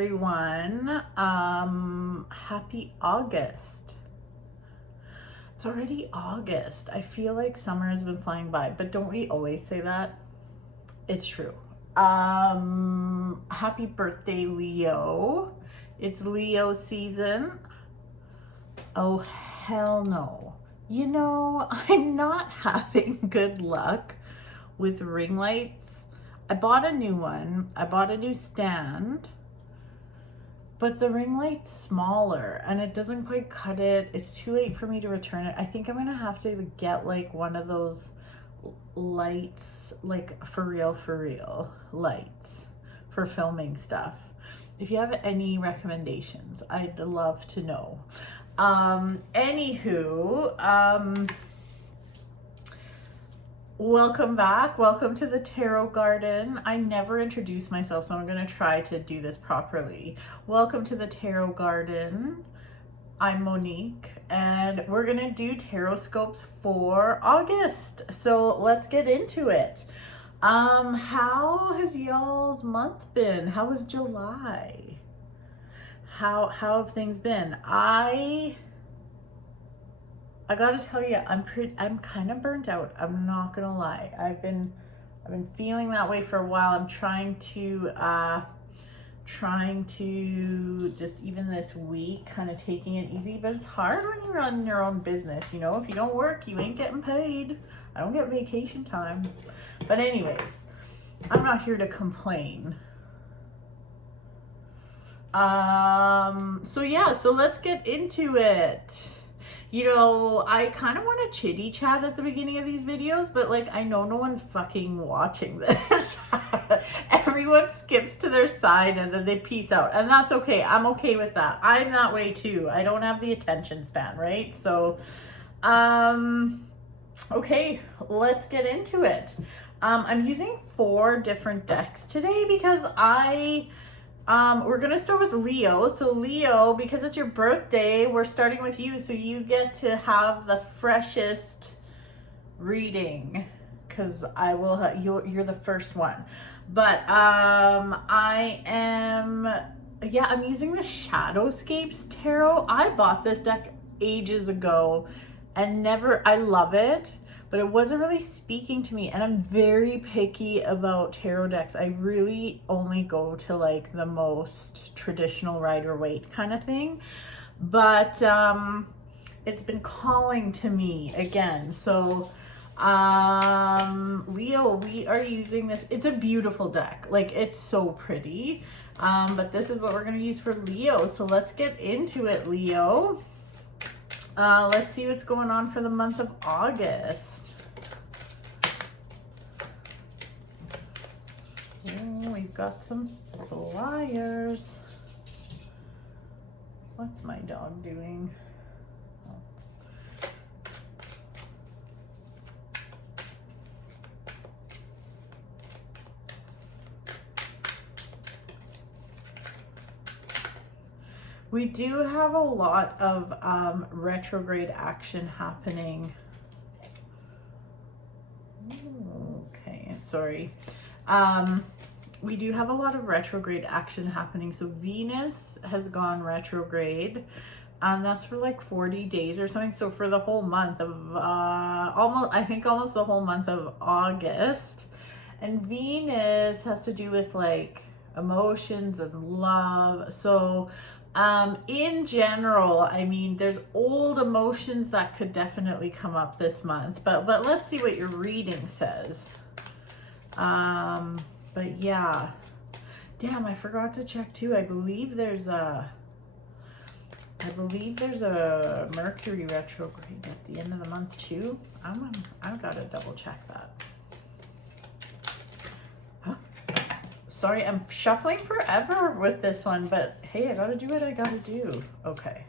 everyone. Happy August. It's already August. I feel like summer has been flying by, but don't we always say that? It's true. Happy birthday, Leo. It's Leo season. Oh, hell no. You know, I'm not having good luck with ring lights. I bought a new one. I bought a new stand, but the ring light's smaller and it doesn't quite cut it. It's too late for me to return it. I think I'm gonna have to get like one of those lights, like for real lights for filming stuff. If you have any recommendations, I'd love to know. Anywho, welcome back. Welcome to the Tarot Garden. I never introduced myself, so I'm going to try to do this properly. Welcome to the Tarot Garden. I'm Monique, and we're going to do Tarotscopes for August. So let's get into it. How has y'all's month been? How was July? How have things been? I gotta tell you, I'm kind of burnt out. I'm not gonna lie. I've been feeling that way for a while. I'm trying to just, even this week, kind of taking it easy, but it's hard when you run your own business. You know, if you don't work, you ain't getting paid. I don't get vacation time. But anyways, I'm not here to complain. So yeah, so let's get into it. You know, I kind of want to chitty chat at the beginning of these videos, but like, I know no one's fucking watching this. Everyone skips to their side and then they peace out, and that's okay. I'm okay with that. I'm that way too. I don't have the attention span, right? So, okay, let's get into it. I'm using 4 different decks today because we're gonna start with Leo. So Leo, because it's your birthday, we're starting with you, so you get to have the freshest reading, because I will you're the first one. But I'm using the Tarotscopes tarot. I bought this deck ages ago and I love it, but it wasn't really speaking to me, and I'm very picky about tarot decks. I really only go to like the most traditional Rider-Waite kind of thing, but it's been calling to me again. So Leo, we are using this. It's a beautiful deck, like it's so pretty, but this is what we're going to use for Leo. So let's get into it, Leo. Let's see what's going on for the month of August. Oh, we've got some flyers. What's my dog doing? Oh. We do have a lot of retrograde action happening. Okay, sorry. We do have a lot of retrograde action happening. So Venus has gone retrograde, and that's for like 40 days or something. So for the whole month of almost the whole month of August. And Venus has to do with like emotions and love. So in general, I mean, there's old emotions that could definitely come up this month, but let's see what your reading says. But yeah, damn, I forgot to check too. I believe there's a Mercury retrograde at the end of the month too. I've got to double check that. Huh? Sorry, I'm shuffling forever with this one, but hey, I gotta do what I gotta do. Okay.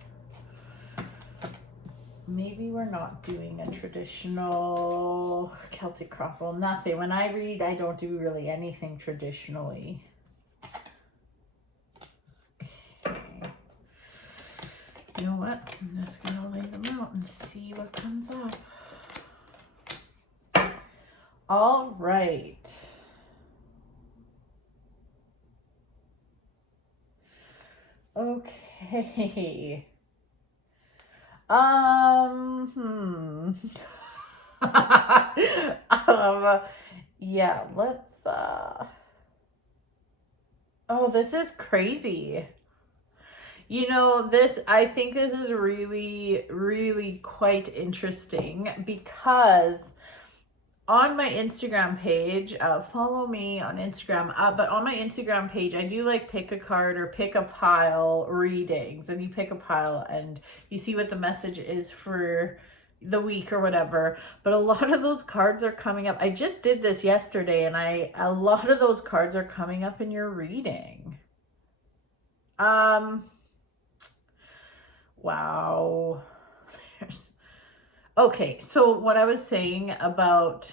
Maybe we're not doing a traditional Celtic cross. Well, nothing. When I read, I don't do really anything traditionally. Okay. You know what? I'm just gonna lay them out and see what comes up. All right. Okay. Yeah, let's oh, this is crazy. You know, I think this is really, really quite interesting because on my Instagram page, follow me on Instagram, but on my Instagram page, I do like pick a card or pick a pile readings, and you pick a pile and you see what the message is for the week or whatever. But a lot of those cards are coming up. I just did this yesterday, and a lot of those cards are coming up in your reading. Wow. Okay, so what I was saying about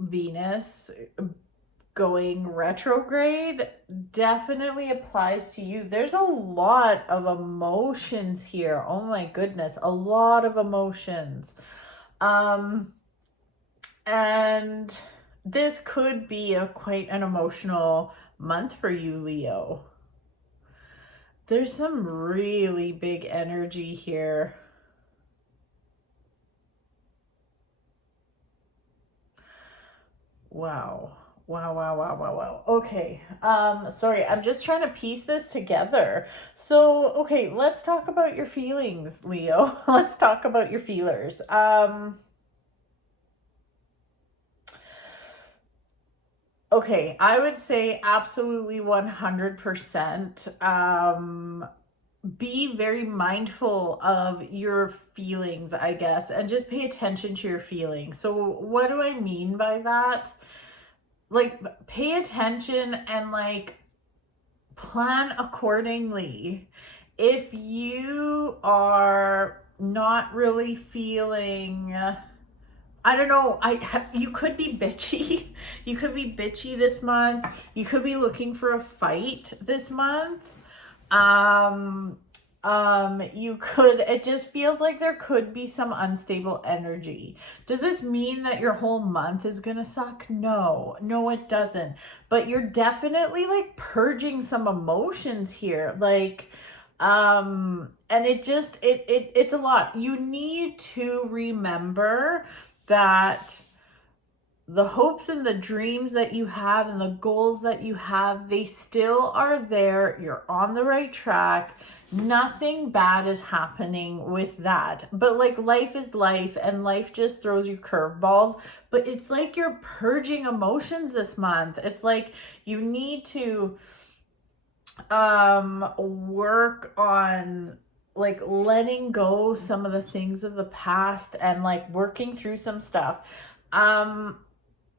Venus going retrograde definitely applies to you. There's a lot of emotions here. Oh my goodness, a lot of emotions. And this could be quite an emotional month for you, Leo. There's some really big energy here. Wow. Wow. Okay. Sorry, I'm just trying to piece this together. So, okay, let's talk about your feelings, Leo. Let's talk about your feelers. Okay, I would say absolutely 100%. Be very mindful of your feelings, I guess, and just pay attention to your feelings. So what do I mean by that? Like, pay attention and like plan accordingly. If you are not really feeling, I don't know, you could be bitchy. You could be bitchy this month. You could be looking for a fight this month. It just feels like there could be some unstable energy. Does this mean that your whole month is gonna suck? No, it doesn't. But you're definitely like purging some emotions here. Like, and it's a lot. You need to remember that the hopes and the dreams that you have and the goals that you have, they still are there. You're on the right track. Nothing bad is happening with that. But like, life is life, and life just throws you curveballs. But it's like you're purging emotions this month. It's like you need to work on like letting go some of the things of the past and like working through some stuff.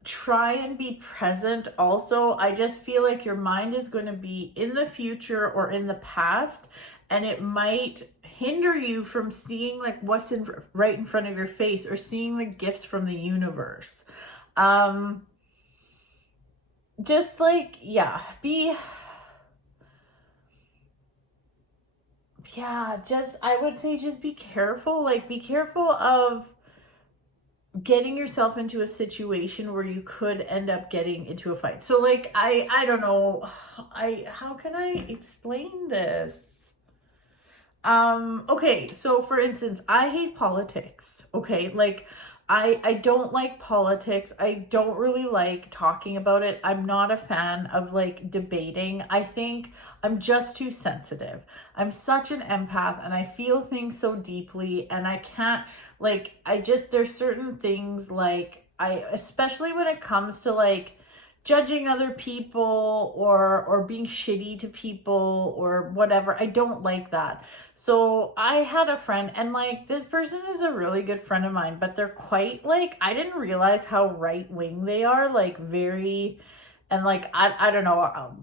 Try and be present also. I just feel like your mind is going to be in the future or in the past, and it might hinder you from seeing like what's right in front of your face, or seeing the gifts from the universe. Just like, yeah, I would say just be careful. Like, be careful of getting yourself into a situation where you could end up getting into a fight. So like, I don't know, how can I explain this? Okay, so for instance, I hate politics. Okay, like, I don't like politics. I don't really like talking about it. I'm not a fan of like debating. I think I'm just too sensitive. I'm such an empath, and I feel things so deeply, and I can't, like, there's certain things, like, especially when it comes to like judging other people, or being shitty to people or whatever. I don't like that. So I had a friend, and like, this person is a really good friend of mine, but they're quite like, I didn't realize how right wing they are, like very. And like, I don't know,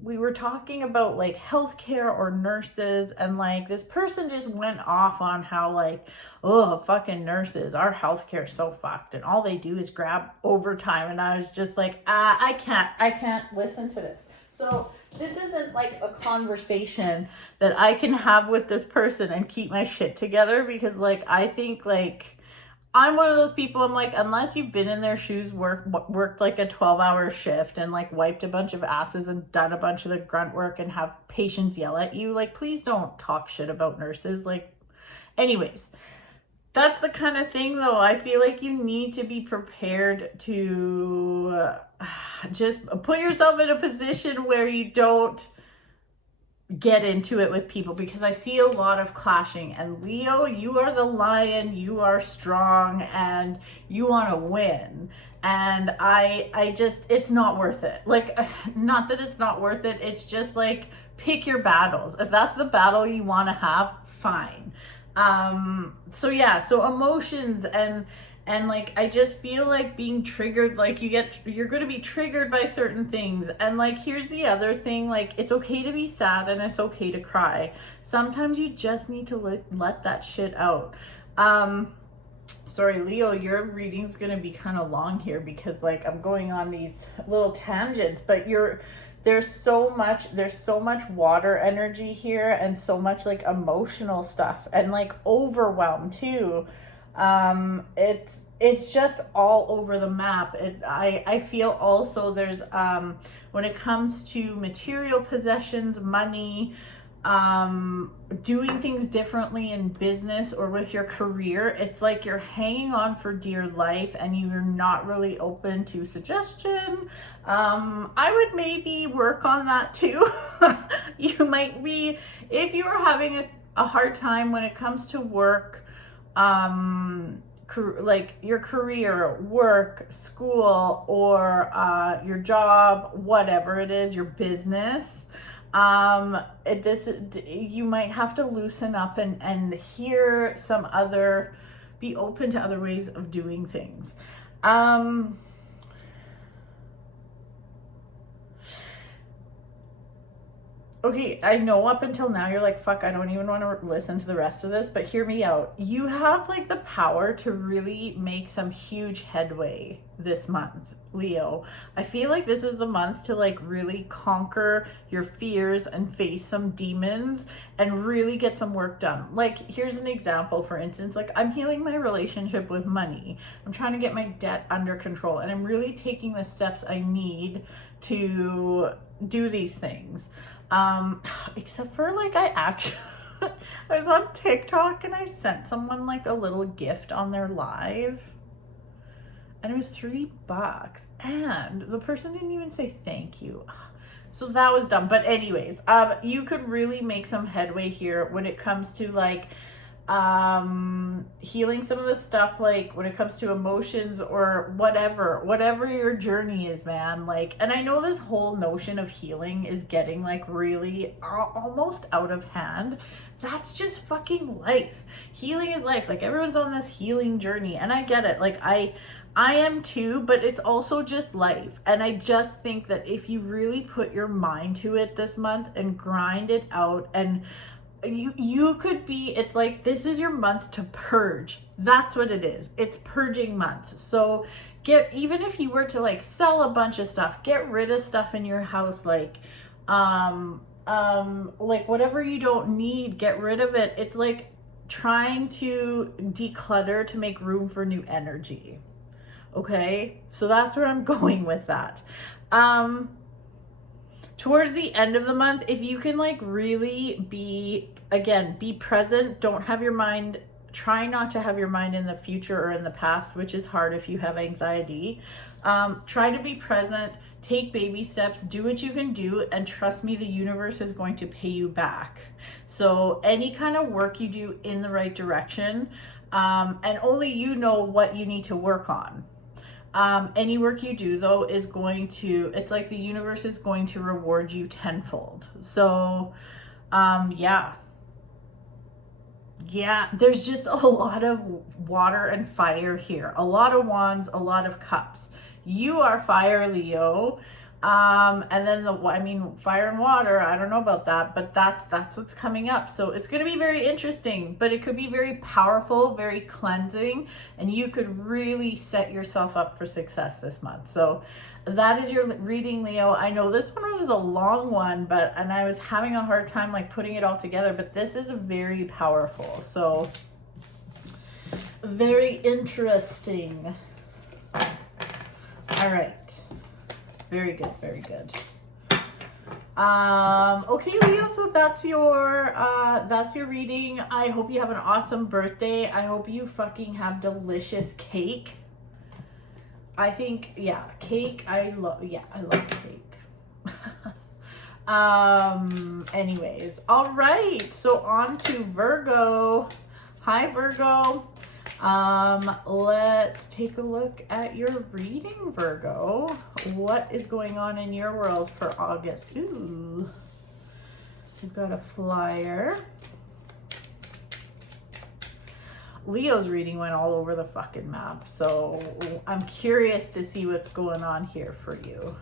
we were talking about like healthcare or nurses, and like, this person just went off on how like, oh, fucking nurses, our healthcare is so fucked, and all they do is grab overtime. And I was just like, I can't listen to this. So this isn't like a conversation that I can have with this person and keep my shit together, because like, I think like, I'm one of those people, I'm like, unless you've been in their shoes, worked like a 12-hour shift and like wiped a bunch of asses and done a bunch of the grunt work and have patients yell at you, like, please don't talk shit about nurses. Like, anyways, that's the kind of thing though. I feel like you need to be prepared to just put yourself in a position where you don't get into it with people, because I see a lot of clashing. And Leo, you are the lion, you are strong and you want to win. And I just, it's not worth it. Like, not that it's not worth it, it's just like, pick your battles. If that's the battle you want to have, fine. So yeah, so emotions and like, I just feel like being triggered, like you're going to be triggered by certain things. And like, here's the other thing, like, it's okay to be sad and it's okay to cry. Sometimes you just need to let that shit out. Sorry, Leo, your reading's going to be kind of long here because like I'm going on these little tangents, but there's so much water energy here and so much like emotional stuff and like overwhelm too. It's just all over the map. I feel also there's when it comes to material possessions, money, doing things differently in business or with your career, it's like you're hanging on for dear life and you're not really open to suggestion. I would maybe work on that too. You might be, if you are having a hard time when it comes to work, like your career, work, school, or your job, whatever it is, your business, you might have to loosen up and hear some other, be open to other ways of doing things. Okay, I know up until now you're like, fuck, I don't even want to listen to the rest of this, but hear me out. You have like the power to really make some huge headway this month, Leo. I feel like this is the month to like really conquer your fears and face some demons and really get some work done. Like, here's an example, for instance, like I'm healing my relationship with money. I'm trying to get my debt under control and I'm really taking the steps I need to do these things. Except for like I was on TikTok and I sent someone like a little gift on their live and it was $3 and the person didn't even say thank you. So that was dumb. But anyways, you could really make some headway here when it comes to like healing some of the stuff, like when it comes to emotions or whatever your journey is, man. Like, and I know this whole notion of healing is getting like really almost out of hand. That's just fucking life. Healing is life. Like, everyone's on this healing journey and I get it. Like I am too, but it's also just life. And I just think that if you really put your mind to it this month and grind it out, and you could be, it's like, this is your month to purge. That's what it is. It's purging month. So even if you were to like sell a bunch of stuff, get rid of stuff in your house, like whatever you don't need, get rid of it. It's like trying to declutter to make room for new energy. Okay, so that's where I'm going with that. Towards the end of the month, if you can like really be present, don't have your mind, try not to have your mind in the future or in the past, which is hard if you have anxiety. Try to be present, take baby steps, do what you can do, and trust me, the universe is going to pay you back. So any kind of work you do in the right direction, and only you know what you need to work on. Any work you do though is going to, it's like the universe is going to reward you tenfold. So, yeah, there's just a lot of water and fire here. A lot of wands, a lot of cups. You are fire, Leo. And then fire and water, I don't know about that, but that's what's coming up. So it's going to be very interesting, but it could be very powerful, very cleansing, and you could really set yourself up for success this month. So that is your reading, Leo. I know this one was a long one, and I was having a hard time like putting it all together, but this is very powerful. So Very interesting. All right. Very good, very good. Okay, Leo, so that's your reading. I hope you have an awesome birthday. I hope you fucking have delicious cake. I think, yeah, cake, I love cake. Anyways, all right, so on to Virgo. Hi, Virgo. Let's take a look at your reading, Virgo. What is going on in your world for August? Ooh, we've got a flyer. Leo's reading went all over the fucking map, so I'm curious to see what's going on here for you.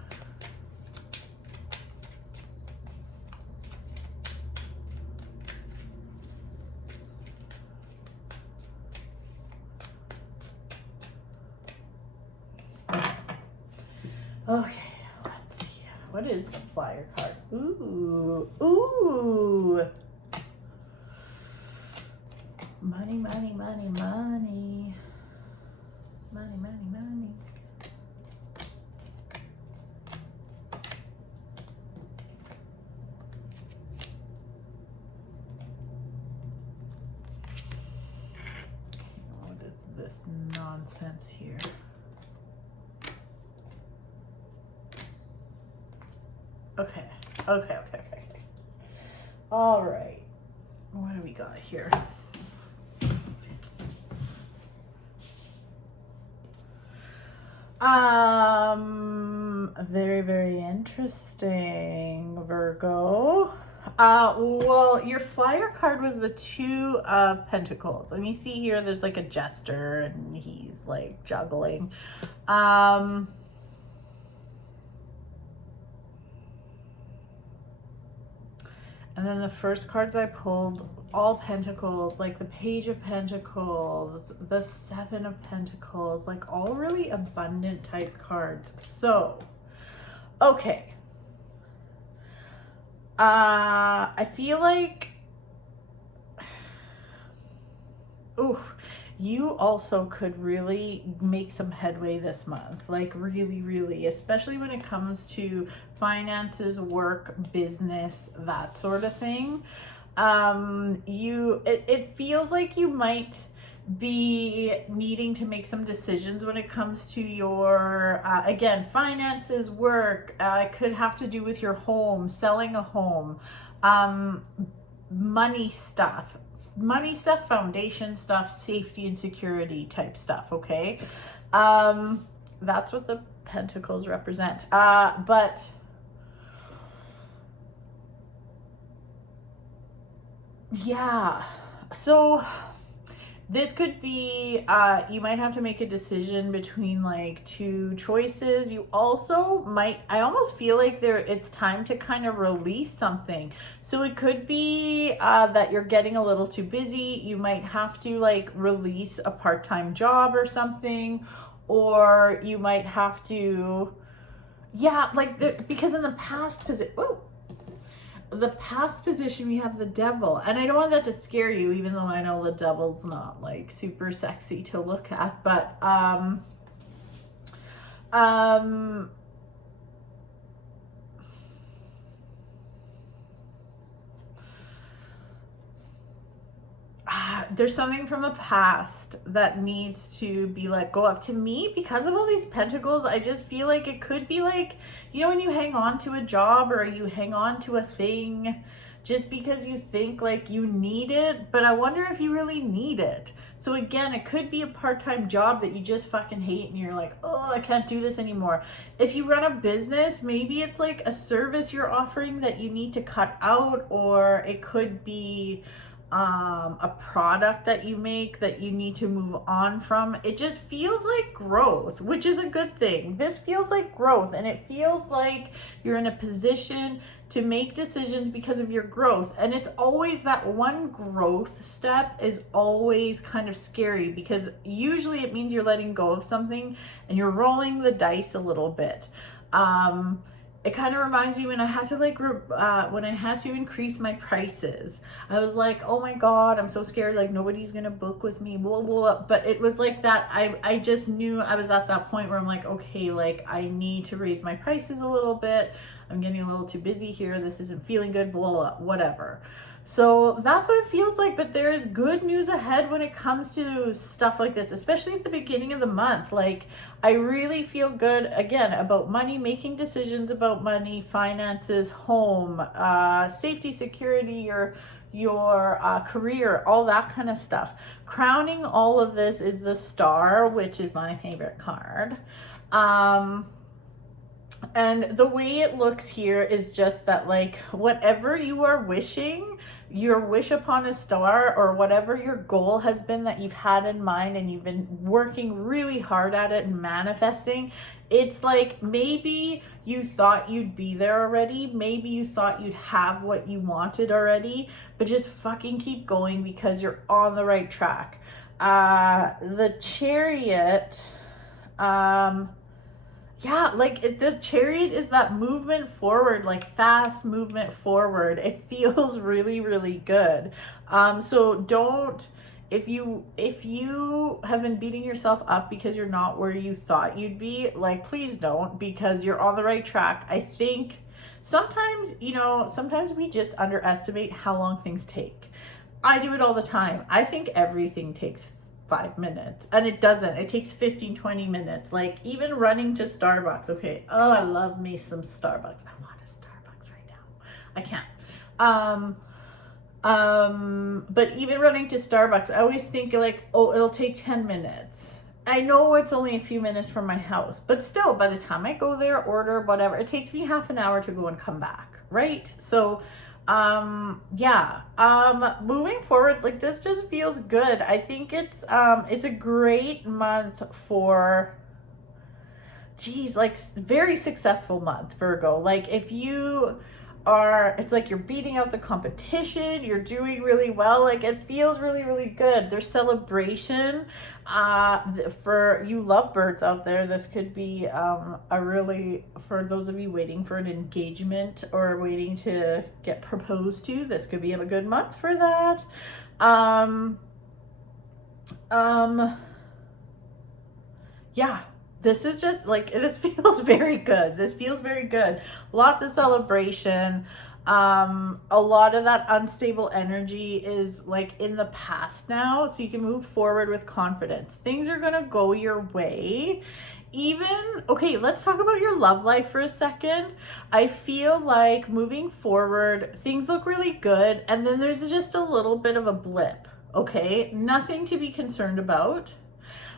Okay, let's see. What is the flyer card? Ooh, ooh. Money, money, money, money. Money, money, money. What is this nonsense here? Okay. All right. What do we got here? Very, very interesting, Virgo. Well, your flyer card was the Two of Pentacles. And you see here, there's like a jester and he's like juggling. And then the first cards I pulled, all Pentacles, like the Page of Pentacles, the Seven of Pentacles, like all really abundant type cards. So, okay. I feel like, you also could really make some headway this month, like really, really, especially when it comes to finances, work, business, that sort of thing. It feels like you might be needing to make some decisions when it comes to your, again, finances, work. It could have to do with your home, selling a home, money stuff, foundation stuff, safety and security type stuff, okay? That's what the Pentacles represent. But yeah, so this could be, you might have to make a decision between like two choices. You also might, I almost feel like it's time to kind of release something. So it could be that you're getting a little too busy. You might have to like release a part-time job or something, or you might have to, yeah, like because in the past, the past position we have the Devil, and I don't want that to scare you, even though I know the Devil's not like super sexy to look at, but there's something from the past that needs to be let go of. To me, because of all these Pentacles, I just feel like it could be like, you know, when you hang on to a job or you hang on to a thing just because you think like you need it, but I wonder if you really need it. So again, it could be a part-time job that you just fucking hate and you're like, oh, I can't do this anymore. If you run a business, maybe it's like a service you're offering that you need to cut out, or it could be a product that you make that you need to move on from. It just feels like growth, which is a good thing. This feels like growth, and it feels like you're in a position to make decisions because of your growth. And it's always that one growth step is always kind of scary, because usually it means you're letting go of something and you're rolling the dice a little bit. it kind of reminds me when I had to when I had to increase my prices. I was like, oh my God, I'm so scared. Like nobody's going to book with me, blah, blah, blah. But it was like that. I just knew I was at that point where I'm like, okay, like I need to raise my prices a little bit. I'm getting a little too busy here. This isn't feeling good, blah, blah, whatever. So that's what it feels like, but there is good news ahead when it comes to stuff like this, especially at the beginning of the month. Like, I really feel good, again, about money, making decisions about money, finances, home, safety, security, your career, all that kind of stuff. Crowning all of this is the Star, which is my favorite card. And the way it looks here is just that, like, whatever you are wishing, your wish upon a star, or whatever your goal has been that you've had in mind and you've been working really hard at it and manifesting, it's like maybe you thought you'd be there already. Maybe you thought you'd have what you wanted already, but just fucking keep going because you're on the right track. The Chariot, yeah, like the Chariot is that movement forward, like fast movement forward. It feels really, really good. So don't, if you have been beating yourself up because you're not where you thought you'd be, like, please don't, because you're on the right track. I think sometimes, sometimes we just underestimate how long things take. I do it all the time. I think everything takes 5 minutes, and it doesn't. It takes 15-20 minutes. Like even running to Starbucks. Okay, oh, I love me some Starbucks. I want a Starbucks right now. I can't. But even running to Starbucks, I always think like, oh, it'll take 10 minutes. I know it's only a few minutes from my house, but still, by the time I go there, order, whatever, it takes me half an hour to go and come back, right? So moving forward, like this just feels good. I think it's a great month for, like very successful month, Virgo. Like if you are, it's like you're beating out the competition, you're doing really well, like it feels really, really good. There's celebration. For you lovebirds out there, this could be for those of you waiting for an engagement or waiting to get proposed to, this could be a good month for that. Yeah, this is just like, this feels very good. This feels very good. Lots of celebration. A lot of that unstable energy is like in the past now, so you can move forward with confidence. Things are gonna go your way. Okay, let's talk about your love life for a second. I feel like moving forward, things look really good, and then there's just a little bit of a blip. Okay, nothing to be concerned about.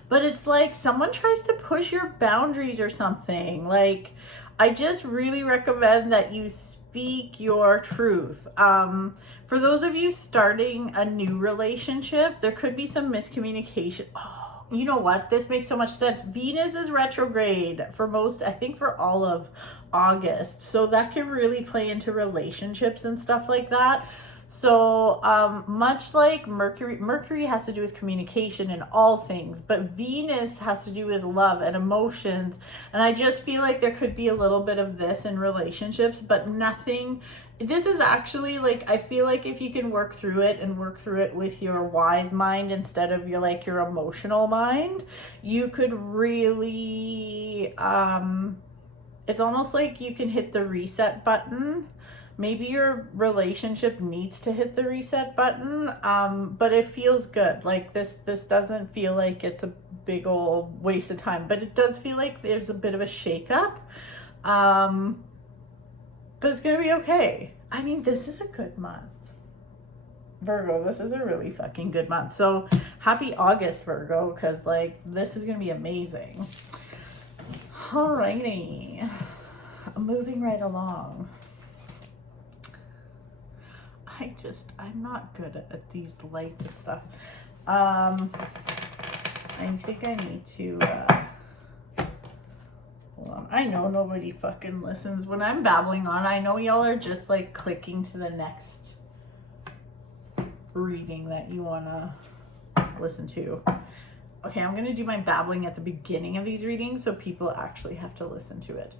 But it's like someone tries to push your boundaries or something. Like, I just really recommend that you speak your truth. For those of you starting a new relationship, there could be some miscommunication. Oh, you know what? This makes so much sense. Venus is retrograde for most, I think for all of August. So that can really play into relationships and stuff like that. So much like Mercury has to do with communication and all things, but Venus has to do with love and emotions. And I just feel like there could be a little bit of this in relationships, but nothing. This is actually like, I feel like if you can work through it and work through it with your wise mind instead of your emotional mind, you could really, it's almost like you can hit the reset button. Maybe your relationship needs to hit the reset button, but it feels good. Like this doesn't feel like it's a big old waste of time, but it does feel like there's a bit of a shakeup. But it's gonna be okay. I mean, this is a good month. Virgo, this is a really fucking good month. So happy August, Virgo, because like this is gonna be amazing. Alrighty, moving right along. I'm not good at these lights and stuff. I think I need to, hold on. I know nobody fucking listens when I'm babbling on. I know y'all are just like clicking to the next reading that you want to listen to. Okay, I'm going to do my babbling at the beginning of these readings so people actually have to listen to it.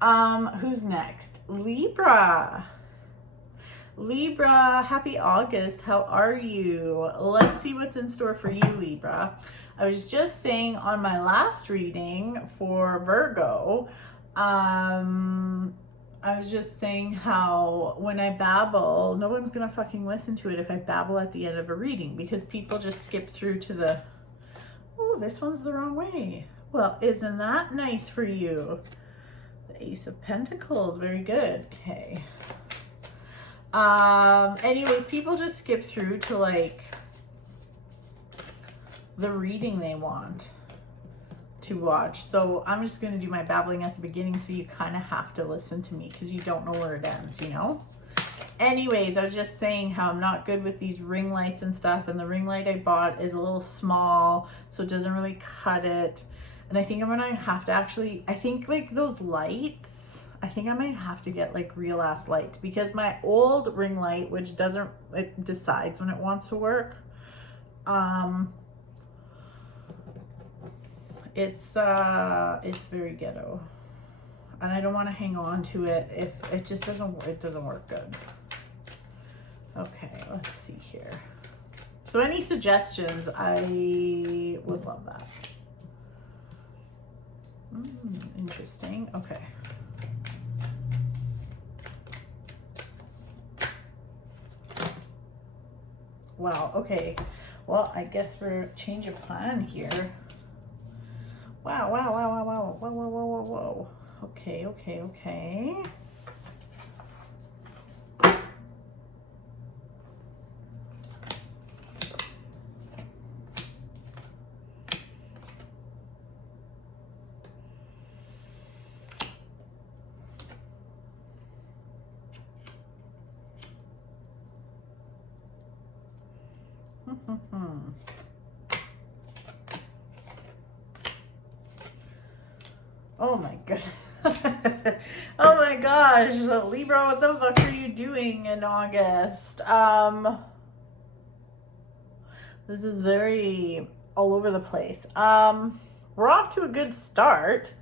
Who's next? Libra. Libra, happy August. How are you? Let's see what's in store for you, Libra. I was just saying on my last reading for Virgo, I was just saying how when I babble, no one's gonna fucking listen to it if I babble at the end of a reading, because people just skip through to the, oh, this one's the wrong way. Well, isn't that nice for you? The Ace of Pentacles, very good. Okay. Anyways, people just skip through to like the reading they want to watch. So I'm just going to do my babbling at the beginning, so you kind of have to listen to me because you don't know where it ends, you know? Anyways, I was just saying how I'm not good with these ring lights and stuff, and the ring light I bought is a little small, so it doesn't really cut it. And I think I'm gonna have to actually, I think like those lights, I think I might have to get like real ass lights, because my old ring light, which doesn't, it decides when it wants to work, it's very ghetto, and I don't want to hang on to it if it just doesn't work good. Okay, let's see here. So any suggestions, I would love that. Interesting. Okay. Wow. Okay. Well, I guess we're change of plan here. Wow. Wow. Wow. Wow. Wow. Whoa. Whoa. Whoa. Whoa. Whoa. Okay. Okay. Okay. Oh my goodness. Oh my gosh, Libra, what the fuck are you doing in August? This is very all over the place. We're off to a good start,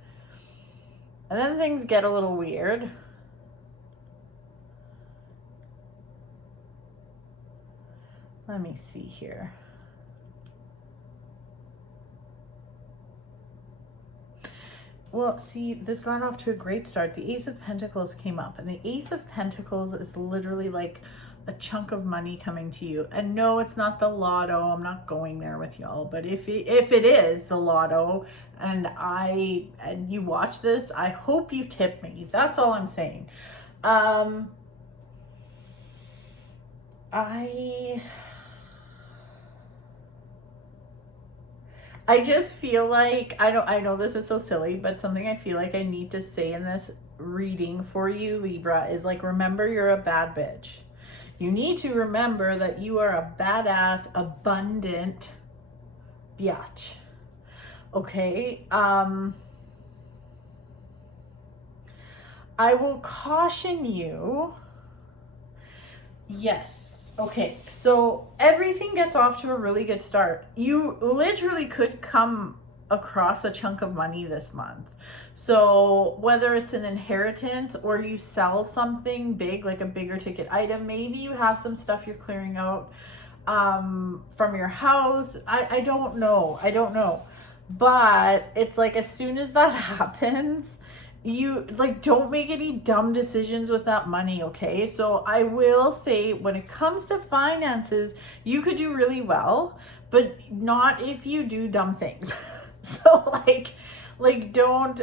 and then things get a little weird. Let me see here. Well, see, this got off to a great start. The Ace of Pentacles came up, and the Ace of Pentacles is literally like a chunk of money coming to you. And no, it's not the lotto. I'm not going there with y'all. But if it is the lotto, and you watch this, I hope you tip me. That's all I'm saying. I just feel like, I know this is so silly, but something I feel like I need to say in this reading for you, Libra, is like, remember you're a bad bitch. You need to remember that you are a badass, abundant biatch. Okay? I will caution you. Yes. Okay, so everything gets off to a really good start. You literally could come across a chunk of money this month. So whether it's an inheritance or you sell something big, like a bigger ticket item, maybe you have some stuff you're clearing out from your house. I don't know. I don't know. But it's like, as soon as that happens, you like, don't make any dumb decisions with that money. Okay, so I will say, when it comes to finances, you could do really well, but not if you do dumb things. So like don't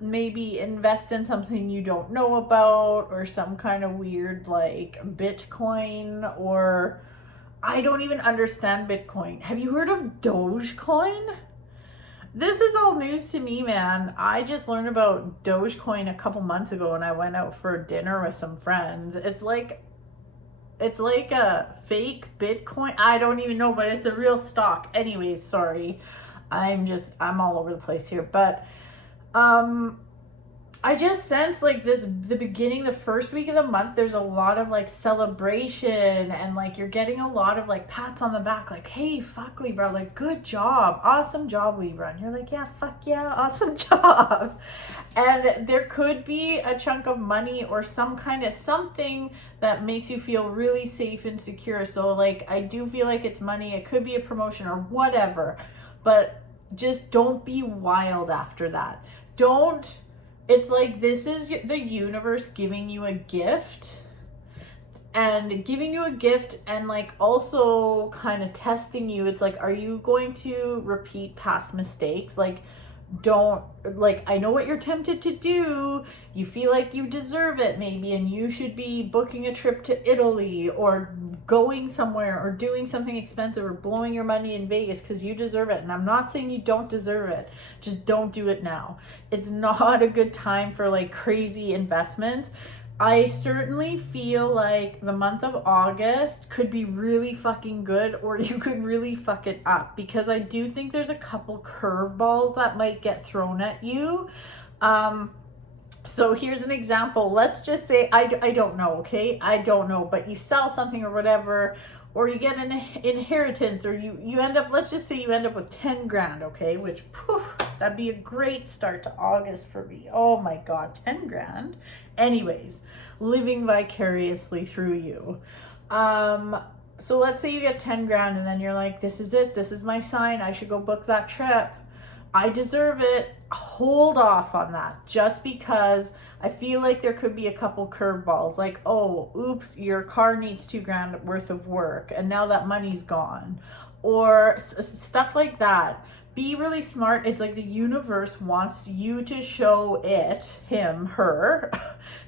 maybe invest in something you don't know about, or some kind of weird like Bitcoin, or I don't even understand Bitcoin. Have you heard of Dogecoin? This is all news to me, man. I just learned about Dogecoin a couple months ago when I went out for dinner with some friends. It's like a fake Bitcoin. I don't even know, but it's a real stock. Anyways, sorry. I'm all over the place here. But I just sense like the beginning, the first week of the month, there's a lot of like celebration, and like you're getting a lot of like pats on the back, like, hey, fuck Libra, like, good job, awesome job, Libra. And you're like, yeah, fuck yeah, awesome job. And there could be a chunk of money or some kind of something that makes you feel really safe and secure. So like, I do feel like it's money, it could be a promotion or whatever, but just don't be wild after that. Don't, it's like, this is the universe giving you a gift, and giving you a gift, and like also kind of testing you. It's like, are you going to repeat past mistakes? Like, don't, like, I know what you're tempted to do. You feel like you deserve it maybe, and you should be booking a trip to Italy or going somewhere or doing something expensive or blowing your money in Vegas because you deserve it. And I'm not saying you don't deserve it, just don't do it now. It's not a good time for like crazy investments. I certainly feel like the month of August could be really fucking good, or you could really fuck it up, because I do think there's a couple curveballs that might get thrown at you. So here's an example. Let's just say, I don't know, okay? I don't know, but you sell something or whatever, or you get an inheritance, or you end up, let's just say you end up with 10 grand, okay? Which, poof, that'd be a great start to August for me. Oh my God, 10 grand. Anyways, living vicariously through you. So let's say you get 10 grand and then you're like, this is it. This is my sign. I should go book that trip. I deserve it. Hold off on that, just because I feel like there could be a couple curveballs, like, oh, oops, your car needs 2 grand worth of work and now that money's gone, or stuff like that. Be really smart. It's like the universe wants you to show it, him, her.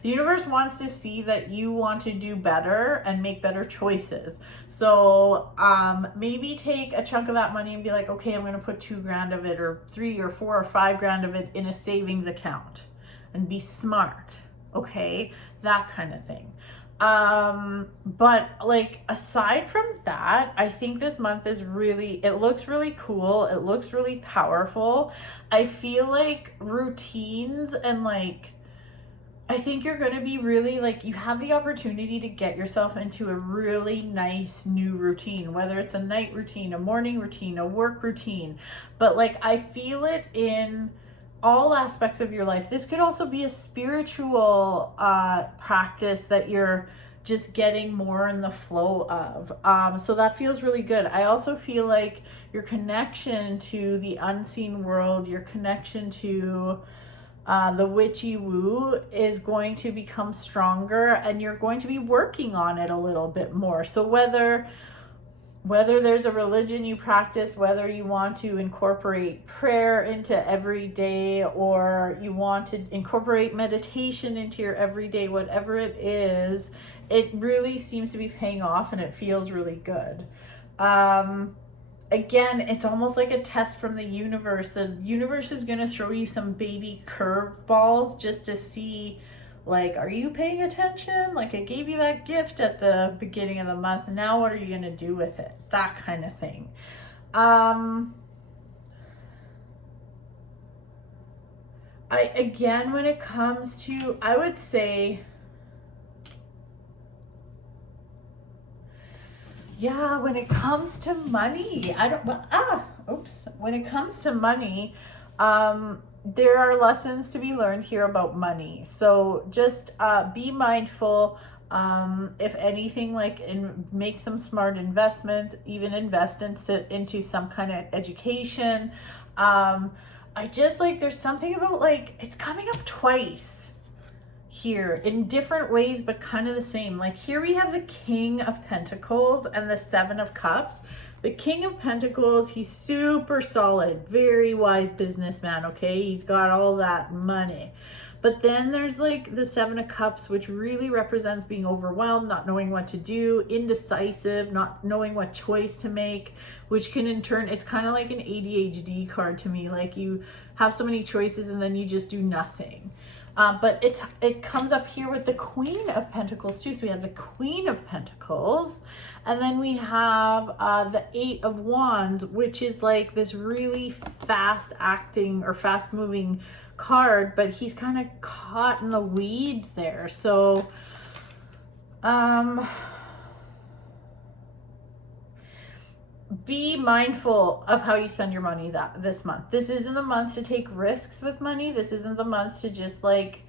The universe wants to see that you want to do better and make better choices. So maybe take a chunk of that money and be like, okay, I'm going to put 2 grand of it, or 3 or 4 or 5 grand of it in a savings account, and be smart. Okay. That kind of thing. But like, aside from that, I think this month is really, it looks really cool. It looks really powerful. I feel like routines, and like, I think you're going to be really like, you have the opportunity to get yourself into a really nice new routine, whether it's a night routine, a morning routine, a work routine. But like, I feel it in all aspects of your life. This could also be a spiritual practice that you're just getting more in the flow of. So that feels really good. I also feel like your connection to the unseen world, your connection to the witchy woo is going to become stronger, and you're going to be working on it a little bit more. So whether there's a religion you practice, whether you want to incorporate prayer into every day, or you want to incorporate meditation into your everyday, whatever it is, it really seems to be paying off, and it feels really good. Again, it's almost like a test from the universe. The universe is going to throw you some baby curveballs just to see, like, are you paying attention? Like, I gave you that gift at the beginning of the month. Now what are you going to do with it? That kind of thing. Again, when it comes to, I would say, yeah, when it comes to money, when it comes to money, there are lessons to be learned here about money. So just be mindful. If anything, like, make some smart investments, even invest into some kind of education. I just, like, there's something about, like, it's coming up twice here in different ways, but kind of the same. Like, here we have the King of Pentacles and the 7 of Cups. The King of Pentacles, he's super solid, very wise businessman, okay? He's got all that money. But then there's like the 7 of Cups, which really represents being overwhelmed, not knowing what to do, indecisive, not knowing what choice to make, which can in turn, it's kind of like an ADHD card to me. Like, you have so many choices and then you just do nothing. But it comes up here with the Queen of Pentacles too. So we have the Queen of Pentacles, and then we have the Eight of Wands, which is like this really fast acting or fast moving card, but he's kind of caught in the weeds there. So be mindful of how you spend your money this month. This isn't the month to take risks with money. This isn't the month to just like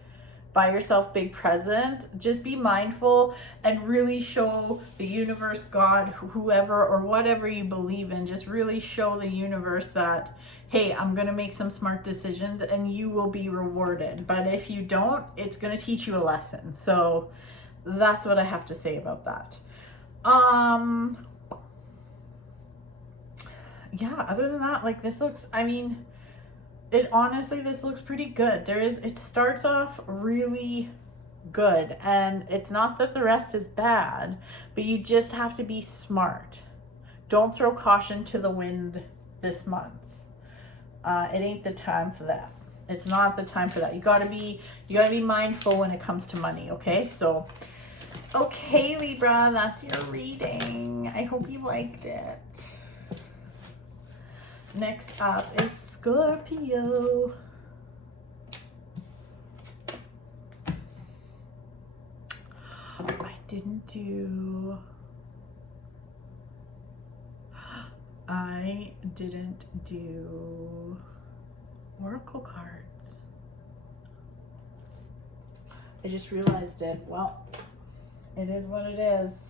buy yourself big presents. Just be mindful and really show the universe, God, whoever or whatever you believe in, just really show the universe that, hey, I'm going to make some smart decisions and you will be rewarded. But if you don't, it's going to teach you a lesson. So that's what I have to say about that. Yeah, other than that, like this looks, I mean, honestly, this looks pretty good. It starts off really good, and it's not that the rest is bad, but you just have to be smart. Don't throw caution to the wind this month. It ain't the time for that. It's not the time for that. You gotta be mindful when it comes to money, okay? So, okay, Libra, that's your reading. I hope you liked it. Next up is Scorpio. I didn't do oracle cards. I just realized it. Well, it is what it is.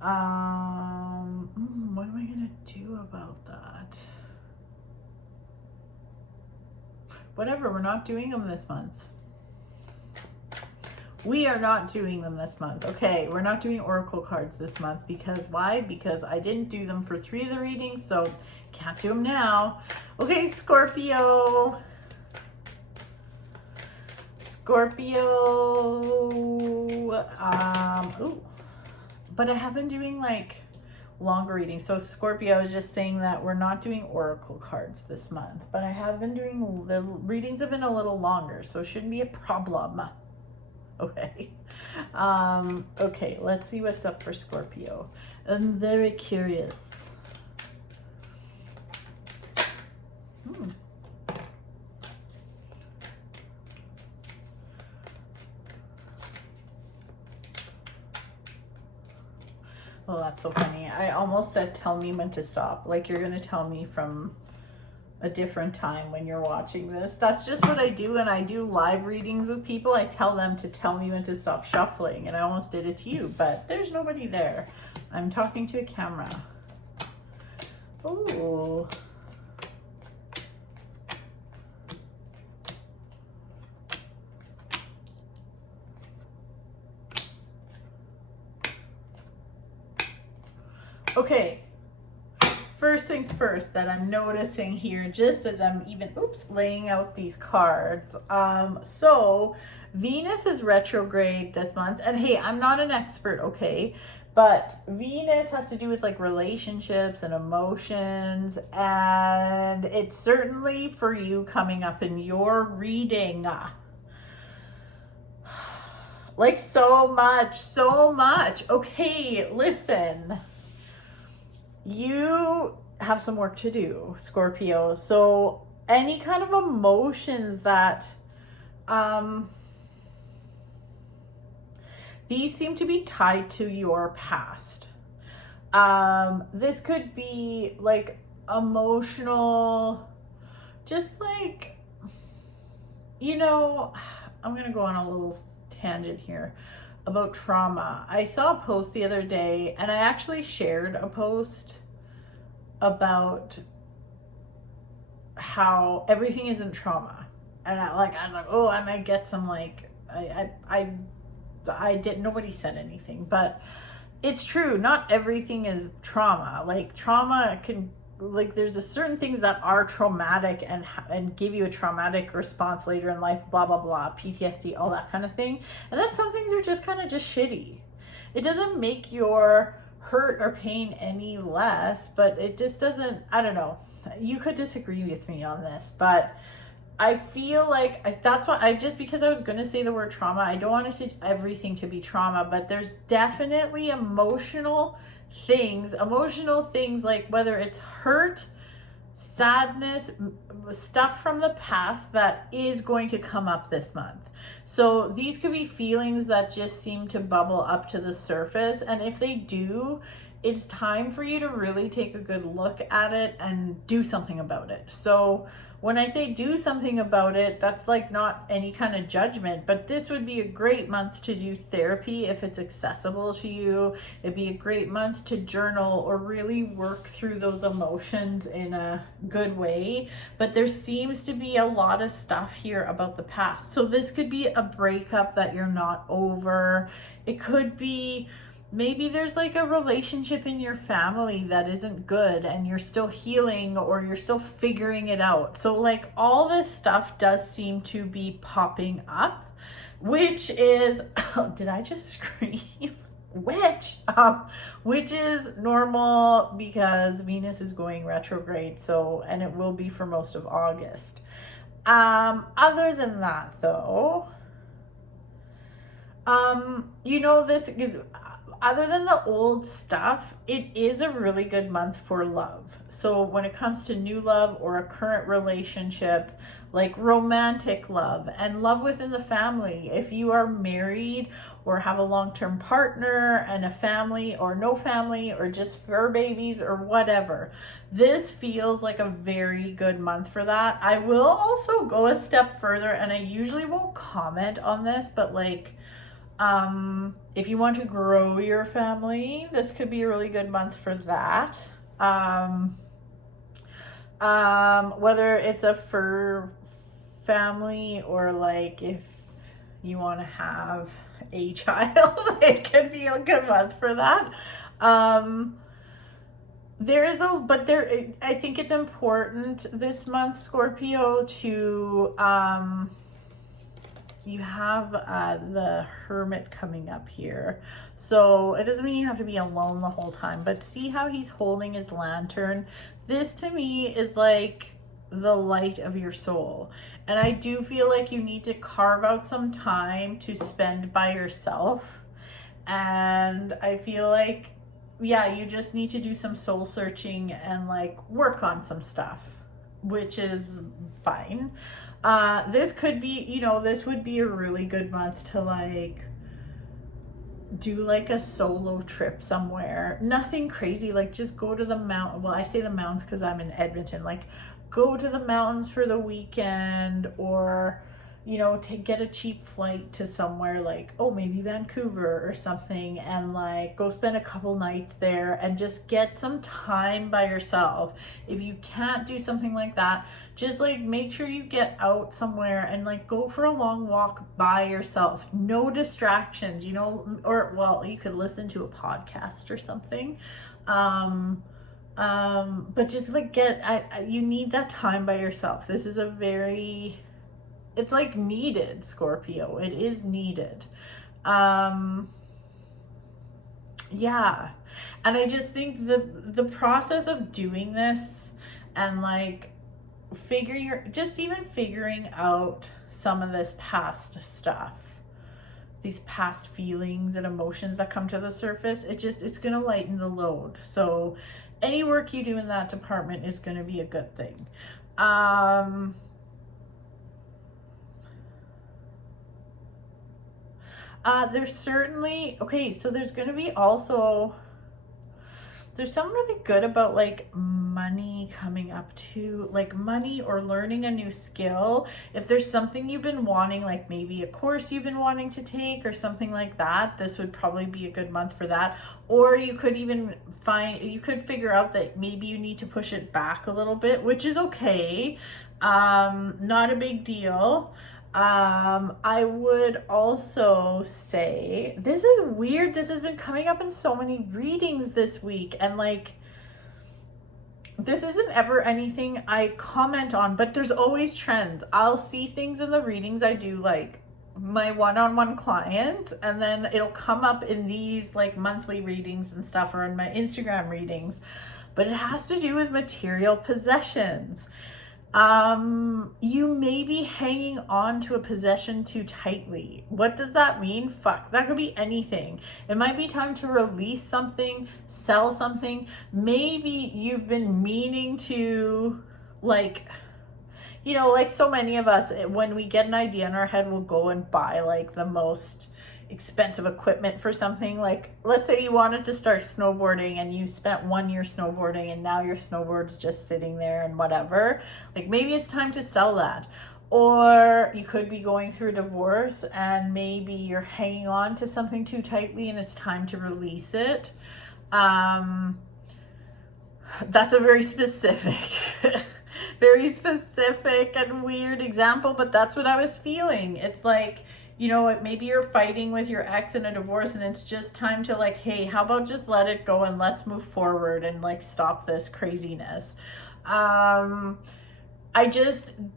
What am I gonna do about that? Whatever, we're not doing them this month. We are not doing them this month. Okay, we're not doing oracle cards this month because why? Because I didn't do them for 3 of the readings, so can't do them now. Okay, Scorpio. Ooh. But I have been doing like longer readings. So Scorpio, I was just saying that we're not doing oracle cards this month, but I have been doing, the readings have been a little longer, so it shouldn't be a problem. Okay. Okay, let's see what's up for Scorpio. I'm very curious. Oh, that's so funny. I almost said, tell me when to stop. Like you're going to tell me from a different time when you're watching this. That's just what I do when I do live readings with people. I tell them to tell me when to stop shuffling. And I almost did it to you, but there's nobody there. I'm talking to a camera. Oh. Okay, first things first that I'm noticing here, just as I'm even, laying out these cards. So Venus is retrograde this month, and hey, I'm not an expert, okay? But Venus has to do with like relationships and emotions, and it's certainly for you coming up in your reading. Like so much. Okay, listen. You have some work to do, Scorpio. So any kind of emotions that these seem to be tied to your past. This could be like emotional, just like, you know, I'm gonna go on a little tangent here about trauma. I saw a post the other day, and I actually shared a post about how everything isn't trauma. And I was like, oh, I might get some like, I didn't, nobody said anything, but it's true. Not everything is trauma. Like trauma can, like there's a certain things that are traumatic and give you a traumatic response later in life, blah, blah, blah, PTSD, all that kind of thing. And then some things are just kind of just shitty. It doesn't make your hurt or pain any less, but it just doesn't, I don't know. You could disagree with me on this, but I feel like that's why just because I was going to say the word trauma, I don't want everything to be trauma, but there's definitely emotional things like whether it's hurt, sadness, stuff from the past that is going to come up this month. So these could be feelings that just seem to bubble up to the surface. And if they do, it's time for you to really take a good look at it and do something about it. So when I say do something about it, that's like not any kind of judgment, but this would be a great month to do therapy if it's accessible to you. It'd be a great month to journal or really work through those emotions in a good way. But there seems to be a lot of stuff here about the past. So this could be a breakup that you're not over. It could be maybe there's like a relationship in your family that isn't good and you're still healing or you're still figuring it out. So like all this stuff does seem to be popping up, which is, did I just scream? Which is normal because Venus is going retrograde. So, and it will be for most of August. Other than that though, this, other than the old stuff, it is a really good month for love. So when it comes to new love or a current relationship, like romantic love and love within the family, if you are married or have a long-term partner and a family or no family or just fur babies or whatever, this feels like a very good month for that. I will also go a step further, and I usually won't comment on this, but like, if you want to grow your family, this could be a really good month for that. Whether it's a fur family or like if you want to have a child, it could be a good month for that. I think it's important this month, Scorpio, to, you have the Hermit coming up here. So it doesn't mean you have to be alone the whole time, but see how he's holding his lantern? This to me is like the light of your soul. And I do feel like you need to carve out some time to spend by yourself. And I feel like, yeah, you just need to do some soul searching and like work on some stuff, which is fine. This could be, this would be a really good month to like do like a solo trip somewhere. Nothing crazy, like just go to the mountain. Well, I say the mountains because I'm in Edmonton. Like go to the mountains for the weekend, or to get a cheap flight to somewhere like, maybe Vancouver or something, and like go spend a couple nights there and just get some time by yourself. If you can't do something like that, just like make sure you get out somewhere and like go for a long walk by yourself. No distractions, or well, you could listen to a podcast or something. But just like you need that time by yourself. This is it's like needed, Scorpio. It is needed. Yeah. And I just think the process of doing this and like figuring out some of this past stuff, these past feelings and emotions that come to the surface, it's going to lighten the load. So any work you do in that department is going to be a good thing. There's certainly, so there's going to be also, there's something really good about like money coming up too, like money or learning a new skill. If there's something you've been wanting, like maybe a course you've been wanting to take or something like that, this would probably be a good month for that. Or you could even figure out that maybe you need to push it back a little bit, which is okay. Not a big deal. I would also say, this is weird. This has been coming up in so many readings this week. And like, this isn't ever anything I comment on, but there's always trends. I'll see things in the readings I do, like my one-on-one clients, and then it'll come up in these like monthly readings and stuff, or in my Instagram readings, but it has to do with material possessions. You may be hanging on to a possession too tightly. What does that mean? Fuck, that could be anything. It might be time to release something, sell something. Maybe you've been meaning to, like, you know, like so many of us, when we get an idea in our head, we'll go and buy like the most expensive equipment for something. Like, let's say you wanted to start snowboarding and you spent 1 year snowboarding and now your snowboard's just sitting there and whatever. Like, maybe it's time to sell that. Or you could be going through a divorce and maybe you're hanging on to something too tightly and it's time to release it. That's a very specific very specific and weird example, but that's what I was feeling. It's like, you know, maybe you're fighting with your ex in a divorce and it's just time to, like, hey, how about just let it go and let's move forward and like stop this craziness.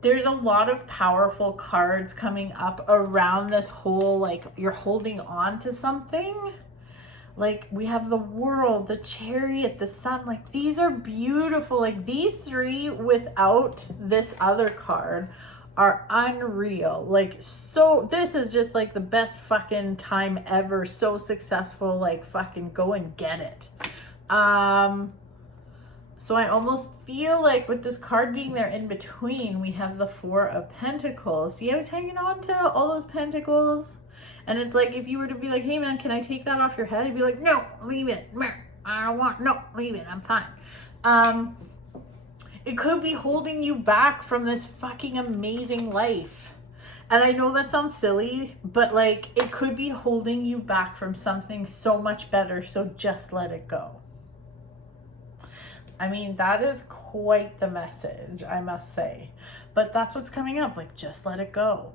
There's a lot of powerful cards coming up around this whole, like, you're holding on to something. Like, we have the World, the Chariot, the Sun. Like, these are beautiful. Like, these three without this other card are unreal. Like, so this is just like the best fucking time ever. So successful. Like, fucking go and get it. So I almost feel like with this card being there in between, we have the Four of Pentacles. See, I was hanging on to all those pentacles. And it's like, if you were to be like, hey man, can I take that off your head? You'd be like, no, leave it. I don't want, no, leave it. I'm fine. It could be holding you back from this fucking amazing life. And I know that sounds silly, but like, it could be holding you back from something so much better. So just let it go. I mean, that is quite the message, I must say. But that's what's coming up. Like, just let it go.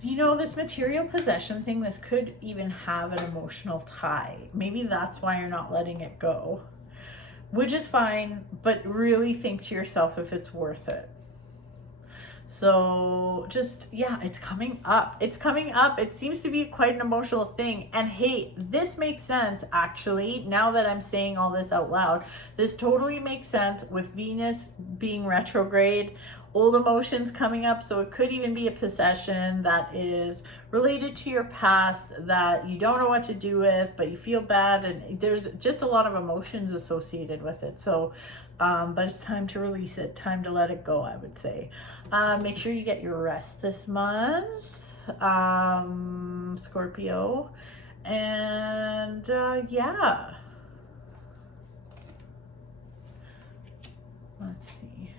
You know, this material possession thing, this could even have an emotional tie. Maybe that's why you're not letting it go, which is fine, but really think to yourself if it's worth it. So just, yeah, it's coming up. It's coming up. It seems to be quite an emotional thing. And hey, this makes sense, actually. Now that I'm saying all this out loud, this totally makes sense with Venus being retrograde, old emotions coming up. So it could even be a possession that is related to your past that you don't know what to do with, but you feel bad. And there's just a lot of emotions associated with it. So, but it's time to release it, time to let it go, I would say. Make sure you get your rest this month, Scorpio. And yeah. Let's see.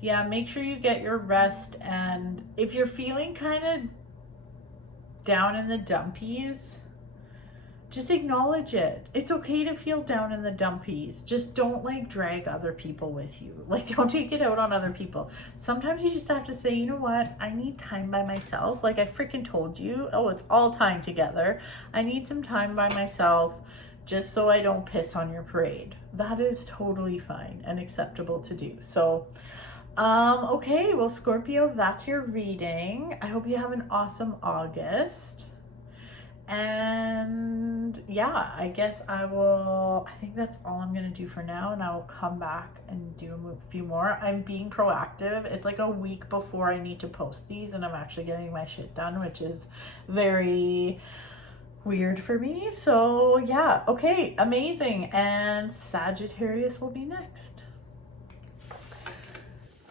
Yeah, make sure you get your rest. And if you're feeling kind of down in the dumpies, just acknowledge it. It's okay to feel down in the dumpies. Just don't like drag other people with you. Like, don't take it out on other people. Sometimes you just have to say, you know what? I need time by myself. Like I freaking told you. Oh, it's all time together. I need some time by myself just so I don't piss on your parade. That is totally fine and acceptable to do. So, okay, well, Scorpio, that's your reading. I hope you have an awesome August. And yeah, I guess I think that's all I'm going to do for now. And I will come back and do a few more. I'm being proactive. It's like a week before I need to post these and I'm actually getting my shit done, which is very weird for me. So yeah, okay, amazing. And Sagittarius will be next.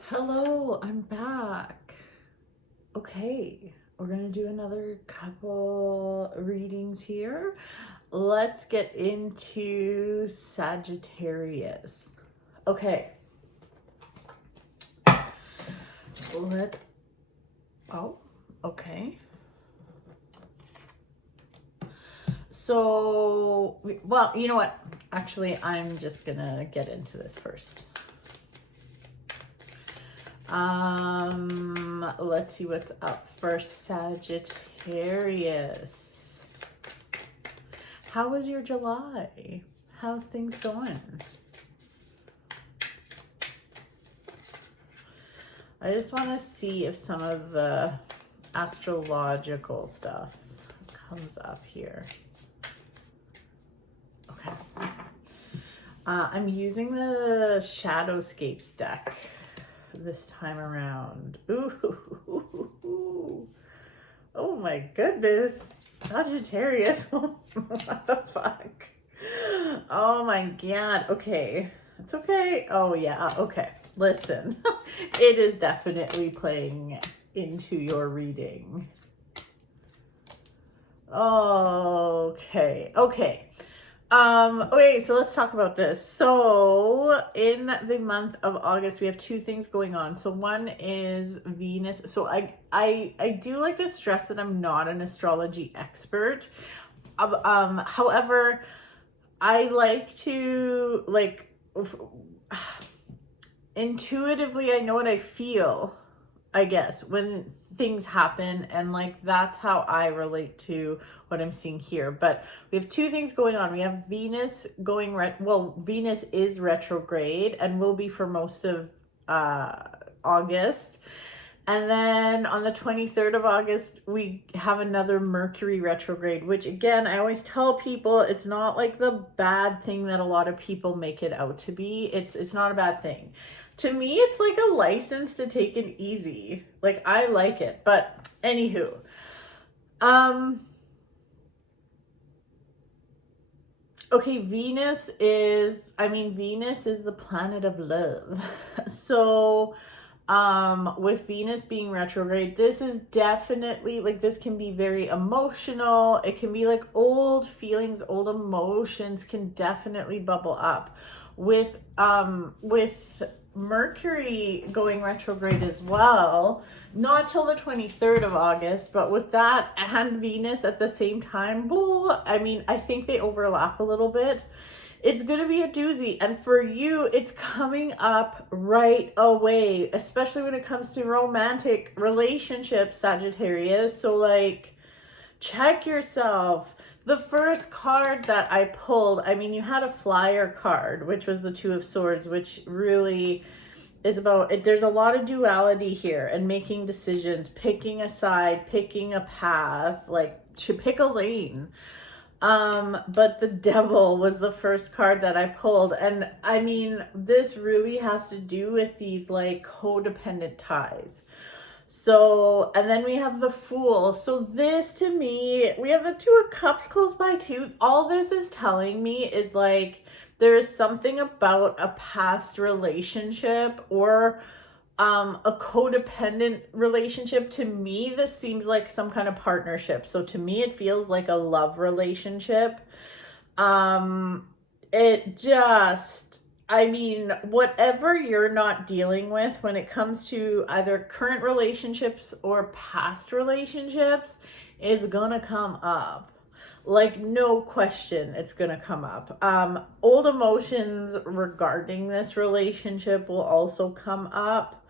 Hello, I'm back. Okay, we're gonna do another couple readings here. Let's get into Sagittarius. Okay. Oh, okay. So, well, you know what? Actually, I'm just gonna get into this first. Let's see what's up for Sagittarius. How was your July? How's things going? I just want to see if some of the astrological stuff comes up here. Okay. I'm using the Shadowscapes deck this time around. Ooh. Oh my goodness. Sagittarius. What the fuck? Oh my god. Okay. It's okay. Oh yeah. Okay. Listen. It is definitely playing into your reading. Okay. Okay, so let's talk about this. So in the month of August, we have two things going on. So one is Venus. So I do like to stress that I'm not an astrology expert. However, I like to intuitively, I know what I feel, I guess, when things happen, and like that's how I relate to what I'm seeing here. But we have two things going on. We have Venus going Venus is retrograde and will be for most of August. And then on the 23rd of August, we have another Mercury retrograde, which again, I always tell people it's not like the bad thing that a lot of people make it out to be. It's not a bad thing. To me, it's like a license to take it easy. Like, I like it. But anywho, okay, Venus is the planet of love. So with Venus being retrograde, this is definitely like, this can be very emotional. It can be like old feelings, old emotions can definitely bubble up with Mercury going retrograde as well, not till the 23rd of August, but with that and Venus at the same time, I think they overlap a little bit. It's going to be a doozy. And for you, it's coming up right away, especially when it comes to romantic relationships, Sagittarius. So like, check yourself. The first card that I pulled, you had a flyer card, which was the Two of Swords, which really is about it. There's a lot of duality here and making decisions, picking a side, picking a path, like to pick a lane. But the Devil was the first card that I pulled. And this really has to do with these like codependent ties. So, and then we have the Fool. So this, to me, we have the Two of Cups close by too. All this is telling me is like, there is something about a past relationship or a codependent relationship. To me, this seems like some kind of partnership. So to me, it feels like a love relationship. It just, whatever you're not dealing with when it comes to either current relationships or past relationships is gonna come up. Like, no question, it's gonna come up. Old emotions regarding this relationship will also come up.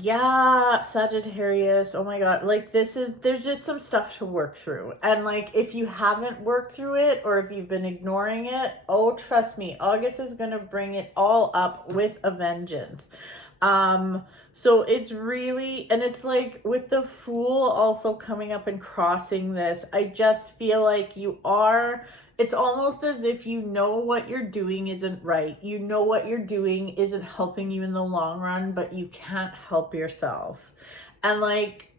Yeah, Sagittarius. Oh my God. Like, there's just some stuff to work through. And like, if you haven't worked through it or if you've been ignoring it, oh, trust me, August is going to bring it all up with a vengeance. So it's really, and it's like with the Fool also coming up and crossing this, I just feel like it's almost as if you know what you're doing isn't right. You know what you're doing isn't helping you in the long run, but you can't help yourself. And like,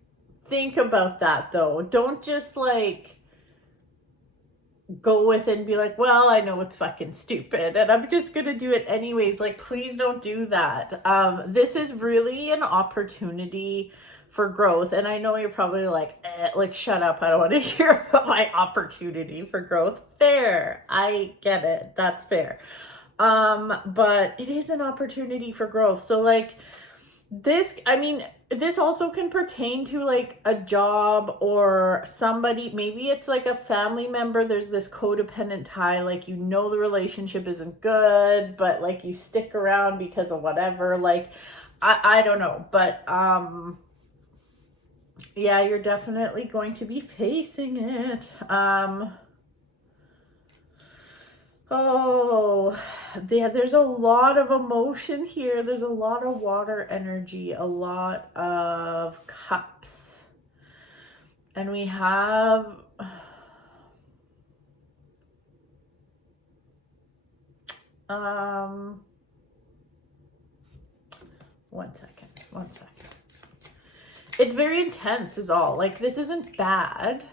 think about that though. Don't just like go with it and be like, well, I know it's fucking stupid and I'm just gonna do it anyways. Like, please don't do that. This is really an opportunity for growth. And I know you're probably like, shut up, I don't want to hear about my opportunity for growth. Fair, I get it, that's fair. But it is an opportunity for growth. So like, this also can pertain to like a job or somebody. Maybe it's like a family member. There's this codependent tie, like, the relationship isn't good, but like you stick around because of whatever. Like, I don't know, but Yeah, you're definitely going to be facing it. Oh, yeah, there's a lot of emotion here. There's a lot of water energy, a lot of cups. And we have one second. It's very intense is all. Like, this isn't bad.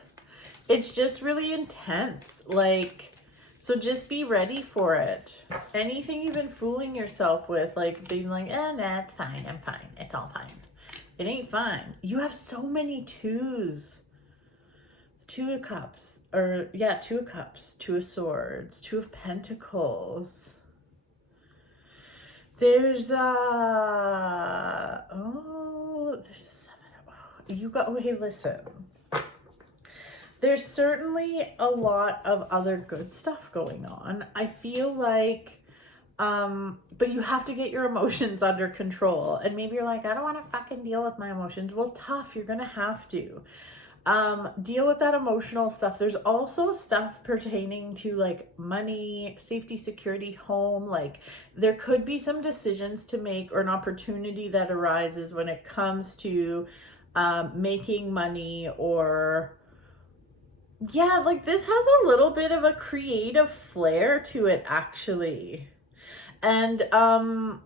It's just really intense. Like, so just be ready for it. Anything you've been fooling yourself with, like being like, nah, it's fine. I'm fine. It's all fine. It ain't fine. You have so many twos. 2 of cups. Or, yeah, 2 of cups. 2 of swords. 2 of pentacles. There's there's a 7. Oh, you got, okay, listen. There's certainly a lot of other good stuff going on. I feel like, but you have to get your emotions under control. And maybe you're like, I don't want to fucking deal with my emotions. Well, tough, you're going to have to. Deal with that emotional stuff. There's also stuff pertaining to like money, safety, security, home. Like there could be some decisions to make or an opportunity that arises when it comes to making money or yeah, like this has a little bit of a creative flair to it actually. And oh,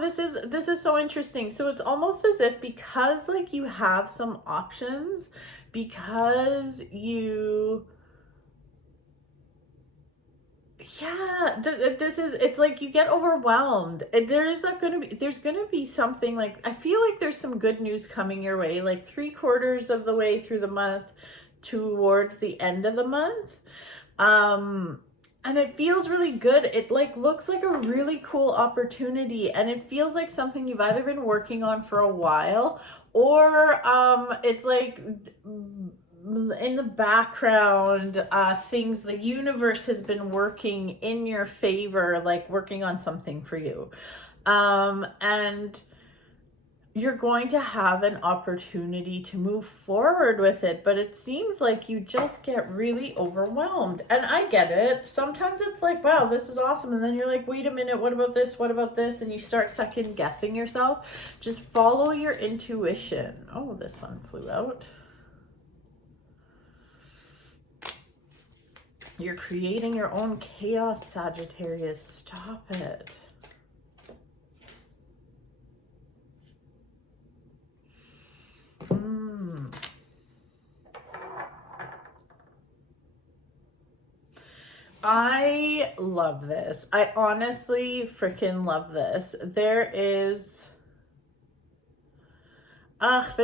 this is so interesting. So it's almost as if because like you have some options, because you yeah, this is, it's like you get overwhelmed. There's gonna be something like, I feel like there's some good news coming your way, like 3/4 of the way through the month towards the end of the month. And it feels really good. It like looks like a really cool opportunity, and it feels like something you've either been working on for a while or it's like in the background, things, the universe has been working in your favor, like working on something for you. And you're going to have an opportunity to move forward with it, but it seems like you just get really overwhelmed. And I get it. Sometimes it's like, wow, this is awesome. And then you're like, wait a minute, what about this? What about this? And you start second guessing yourself. Just follow your intuition. Oh, this one flew out. You're creating your own chaos, Sagittarius. Stop it. I love this. I honestly freaking love this. There's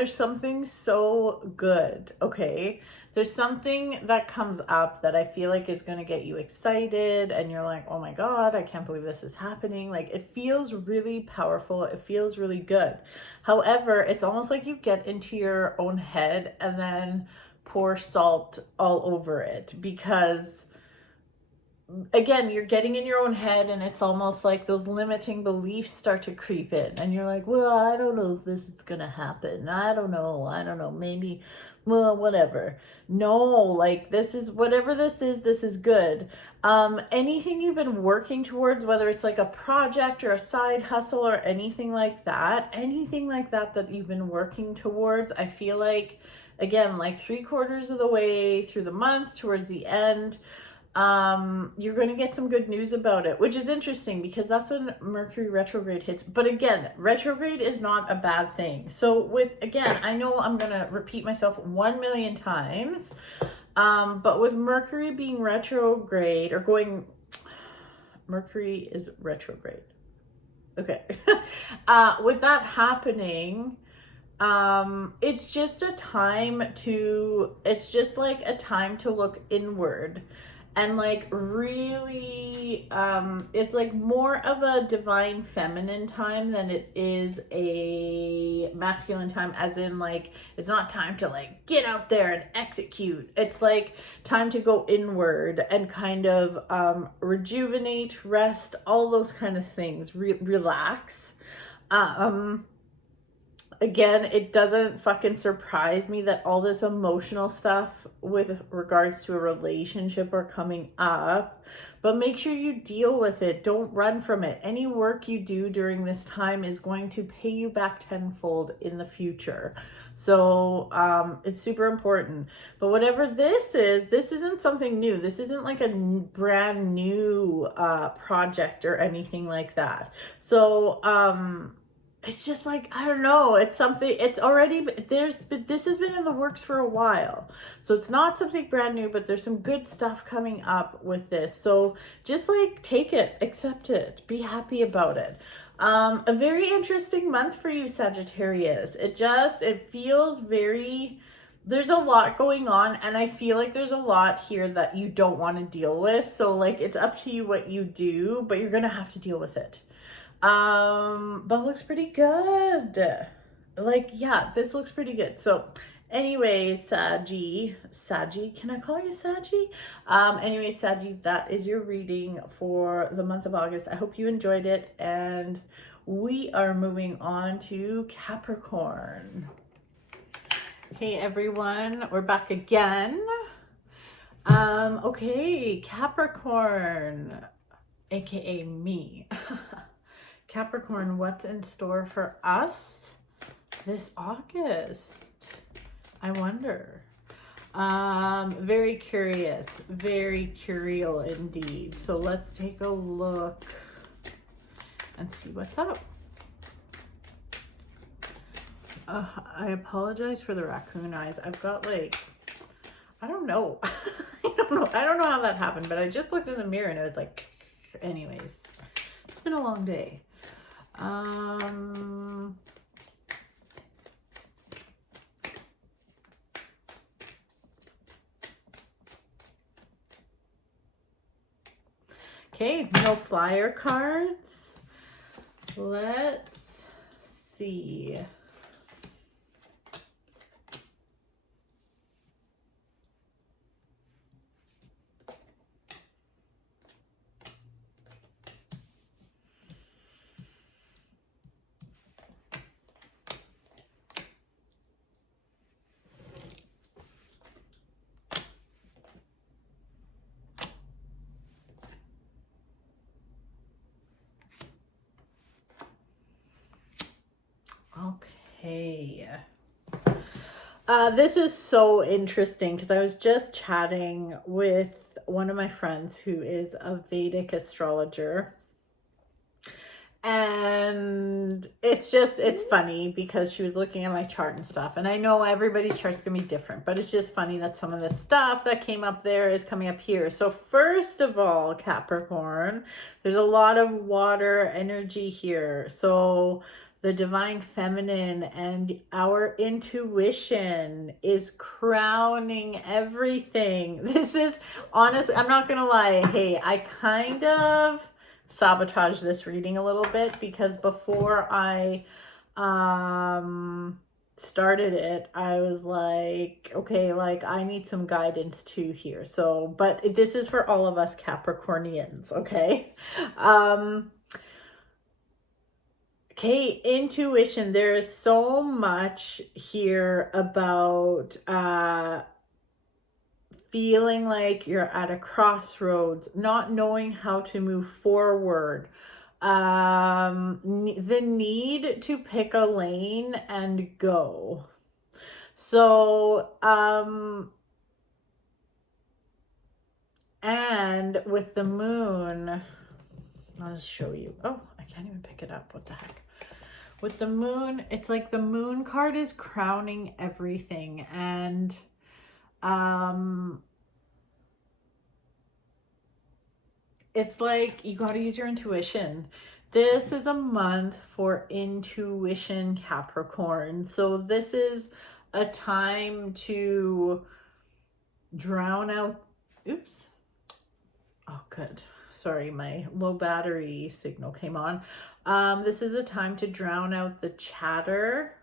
something so good, okay? There's something that comes up that I feel like is going to get you excited and you're like, oh my God, I can't believe this is happening. Like it feels really powerful. It feels really good. However, it's almost like you get into your own head and then pour salt all over it because again, you're getting in your own head and it's almost like those limiting beliefs start to creep in and you're like, well, I don't know if this is gonna happen. I don't know, maybe, well, whatever. No, like this is, whatever this is good. Anything you've been working towards, whether it's like a project or a side hustle or anything like that that you've been working towards, I feel like, again, like 3/4 of the way through the month towards the end, you're going to get some good news about it, which is interesting because that's when Mercury retrograde hits. But again, retrograde is not a bad thing. So with, again, I know I'm going to repeat myself 1,000,000 times, but with Mercury being retrograde or going, Mercury is retrograde. Okay. With that happening, it's just a time to, it's just like a time to look inward and like really it's like more of a divine feminine time than it is a masculine time, as in like it's not time to like get out there and execute. It's like time to go inward and kind of rejuvenate, rest, all those kind of things, relax. Again, it doesn't fucking surprise me that all this emotional stuff with regards to a relationship are coming up, but make sure you deal with it. Don't run from it. Any work you do during this time is going to pay you back tenfold in the future. So it's super important. But whatever this isn't something new. This isn't like a brand new project or anything like that. So it's just like, I don't know, it's something, it's already, this has been in the works for a while. So it's not something brand new, but there's some good stuff coming up with this. So just like take it, accept it, be happy about it. A very interesting month for you, Sagittarius. It feels very, there's a lot going on, and I feel like there's a lot here that you don't want to deal with. So like, it's up to you what you do, but you're going to have to deal with it. But looks pretty good. Like, yeah, this looks pretty good. So anyways, Saggy, can I call you Saggy? Anyways, Saggy, that is your reading for the month of August. I hope you enjoyed it, and we are moving on to Capricorn. Hey everyone, we're back again. Okay, Capricorn, aka me. Capricorn, what's in store for us this August? I wonder. Very curious, very curial indeed. So let's take a look and see what's up. I apologize for the raccoon eyes. I've got like, I don't know. I don't know how that happened, but I just looked in the mirror and it was like, anyways, it's been a long day. Okay, no flyer cards. Let's see. Okay. This is so interesting because I was just chatting with one of my friends who is a Vedic astrologer. And it's funny because she was looking at my chart and stuff. And I know everybody's chart's going to be different, but it's just funny that some of the stuff that came up there is coming up here. So first of all, Capricorn, there's a lot of water energy here. So the divine feminine and our intuition is crowning everything. This is honest. I'm not going to lie. Hey, I kind of sabotage this reading a little bit because before I started it, I was like, okay, like I need some guidance too here. So, but this is for all of us Capricornians, okay? Okay, intuition. There is so much here about feeling like you're at a crossroads, not knowing how to move forward, the need to pick a lane and go. So, and with the moon, I'll just show you. Oh, I can't even pick it up. What the heck? With the moon, it's like the moon card is crowning everything. And it's like you got to use your intuition. This is a month for intuition, Capricorn. So this is a time to drown out. Oops. Oh, good. Sorry, my low battery signal came on. This is a time to drown out the chatter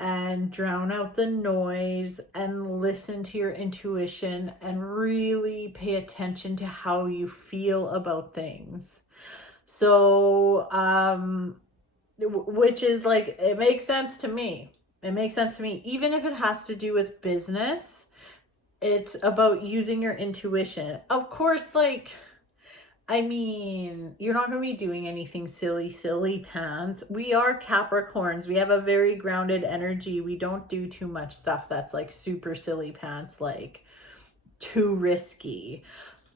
and drown out the noise and listen to your intuition and really pay attention to how you feel about things. So, which is like, it makes sense to me. It makes sense to me. Even if it has to do with business, it's about using your intuition. Of course, like, I mean, you're not going to be doing anything silly pants. We are Capricorns. We have a very grounded energy. We don't do too much stuff that's like super silly pants, like too risky.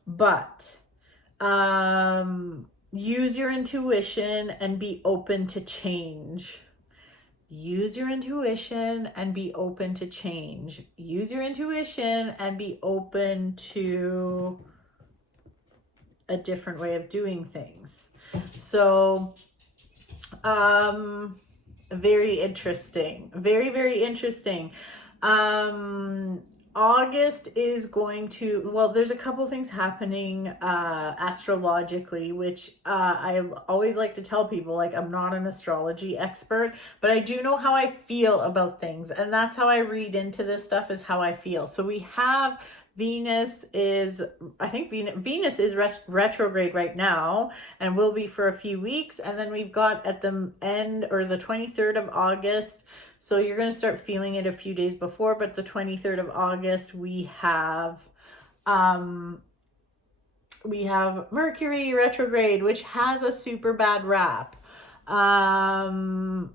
But use your intuition and be open to change. Use your intuition and be open to change. Use your intuition and be open to a different way of doing things. So, very interesting. Very interesting. August is going to, well, there's a couple things happening astrologically, which I always like to tell people, like, I'm not an astrology expert, but I do know how I feel about things, and that's how I read into this stuff, is how I feel. So we have Venus is, I think Venus is retrograde right now and will be for a few weeks. And then we've got at the end, or the 23rd of August, so you're going to start feeling it a few days before, but the 23rd of August, we have Mercury retrograde, which has a super bad rap. And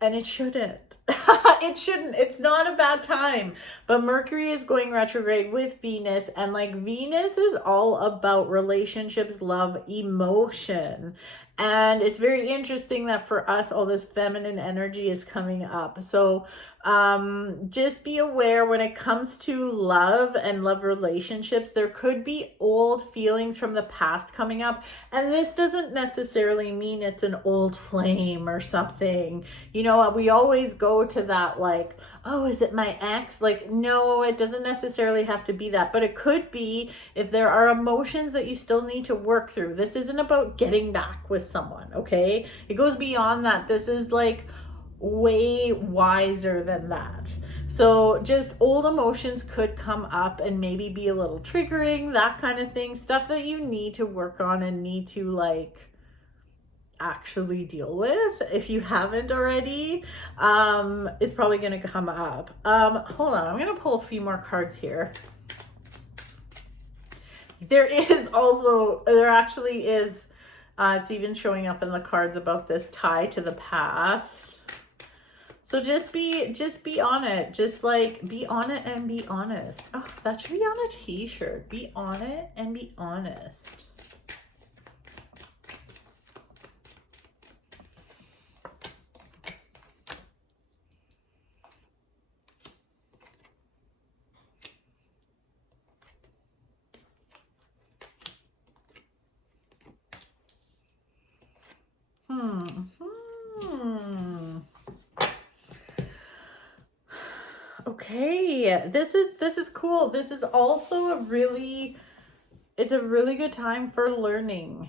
it shouldn't. It shouldn't. It's not a bad time. But Mercury is going retrograde with Venus. And like, Venus is all about relationships, love, emotion. And it's very interesting that for us, all this feminine energy is coming up. So just be aware when it comes to love and love relationships, there could be old feelings from the past coming up. And this doesn't necessarily mean it's an old flame or something. You know, we always go to that, like, oh, is it my ex? Like, no, it doesn't necessarily have to be that, but it could be if there are emotions that you still need to work through. This isn't about getting back with someone, okay? It goes beyond that. This is like way wiser than that. So just old emotions could come up and maybe be a little triggering, that kind of thing, stuff that you need to work on and need to like actually deal with, if you haven't already, is probably going to come up. Hold on, I'm going to pull a few more cards here. There actually is, it's even showing up in the cards about this tie to the past. So just be on it. Just like, be on it and be honest. Oh, that should be on a t-shirt. Be on it and be honest. Okay, this is cool. This is also it's a really good time for learning.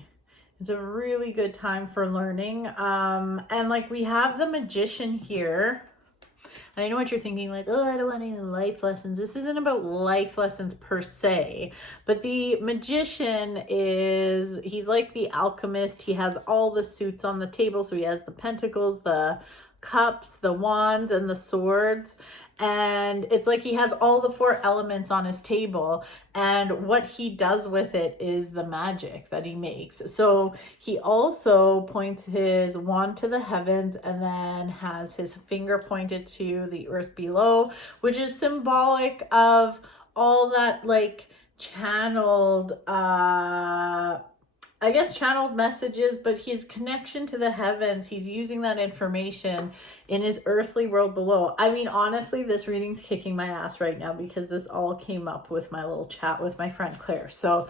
It's a really good time for learning. And like, we have the Magician here. And I know what you're thinking, like, oh, I don't want any life lessons. This isn't about life lessons per se, but the Magician he's like the alchemist. He has all the suits on the table. So he has the pentacles, the cups, the wands, and the swords. And it's like he has all the four elements on his table, and what he does with it is the magic that he makes. So he also points his wand to the heavens and then has his finger pointed to the earth below, which is symbolic of all that like channeled I guess channeled messages, but his connection to the heavens, he's using that information in his earthly world below. I mean, honestly, this reading's kicking my ass right now because this all came up with my little chat with my friend Claire. So,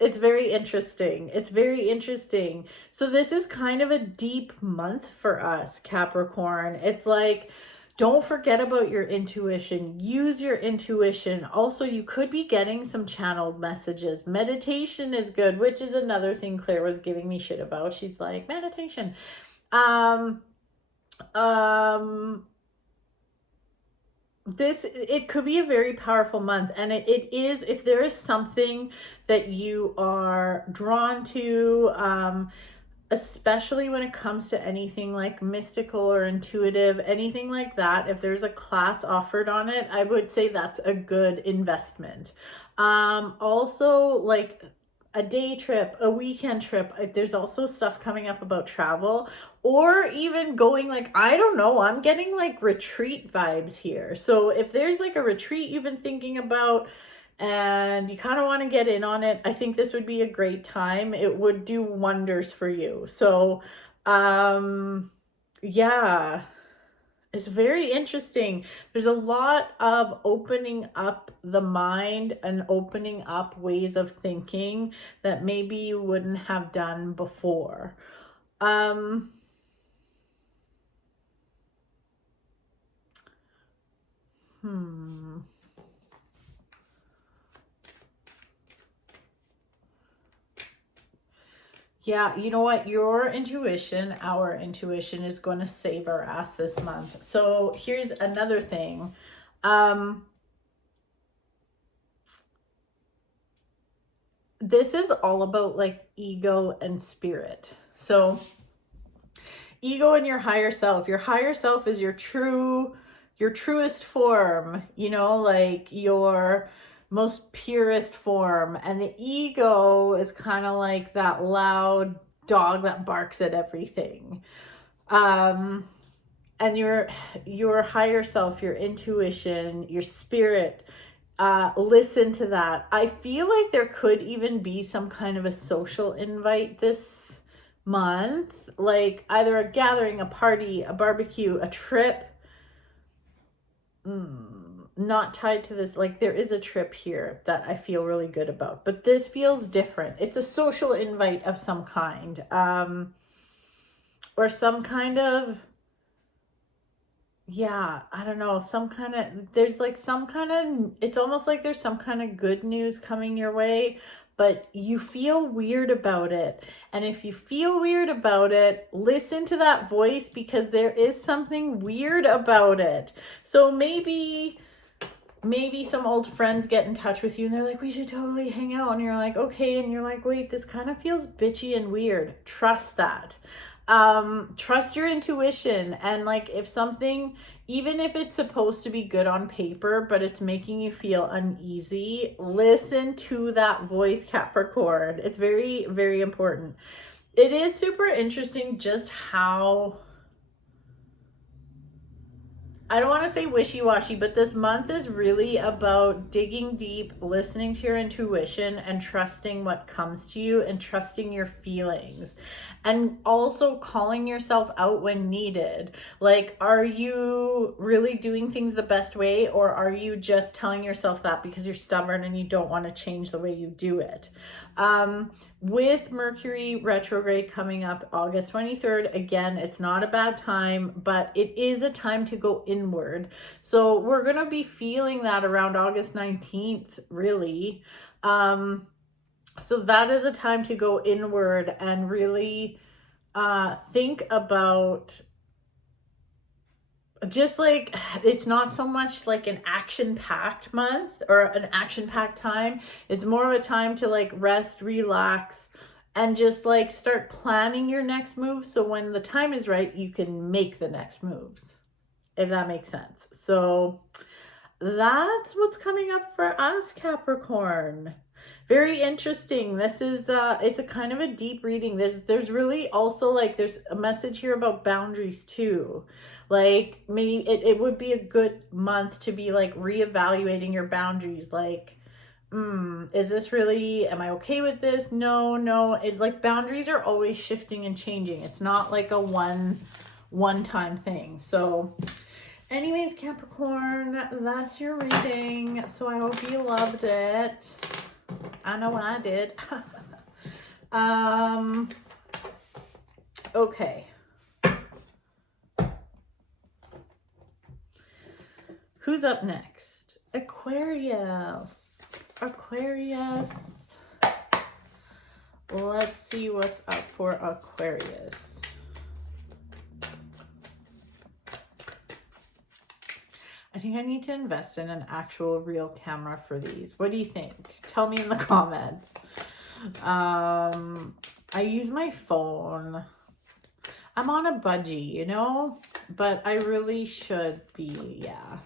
it's very interesting. It's very interesting. So this is kind of a deep month for us, Capricorn. It's like, don't forget about your intuition. Use your intuition. Also, you could be getting some channeled messages. Meditation is good, which is another thing Claire was giving me shit about. She's like, meditation. It could be a very powerful month, and it is, if there is something that you are drawn to, especially when it comes to anything like mystical or intuitive, anything like that. If there's a class offered on it, I would say that's a good investment. Also, like a day trip, a weekend trip. There's also stuff coming up about travel, or even going, like, I don't know, I'm getting like retreat vibes here. So if there's like a retreat you've been thinking about and you kind of want to get in on it, I think this would be a great time. It would do wonders for you. So, yeah, it's very interesting. There's a lot of opening up the mind and opening up ways of thinking that maybe you wouldn't have done before. Yeah, you know what? Your intuition, our intuition, is going to save our ass this month. So here's another thing. This is all about like ego and spirit. So ego and your higher self. Your higher self is your truest form, you know, like your most purest form. And the ego is kind of like that loud dog that barks at everything. And your higher self, your intuition, your spirit, listen to that. I feel like there could even be some kind of a social invite this month, like either a gathering, a party, a barbecue, a trip. Not tied to this. Like, there is a trip here that I feel really good about, but this feels different. It's a social invite of some kind, or some kind of, yeah, I don't know, some kind of, there's like some kind of, it's almost like there's some kind of good news coming your way, but you feel weird about it. And if you feel weird about it, listen to that voice, because there is something weird about it. So maybe some old friends get in touch with you and they're like, we should totally hang out. And you're like, okay. And you're like, wait, this kind of feels bitchy and weird. Trust that. Trust your intuition. And like, if something, even if it's supposed to be good on paper, but it's making you feel uneasy, listen to that voice, Capricorn. It's very, very important. It is super interesting just how, I don't want to say wishy-washy, but this month is really about digging deep, listening to your intuition, and trusting what comes to you, and trusting your feelings, and also calling yourself out when needed. Like, are you really doing things the best way, or are you just telling yourself that because you're stubborn and you don't want to change the way you do it? With Mercury retrograde coming up August 23rd, again, it's not a bad time, but it is a time to go inward. So we're going to be feeling that around August 19th, really. So that is a time to go inward and really think about, just like, it's not so much like an action-packed month or an action-packed time. It's more of a time to like rest, relax, and just like start planning your next move. So when the time is right, you can make the next moves, if that makes sense. So that's what's coming up for us, Capricorn. Very interesting. This is it's a kind of a deep reading. There's really also like, there's a message here about boundaries too. Like, maybe it would be a good month to be like reevaluating your boundaries. Like, is this really, am I okay with this? No. It, like, boundaries are always shifting and changing. It's not like a one-time thing. So anyways, Capricorn, that's your reading. So I hope you loved it. I know I did. Okay. Who's up next? Aquarius. Let's see what's up for Aquarius. I think I need to invest in an actual real camera for these. What do you think? Tell me in the comments. I use my phone. I'm on a budgie, you know, but I really should be, yeah.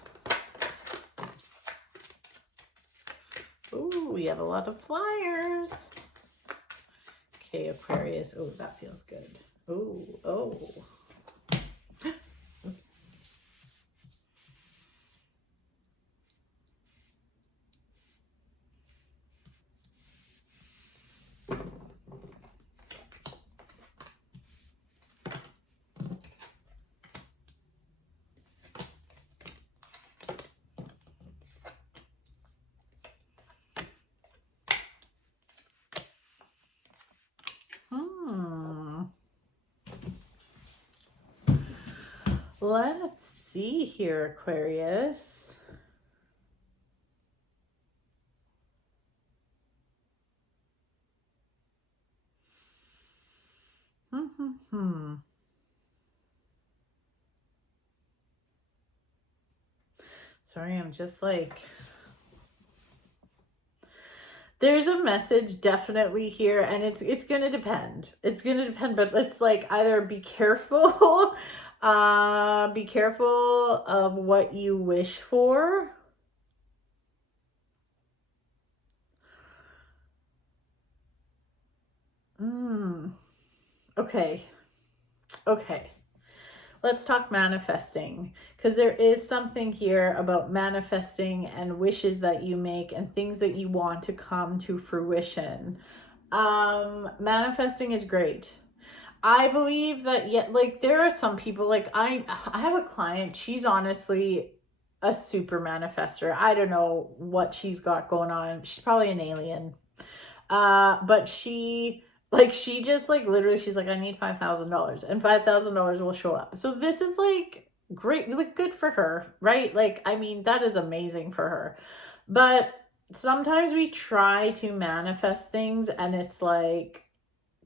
Ooh, we have a lot of flyers. Okay, Aquarius. Oh, that feels good. Ooh, oh. Oops. Let's see here, Aquarius. Sorry, I'm just like... There's a message definitely here, and it's going to depend. It's going to depend, but it's like either be careful, be careful of what you wish for. Okay. Okay. Let's talk manifesting, because there is something here about manifesting and wishes that you make and things that you want to come to fruition. Manifesting is great. I believe that, yeah, like there are some people, like I have a client, she's honestly a super manifester. I don't know what she's got going on. She's probably an alien. But she just like literally, she's like, I need $5,000 and $5,000 will show up. So this is like great, like good for her, right? Like, I mean, that is amazing for her. But sometimes we try to manifest things and it's like,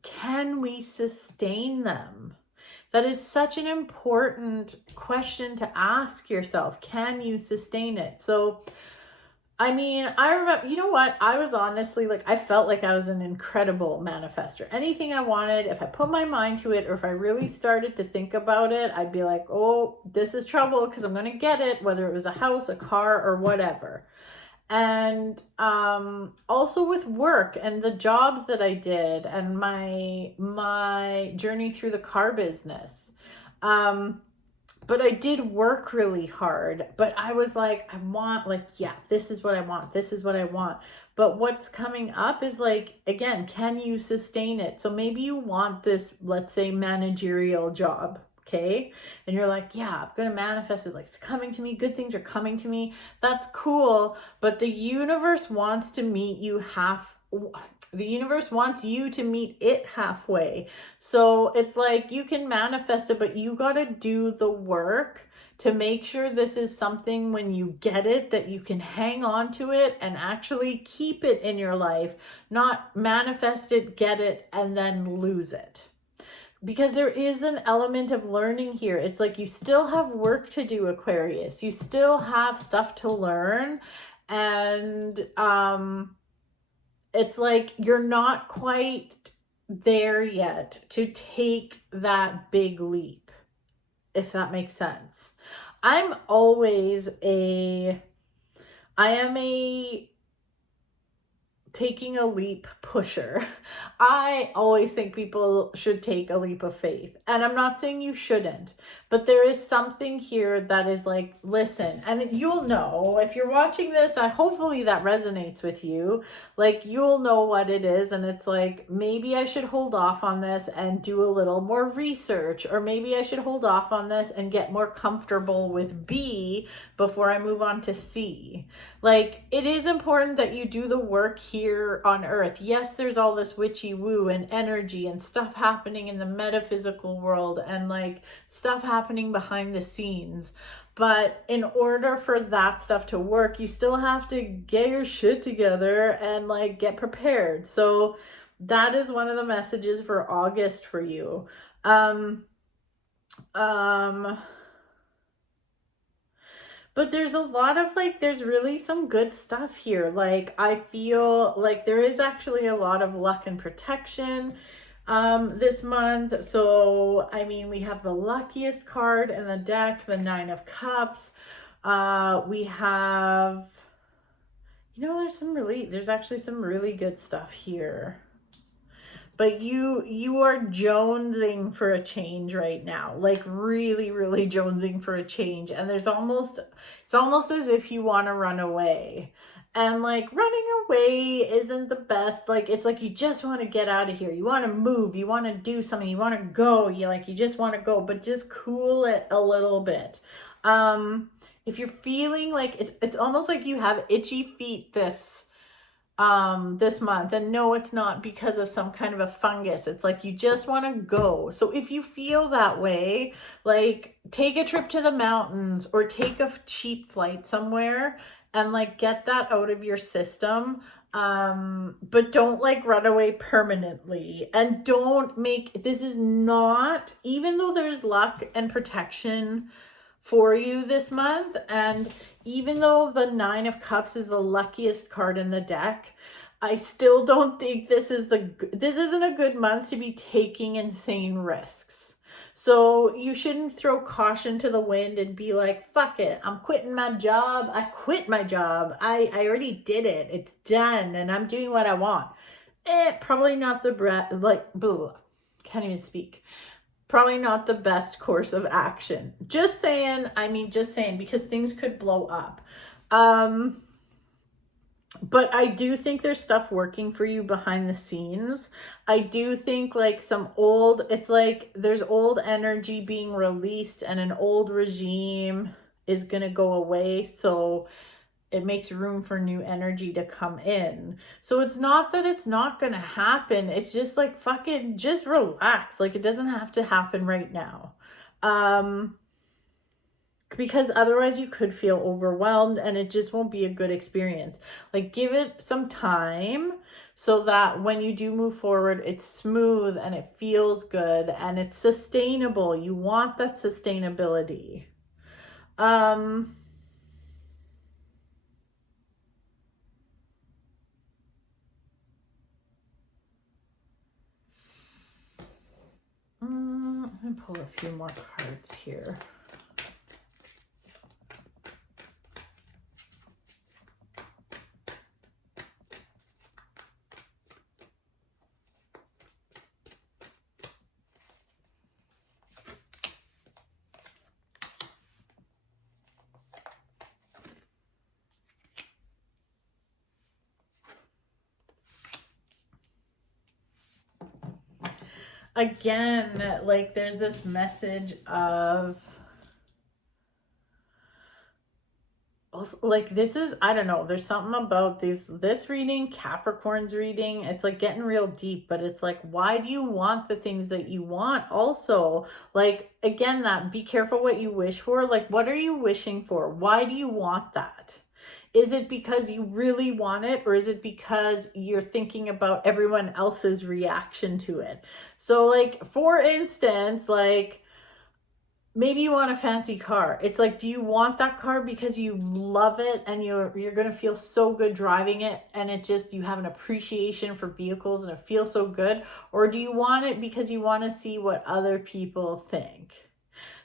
can we sustain them? That is such an important question to ask yourself. Can you sustain it? So I mean, I remember, you know what? I was honestly like, I felt like I was an incredible manifester. Anything I wanted, if I put my mind to it, or if I really started to think about it, I'd be like, oh, this is trouble because I'm going to get it, whether it was a house, a car, or whatever. And also with work and the jobs that I did and my journey through the car business. But I did work really hard, but I was like, I want, like, yeah, this is what I want. This is what I want. But what's coming up is like, again, can you sustain it? So maybe you want this, let's say, managerial job. Okay. And you're like, yeah, I'm going to manifest it. Like, it's coming to me. Good things are coming to me. That's cool. But the universe wants to meet you the universe wants you to meet it halfway. So it's like you can manifest it, but you got to do the work to make sure this is something when you get it that you can hang on to it and actually keep it in your life, not manifest it, get it, and then lose it. Because there is an element of learning here. It's like you still have work to do, Aquarius. You still have stuff to learn. And it's like you're not quite there yet to take that big leap, if that makes sense. I am a taking a leap pusher. I always think people should take a leap of faith. And I'm not saying you shouldn't, but there is something here that is like, listen, and you'll know if you're watching this, hopefully that resonates with you. Like you'll know what it is. And it's like, maybe I should hold off on this and do a little more research, or maybe I should hold off on this and get more comfortable with B before I move on to C. Like it is important that you do the work here on earth. Yes, there's all this witchy woo and energy and stuff happening in the metaphysical world and like stuff happening behind the scenes. But in order for that stuff to work, you still have to get your shit together and like get prepared. So that is one of the messages for August for you. But But there's a lot of like, there's really some good stuff here. Like, I feel like there is actually a lot of luck and protection this month. So, I mean, we have the luckiest card in the deck, the Nine of Cups. We have, you know, there's actually some really good stuff here. But you are jonesing for a change right now, like really, really jonesing for a change. And it's almost as if you want to run away. And like running away isn't the best. Like, it's like you just want to get out of here. You want to move. You want to do something. You want to go. You just want to go, but just cool it a little bit. If you're feeling like it's almost like you have itchy feet this month, and no, it's not because of some kind of a fungus. It's like you just want to go. So if you feel that way, like take a trip to the mountains or take a cheap flight somewhere and like get that out of your system. But don't like run away permanently, and don't make, this is not, even though there's luck and protection for you this month, and even though the Nine of Cups is the luckiest card in the deck, I still don't think this isn't a good month to be taking insane risks. So you shouldn't throw caution to the wind and be like, fuck it, I'm quitting my job. I quit my job. I already did it. It's done and I'm doing what I want. Probably not can't even speak. Probably not the best course of action. Just saying, because things could blow up. But I do think there's stuff working for you behind the scenes. I do think like it's like there's old energy being released and an old regime is going to go away. So it makes room for new energy to come in. So it's not that it's not going to happen. It's just like, fucking just relax. Like, it doesn't have to happen right now. Because otherwise you could feel overwhelmed and it just won't be a good experience. Like, give it some time so that when you do move forward, it's smooth and it feels good and it's sustainable. You want that sustainability. I'm going to pull a few more cards here. Again, like there's this message of also, like, this is, I don't know, there's something about this reading, Capricorn's reading, it's like getting real deep, but it's like, why do you want the things that you want? Also, like, again, that be careful what you wish for. Like, what are you wishing for? Why do you want that? Is it because you really want it, or is it because you're thinking about everyone else's reaction to it? So like, for instance, like, maybe you want a fancy car. It's like, do you want that car because you love it and you're going to feel so good driving it, and it just, you have an appreciation for vehicles and it feels so good? Or do you want it because you want to see what other people think?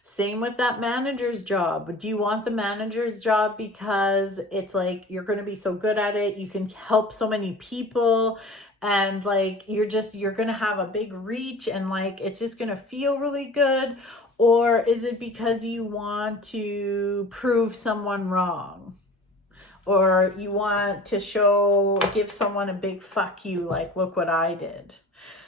Same with that manager's job. Do you want the manager's job because it's like you're going to be so good at it, you can help so many people, and like you're going to have a big reach and like it's just going to feel really good? Or is it because you want to prove someone wrong? Or you want to give someone a big fuck you, like, look what I did?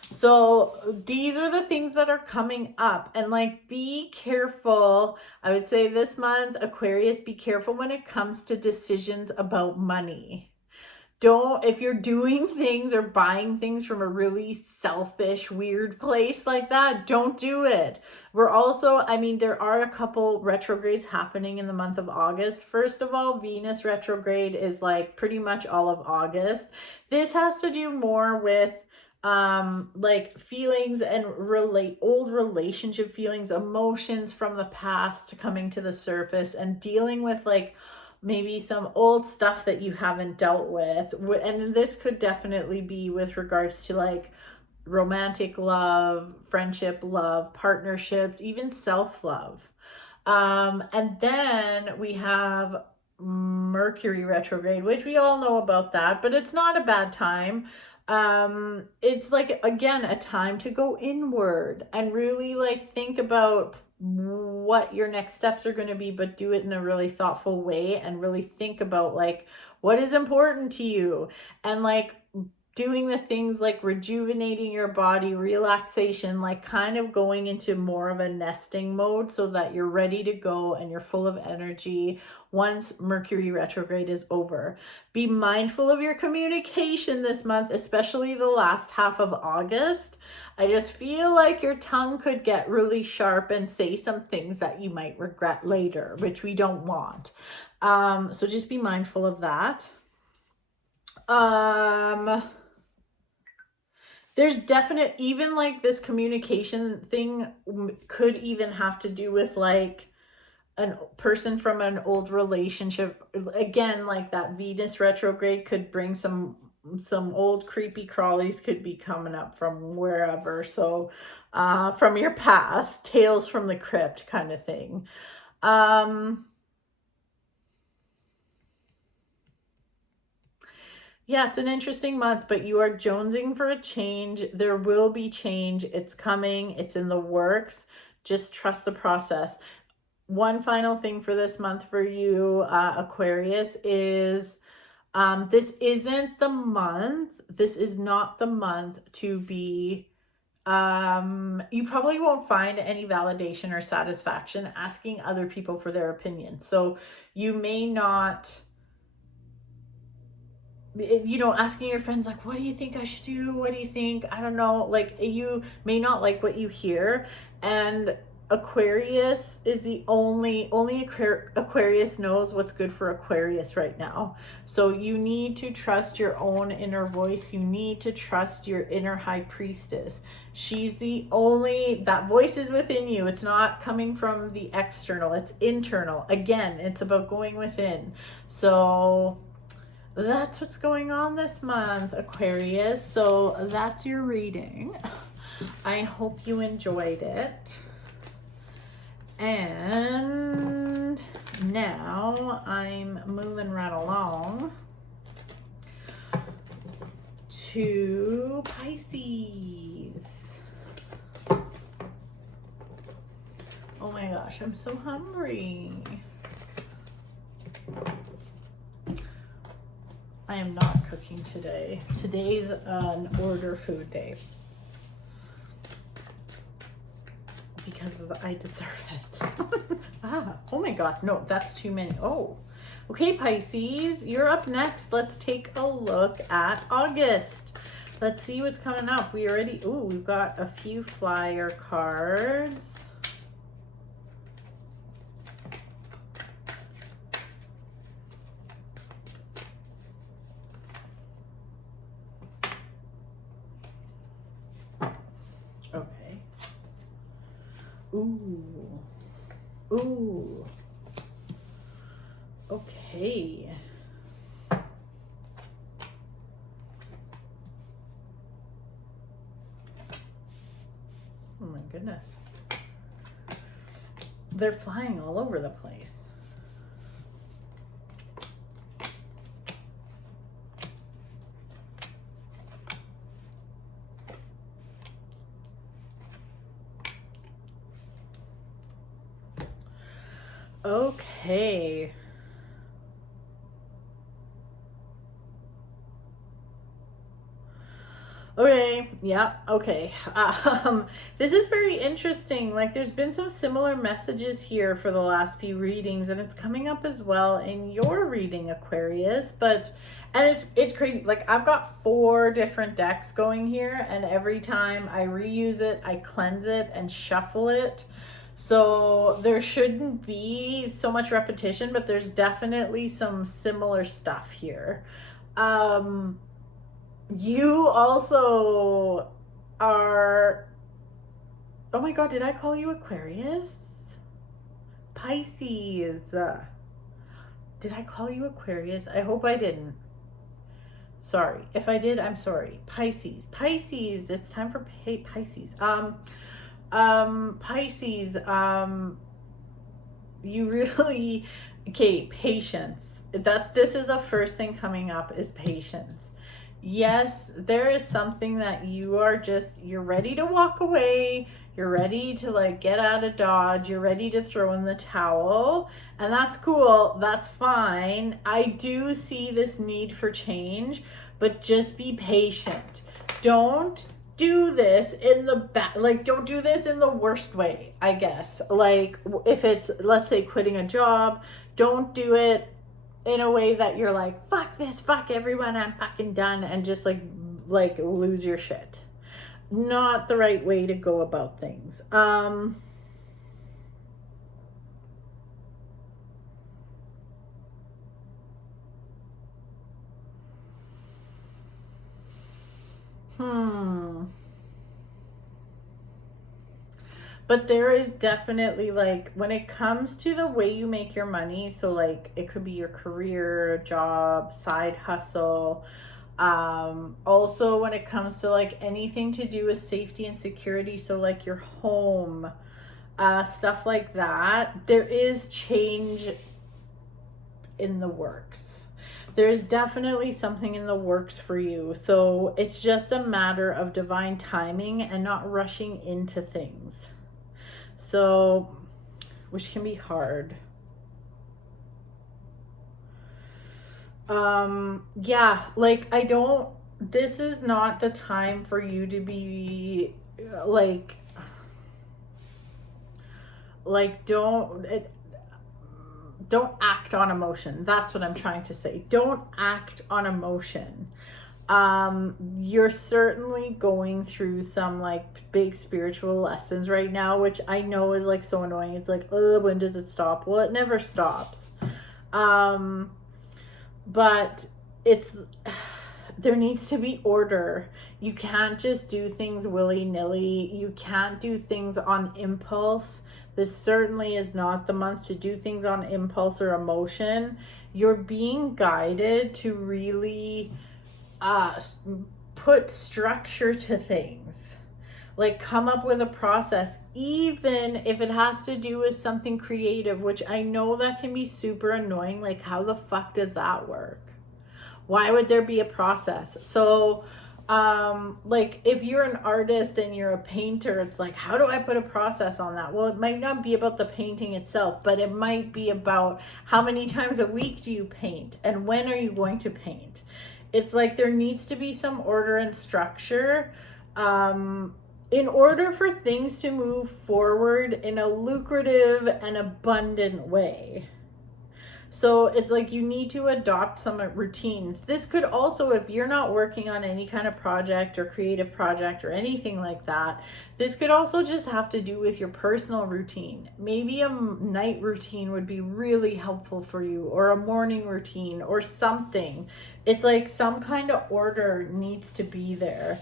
So these are the things that are coming up, and like, be careful. I would say this month, Aquarius, be careful when it comes to decisions about money. If you're doing things or buying things from a really selfish, weird place like that, don't do it. We're also, there are a couple retrogrades happening in the month of August. First of all, Venus retrograde is like pretty much all of August. This has to do more with like feelings and old relationship feelings, emotions from the past coming to the surface, and dealing with like maybe some old stuff that you haven't dealt with. And this could definitely be with regards to like romantic love, friendship love, partnerships, even self-love. And then we have Mercury retrograde, which we all know about that, but it's not a bad time. It's like, again, a time to go inward and really like think about what your next steps are going to be, but do it in a really thoughtful way, and really think about like what is important to you, and like doing the things like rejuvenating your body, relaxation, like kind of going into more of a nesting mode so that you're ready to go and you're full of energy once Mercury retrograde is over. Be mindful of your communication this month, especially the last half of August. I just feel like your tongue could get really sharp and say some things that you might regret later, which we don't want. So just be mindful of that. There's definite, even like this communication thing could even have to do with like a person from an old relationship. Again, like that Venus retrograde could bring some old creepy crawlies could be coming up from wherever. So from your past, tales from the crypt kind of thing. Yeah, it's an interesting month, but you are jonesing for a change. There will be change. It's coming. It's in the works. Just trust the process. One final thing for this month for you, Aquarius, is this isn't the month. This is not the month to be, you probably won't find any validation or satisfaction asking other people for their opinion. So you may not, you know, asking your friends like, what do you think I should do? What do you think? I don't know. Like, you may not like what you hear. And Aquarius is the only Aquarius knows what's good for Aquarius right now. So you need to trust your own inner voice. You need to trust your inner high priestess. She's the only, that voice is within you. It's not coming from the external, it's internal. Again, it's about going within. So that's what's going on this month, Aquarius. So that's your reading. I hope you enjoyed it. And now I'm moving right along to Pisces. Oh my gosh, I'm so hungry. I am not cooking today. Today's an order food day. Because I deserve it. Oh my God, no, that's too many. Oh, okay, Pisces, you're up next. Let's take a look at August. Let's see what's coming up. We've got a few flyer cards. Okay. Ooh. Okay. Oh my goodness. They're flying all over the place. Okay. Okay, yeah, okay. This is very interesting. Like, there's been some similar messages here for the last few readings, and it's coming up as well in your reading, Aquarius. And it's crazy. Like, I've got 4 different decks going here, and every time I reuse it, I cleanse it and shuffle it. So there shouldn't be so much repetition, but there's definitely some similar stuff here. You also are, oh my God, did I call you Aquarius? Pisces. Did I call you Aquarius? I hope I didn't. Sorry. If I did, I'm sorry. Pisces. Pisces. It's time for Pisces. Pisces. You really, okay, patience. This is the first thing coming up is patience. Yes, there is something that you're ready to walk away. You're ready to like get out of Dodge. You're ready to throw in the towel. And that's cool. That's fine. I do see this need for change, but just be patient. Don't do this in the don't do this in the worst way, I guess. Like if it's, let's say, quitting a job, don't do it in a way that you're like, fuck this, fuck everyone, I'm fucking done, and just like lose your shit. Not the right way to go about things. But there is definitely like when it comes to the way you make your money, so like it could be your career, job, side hustle. Also when it comes to like anything to do with safety and security, so like your home, stuff like that, there is change in the works. There's definitely something in the works for you. So it's just a matter of divine timing and not rushing into things. So, which can be hard. Yeah, like this is not the time for you to be like don't act on emotion. That's what I'm trying to say. Don't act on emotion. You're certainly going through some like big spiritual lessons right now, which I know is like so annoying. It's like, oh, when does it stop? Well, it never stops. But it's there needs to be order. You can't just do things willy-nilly. You can't do things on impulse. This certainly is not the month to do things on impulse or emotion. You're being guided to really put structure to things. Like come up with a process, even if it has to do with something creative, which I know that can be super annoying. Like how the fuck does that work? Why would there be a process? So like if you're an artist and you're a painter, it's like, how do I put a process on that? Well, it might not be about the painting itself, but it might be about how many times a week do you paint and when are you going to paint. It's like there needs to be some order and structure in order for things to move forward in a lucrative and abundant way. So it's like you need to adopt some routines. This could also, if you're not working on any kind of project or creative project or anything like that, this could also just have to do with your personal routine. Maybe a night routine would be really helpful for you, or a morning routine or something. It's like some kind of order needs to be there.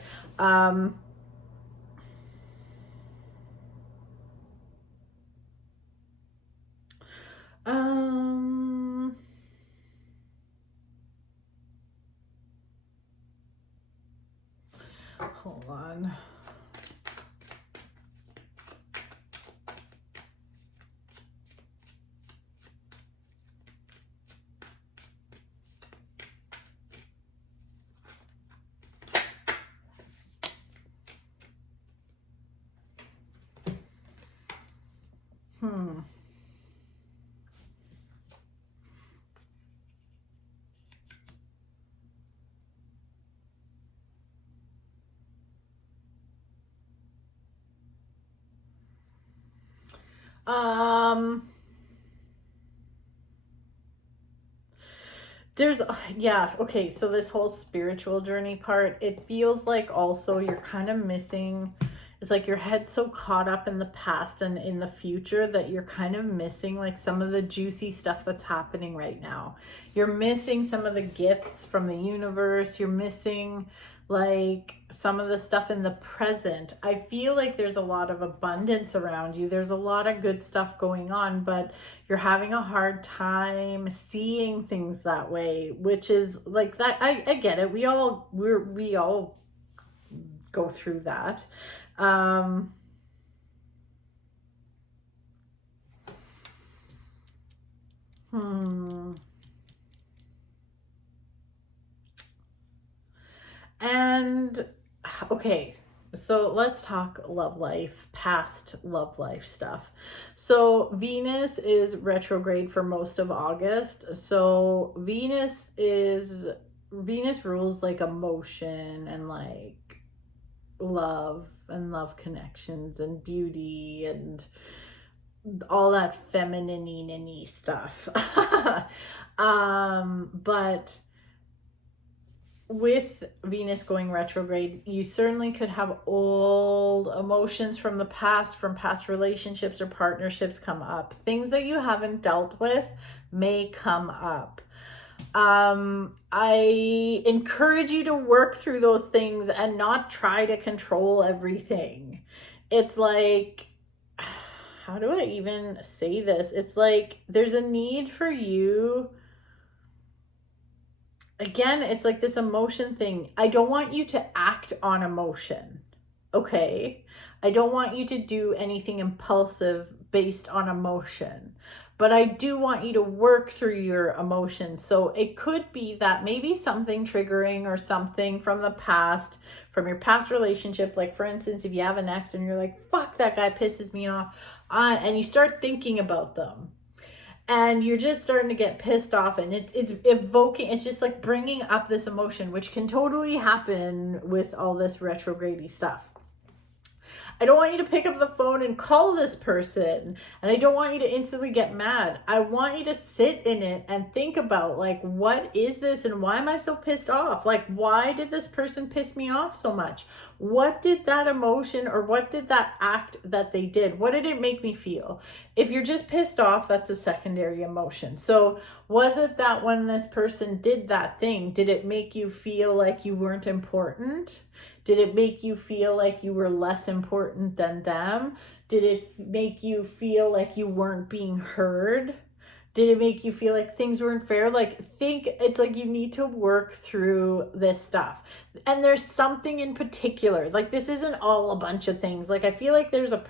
Hold on. There's, yeah, okay, so this whole spiritual journey part, it feels like also you're kind of missing, it's like your head's so caught up in the past and in the future that you're kind of missing like some of the juicy stuff that's happening right now. You're missing some of the gifts from the universe. You're missing like some of the stuff in the present. I feel like there's a lot of abundance around you. There's a lot of good stuff going on, but you're having a hard time seeing things that way, which is like that. I get it. We all go through that. And okay, so let's talk love life, past love life stuff. So Venus is retrograde for most of August. So Venus rules like emotion and like love and love connections and beauty and all that feminine stuff. But with Venus going retrograde, you certainly could have old emotions from the past, from past relationships or partnerships come up. Things that you haven't dealt with may come up. I encourage you to work through those things and not try to control everything. It's like, how do I even say this? It's like there's a need for you. Again, it's like this emotion thing. I don't want you to act on emotion. Okay? I don't want you to do anything impulsive based on emotion. But I do want you to work through your emotions. So it could be that maybe something triggering or something from the past, from your past relationship. Like for instance, if you have an ex and you're like, fuck, that guy pisses me off. And you start thinking about them. And you're just starting to get pissed off, and it's evoking, it's just like bringing up this emotion, which can totally happen with all this retrograde stuff. I don't want you to pick up the phone and call this person, and I don't want you to instantly get mad. I want you to sit in it and think about, like, what is this and why am I so pissed off? Like, why did this person piss me off so much? What did that emotion or what did that act that they did, what did it make me feel? If you're just pissed off, that's a secondary emotion. So was it that when this person did that thing, did it make you feel like you weren't important? Did it make you feel like you were less important than them? Did it make you feel like you weren't being heard? Did it make you feel like things weren't fair? Like, it's like you need to work through this stuff. And there's something in particular, like this isn't all a bunch of things. Like I feel like there's a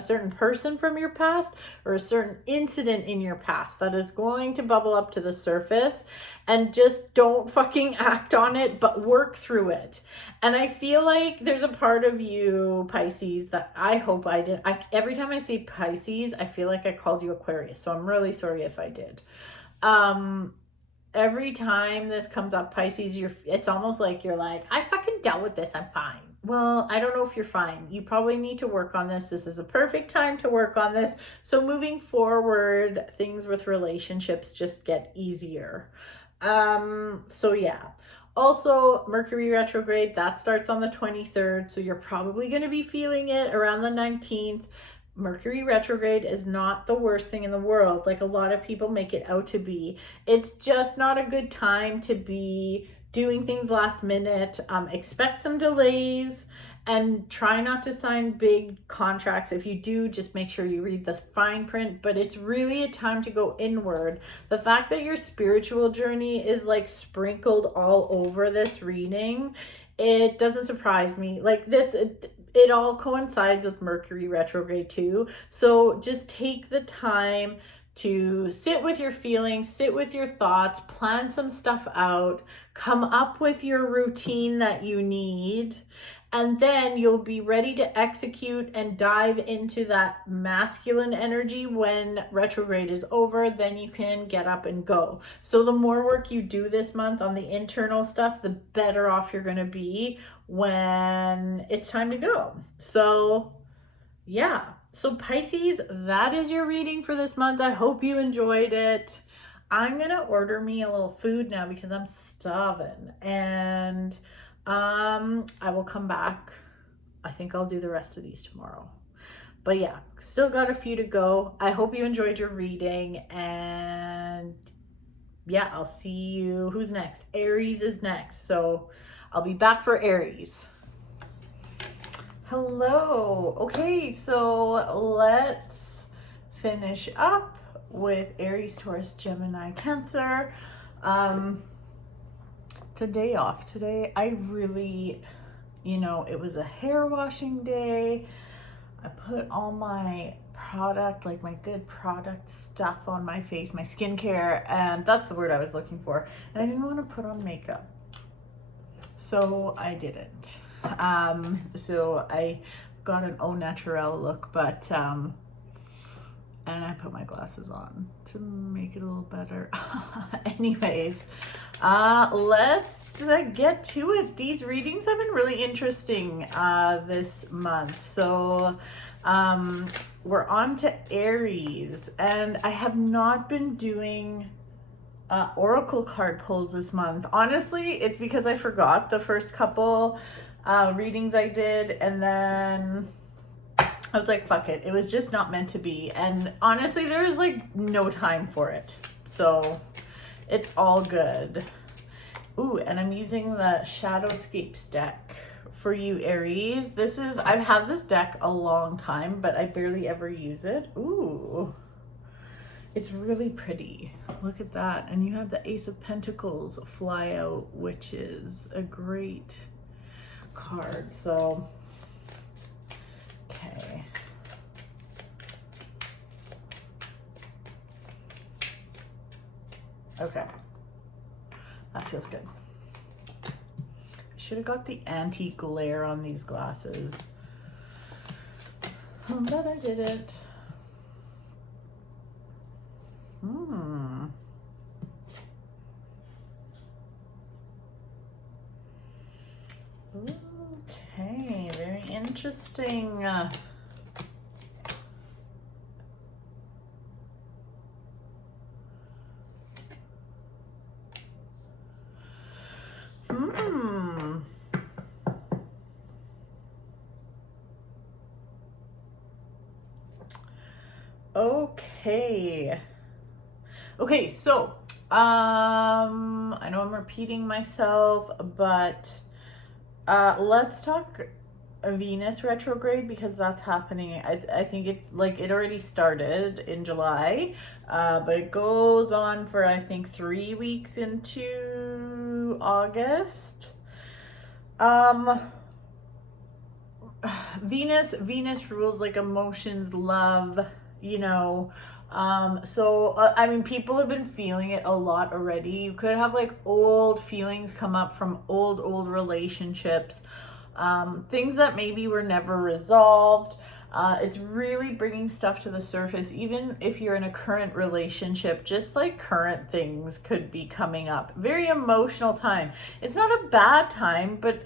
certain person from your past or a certain incident in your past that is going to bubble up to the surface, and just don't fucking act on it, but work through it. And I feel like there's a part of you, Pisces, that I hope I did. Every time I see Pisces, I feel like I called you Aquarius. So I'm really sorry if I did. Every time this comes up, Pisces, it's almost like you're like, I fucking dealt with this, I'm fine. Well, I don't know if you're fine. You probably need to work on this. This is a perfect time to work on this. So moving forward, things with relationships just get easier. So yeah. Also, Mercury retrograde, that starts on the 23rd. So you're probably going to be feeling it around the 19th. Mercury retrograde is not the worst thing in the world, like a lot of people make it out to be. It's just not a good time to be doing things last minute. Expect some delays and try not to sign big contracts. If you do, just make sure you read the fine print, but it's really a time to go inward. The fact that your spiritual journey is like sprinkled all over this reading, it doesn't surprise me. Like this, it all coincides with Mercury retrograde too. So just take the time to sit with your feelings, sit with your thoughts, plan some stuff out, come up with your routine that you need, and then you'll be ready to execute and dive into that masculine energy when retrograde is over. Then you can get up and go. So the more work you do this month on the internal stuff, the better off you're going to be when it's time to go. So yeah. So Pisces, that is your reading for this month. I hope you enjoyed it. I'm going to order me a little food now because I'm starving, and I will come back. I think I'll do the rest of these tomorrow. But yeah, still got a few to go. I hope you enjoyed your reading, and yeah, I'll see you. Who's next? Aries is next. So I'll be back for Aries. Hello. Okay, so let's finish up with Aries, Taurus, Gemini, Cancer. Today off. Today I really, it was a hair washing day. I put all my product, like my good product stuff on my face, my skincare, and that's the word I was looking for. And I didn't want to put on makeup, so I didn't. So I got an au naturel look, but and I put my glasses on to make it a little better. Anyways, let's get to it. These readings have been really interesting this month. So we're on to Aries, and I have not been doing oracle card pulls this month. Honestly, it's because I forgot the first couple readings I did, and then I was like, fuck it. It was just not meant to be. And honestly, there was like no time for it. So it's all good. Ooh, and I'm using the Shadowscapes deck for you, Aries. I've had this deck a long time, but I barely ever use it. Ooh, it's really pretty. Look at that. And you had the Ace of Pentacles fly out, which is a great card. So okay. Okay. That feels good. I should have got the anti-glare on these glasses. But I didn't. Okay, very interesting. Okay, so I know I'm repeating myself, but let's talk Venus retrograde, because that's happening. I think it's like it already started in July, but it goes on for I think 3 weeks into August. Venus rules like emotions, love, so I mean, people have been feeling it a lot already. You could have like old feelings come up from old relationships, things that maybe were never resolved. It's really bringing stuff to the surface. Even if you're in a current relationship, just like current things could be coming up. Very emotional time. It's not a bad time, but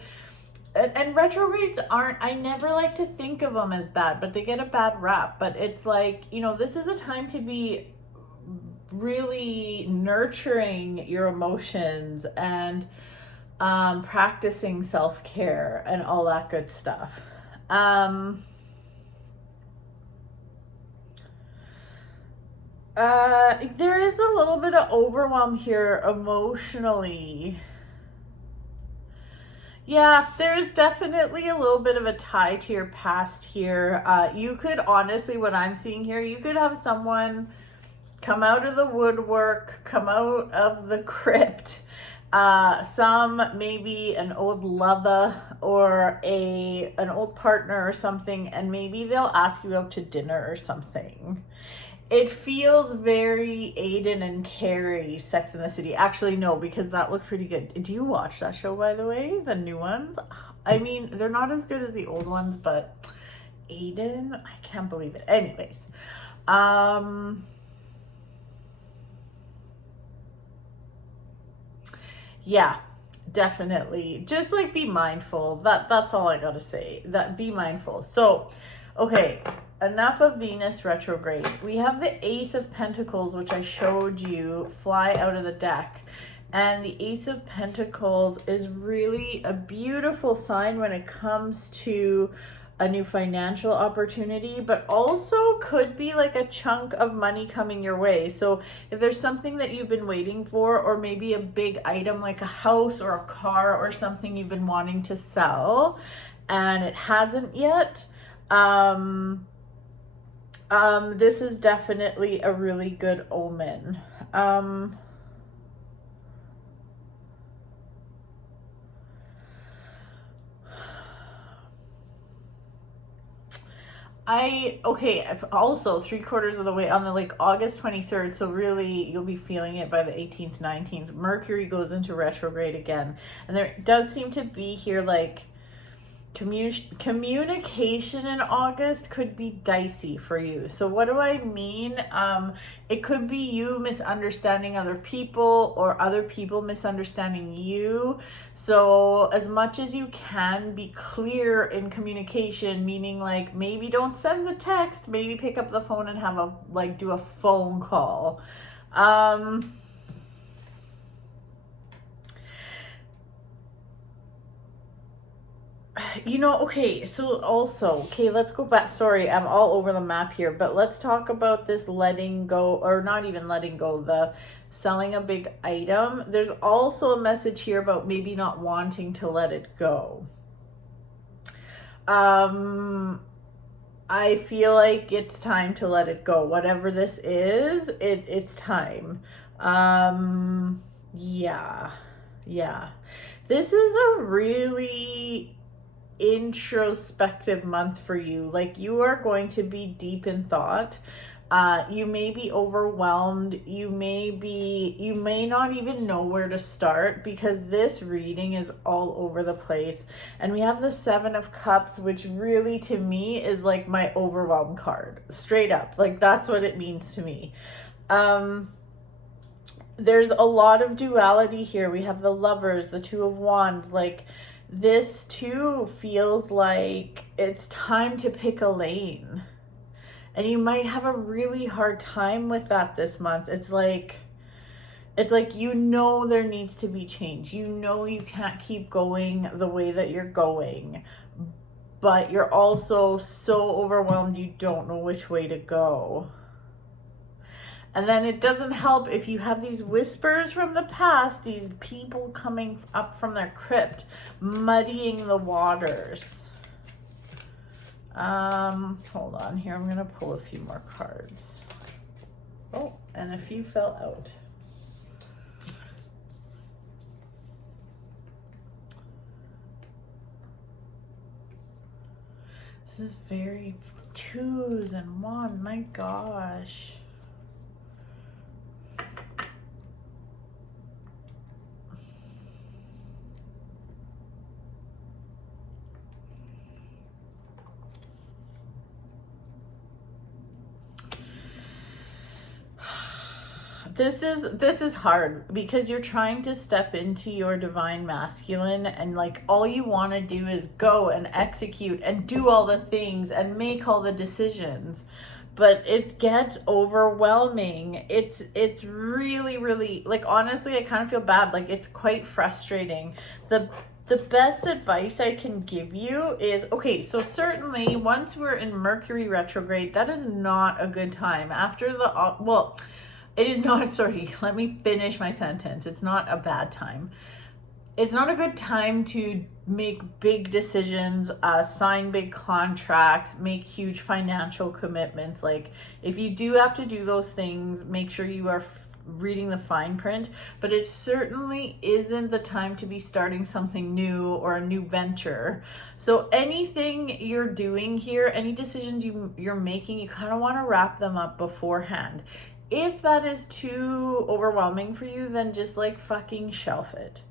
and retrogrades aren't, I never like to think of them as bad, but they get a bad rap. But it's like, this is a time to be really nurturing your emotions and practicing self-care and all that good stuff. There is a little bit of overwhelm here emotionally. Yeah, there's definitely a little bit of a tie to your past here. You could honestly, what I'm seeing here, you could have someone come out of the woodwork, come out of the crypt. Maybe an old lover or an old partner or something, and maybe they'll ask you out to dinner or something. It feels very Aiden and Carrie, Sex and the City. Actually, no, because that looked pretty good. Do you watch that show, by the way? The new ones? I mean, they're not as good as the old ones, but Aiden, I can't believe it. Anyways, yeah, definitely. Just like be mindful. That's all I gotta say. That be mindful. So, okay. Enough of Venus retrograde. We have the Ace of Pentacles, which I showed you fly out of the deck. And the Ace of Pentacles is really a beautiful sign when it comes to a new financial opportunity, but also could be like a chunk of money coming your way. So if there's something that you've been waiting for, or maybe a big item like a house or a car or something you've been wanting to sell and it hasn't yet, this is definitely a really good omen. Okay, also 3/4 of the way on the like August 23rd, so really you'll be feeling it by the 18th, 19th. Mercury goes into retrograde again, and there does seem to be here like communication in August could be dicey for you. So what do I mean? It could be you misunderstanding other people or other people misunderstanding you. So as much as you can, be clear in communication, meaning like maybe don't send the text, maybe pick up the phone and have a like do a phone call. You know, okay, so also, okay, let's go back. Sorry, I'm all over the map here, but let's talk about this letting go, or not even letting go, the selling a big item. There's also a message here about maybe not wanting to let it go. I feel like it's time to let it go. Whatever this is, it's time. Yeah. This is a really introspective month for you. Like, you are going to be deep in thought. You may be overwhelmed. You may not even know where to start, because this reading is all over the place. And we have the 7 of Cups, which really to me is like my overwhelmed card. Straight up. Like, that's what it means to me. There's a lot of duality here. We have the Lovers, the 2 of Wands. Like, this too feels like it's time to pick a lane. And you might have a really hard time with that this month. It's like, you know, there needs to be change. You know, you can't keep going the way that you're going, but you're also so overwhelmed you don't know which way to go. And then it doesn't help if you have these whispers from the past, these people coming up from their crypt, muddying the waters. Hold on here. I'm going to pull a few more cards. Oh, and a few fell out. This is very 2s and 1. My gosh. This is hard, because you're trying to step into your divine masculine, and like all you want to do is go and execute and do all the things and make all the decisions, but it gets overwhelming. It's really, like, honestly, I kind of feel bad. Like, it's quite frustrating. The best advice I can give you is, okay, so certainly once we're in Mercury retrograde, that is not a good time. After the, well, it is not, sorry, let me finish my sentence. It's not a bad time. It's not a good time to make big decisions, sign big contracts, make huge financial commitments. Like, if you do have to do those things, make sure you are reading the fine print, but it certainly isn't the time to be starting something new or a new venture. So anything you're doing here, any decisions you're making, you kind of want to wrap them up beforehand. If that is too overwhelming for you, then just like fucking shelf it.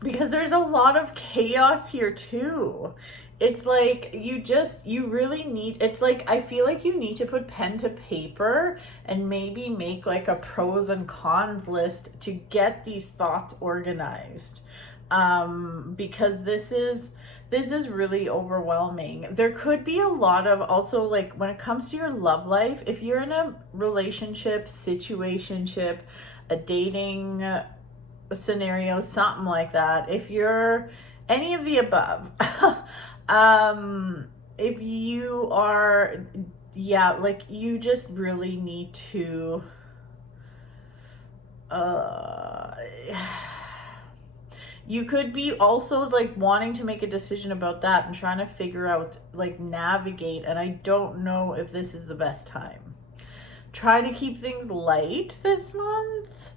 Because there's a lot of chaos here too. It's like you really need, it's like, I feel like you need to put pen to paper and maybe make like a pros and cons list to get these thoughts organized. Because this is really overwhelming. There could be a lot of, also, like, when it comes to your love life, if you're in a relationship, situationship, a dating scenario, something like that, if you're any of the above, If you are, yeah, like you just really need to, you could be also like wanting to make a decision about that and trying to figure out, like, navigate. And I don't know if this is the best time. Try to keep things light this month.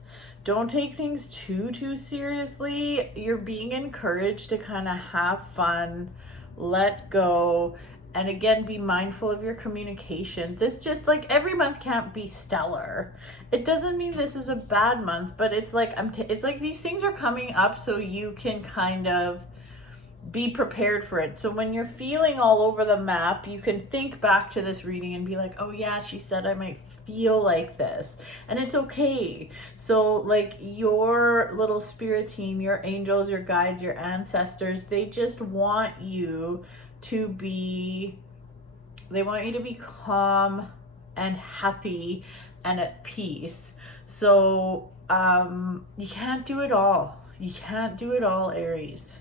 Don't take things too seriously. You're being encouraged to kind of have fun, let go, and again, be mindful of your communication. This just, like, every month can't be stellar. It doesn't mean this is a bad month, but it's like it's like these things are coming up so you can kind of be prepared for it. So when you're feeling all over the map, you can think back to this reading and be like, oh yeah, she said I might feel like this, and it's okay. So like your little spirit team, your angels, your guides, your ancestors, they just want you to be, they want you to be calm and happy and at peace. So you can't do it all. You can't do it all, Aries.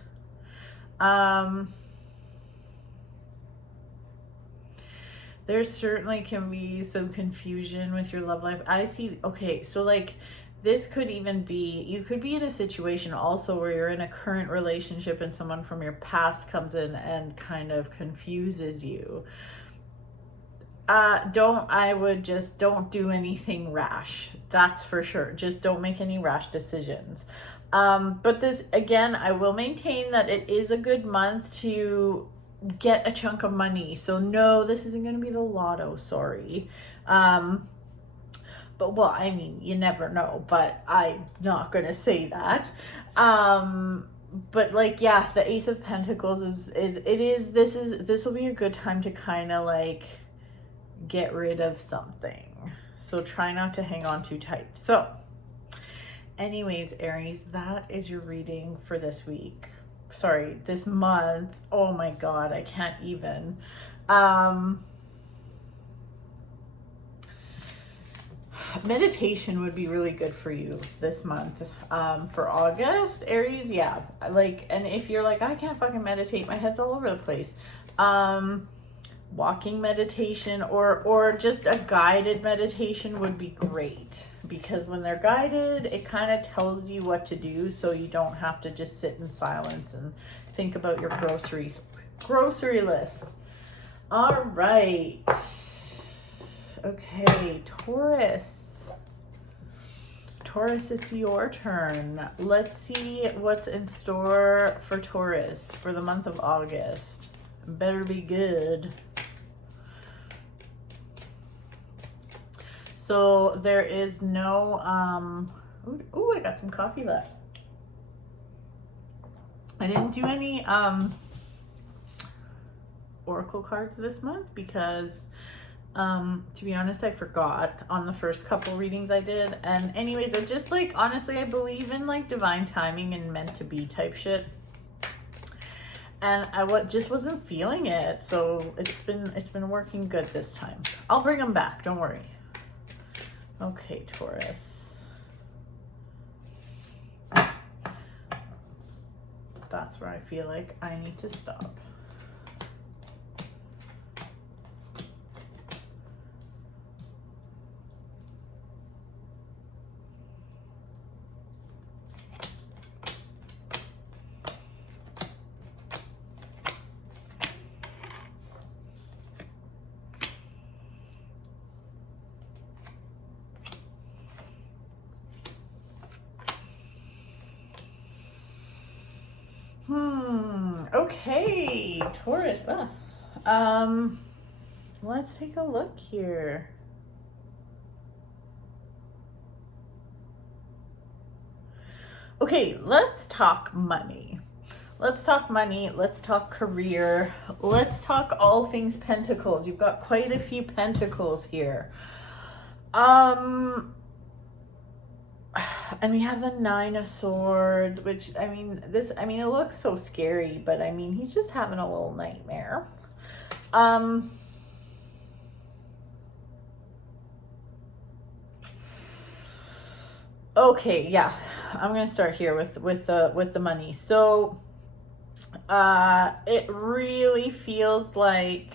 There certainly can be some confusion with your love life. I see, okay, so like this could even be, you could be in a situation also where you're in a current relationship and someone from your past comes in and kind of confuses you. I would just don't do anything rash. That's for sure. Just don't make any rash decisions. But this, again, I will maintain that it is a good month to get a chunk of money. So no, this isn't going to be the lotto, sorry. But well, I mean, you never know, but I'm not going to say that. But like, yeah, the Ace of Pentacles this will be a good time to kind of like get rid of something. So try not to hang on too tight. So anyways, Aries, that is your reading for this week. Sorry, this month. Oh my God, I can't even. Meditation would be really good for you this month. For August, Aries, yeah. Like, and if you're like, I can't fucking meditate, my head's all over the place. Walking meditation or just a guided meditation would be great, because when they're guided, it kind of tells you what to do, so you don't have to just sit in silence and think about your grocery list. All right. Okay, Taurus, it's your turn. Let's see what's in store for Taurus for the month of August. Better be good. So there is no, ooh, I got some coffee left. I didn't do any oracle cards this month because, to be honest, I forgot on the first couple readings I did. And anyways, I just like, honestly, I believe in like divine timing and meant to be type shit. And I just wasn't feeling it. So it's been working good this time. I'll bring them back. Don't worry. Okay, Taurus. That's where I feel like I need to stop. Okay, Taurus. Let's take a look here. Okay, let's talk money. Let's talk money. Let's talk career. Let's talk all things pentacles. You've got quite a few pentacles here. And we have the Nine of Swords, which, I mean, it looks so scary, but I mean, he's just having a little nightmare. Okay, yeah, I'm gonna start here with the money. So It really feels like